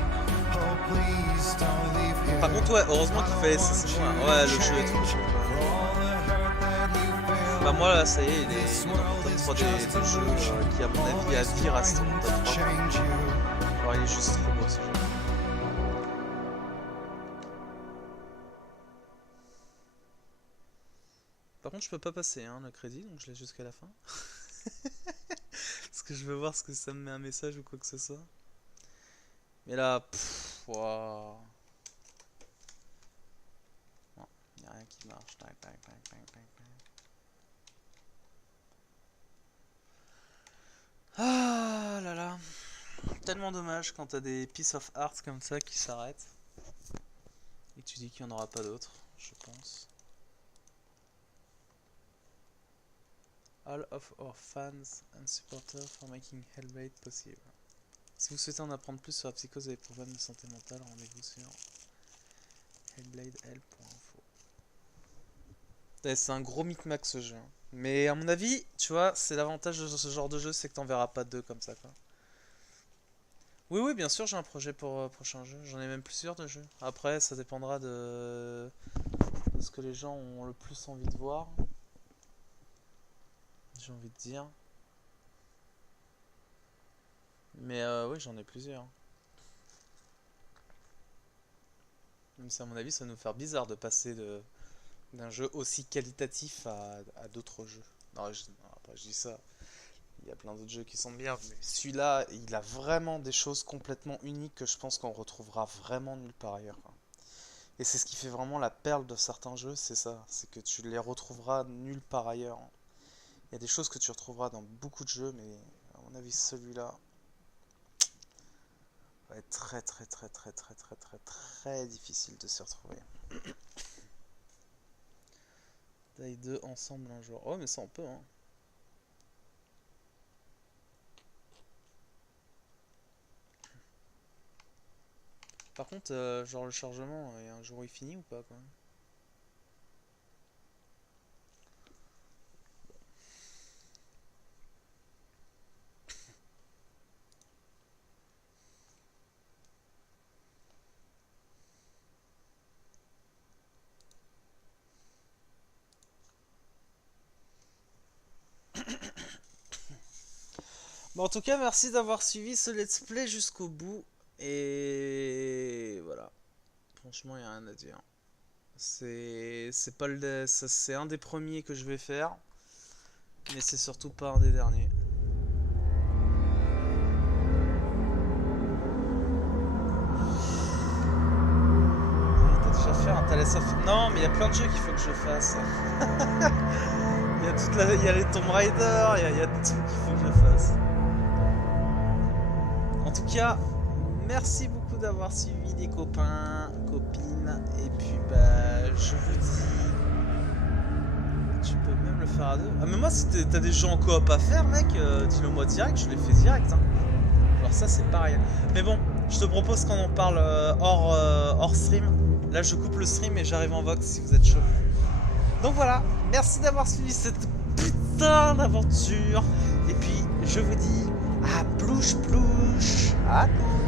Oh, please don't leave here. Par contre, ouais, heureusement qu'il fallait ça, c'est bon, ouais, le jeu et tout. Bah moi là ça y est, il est dans mon top 3 des jeux qui à mon avis à vie reste dans mon top 3. Alors il est juste trop beau ce jeu. Par contre je peux pas passer hein, le crédit, donc je laisse jusqu'à la fin. Parce que je veux voir ce que ça me met un message ou quoi que ce soit. Mais là, waouh. Non, y a rien qui marche. Tac, tac, tac, tac, tac, tac. Ah là là, tellement dommage quand t'as des pieces of art comme ça qui s'arrêtent et tu dis qu'il n'y en aura pas d'autres, je pense. All of our fans and supporters for making Hellblade possible. Si vous souhaitez en apprendre plus sur la psychose et les problèmes de santé mentale, rendez-vous sur hellbladel.info. C'est un gros micmac ce jeu. Mais à mon avis, tu vois, c'est l'avantage de ce genre de jeu, c'est que t'en verras pas deux comme ça, quoi. Oui, oui, bien sûr, j'ai un projet pour prochain jeu. J'en ai même plusieurs de jeux. Après, ça dépendra de ce que les gens ont le plus envie de voir. J'ai envie de dire. Mais oui, j'en ai plusieurs. Même si à mon avis, ça va nous faire bizarre de passer d'un jeu aussi qualitatif à d'autres jeux. Non, après je dis ça, il y a plein d'autres jeux qui sont bien, mais celui-là, il a vraiment des choses complètement uniques que je pense qu'on retrouvera vraiment nulle part ailleurs. Et c'est ce qui fait vraiment la perle de certains jeux, c'est ça, c'est que tu les retrouveras nulle part ailleurs. Il y a des choses que tu retrouveras dans beaucoup de jeux, mais à mon avis, celui-là va être très difficile de s'y retrouver. Taille 2 ensemble un jour. Oh mais ça on peut hein. Par contre, genre le chargement, il y a un jour il finit ou pas quoi? Bon, en tout cas, merci d'avoir suivi ce let's play jusqu'au bout. Et voilà. Franchement, il n'y a rien à dire. C'est pas le, c'est un des premiers que je vais faire. Mais c'est surtout pas un des derniers. T'as déjà fait un Thales of... Non, mais il y a plein de jeux qu'il faut que je fasse. Il y a les Tomb Raider, il y a tout qu'il faut que je fasse. En tout cas, merci beaucoup d'avoir suivi les copains, copines. Et puis bah je vous dis... Tu peux même le faire à deux. Ah mais moi si t'as des jeux en coop à faire mec, dis-le moi direct, je les fais direct. Hein. Alors ça c'est pareil. Mais bon, je te propose qu'on en parle hors stream. Là je coupe le stream et j'arrive en vox si vous êtes chaud. Donc voilà, merci d'avoir suivi cette putain d'aventure. Et puis je vous dis à plouche plouche. À tous.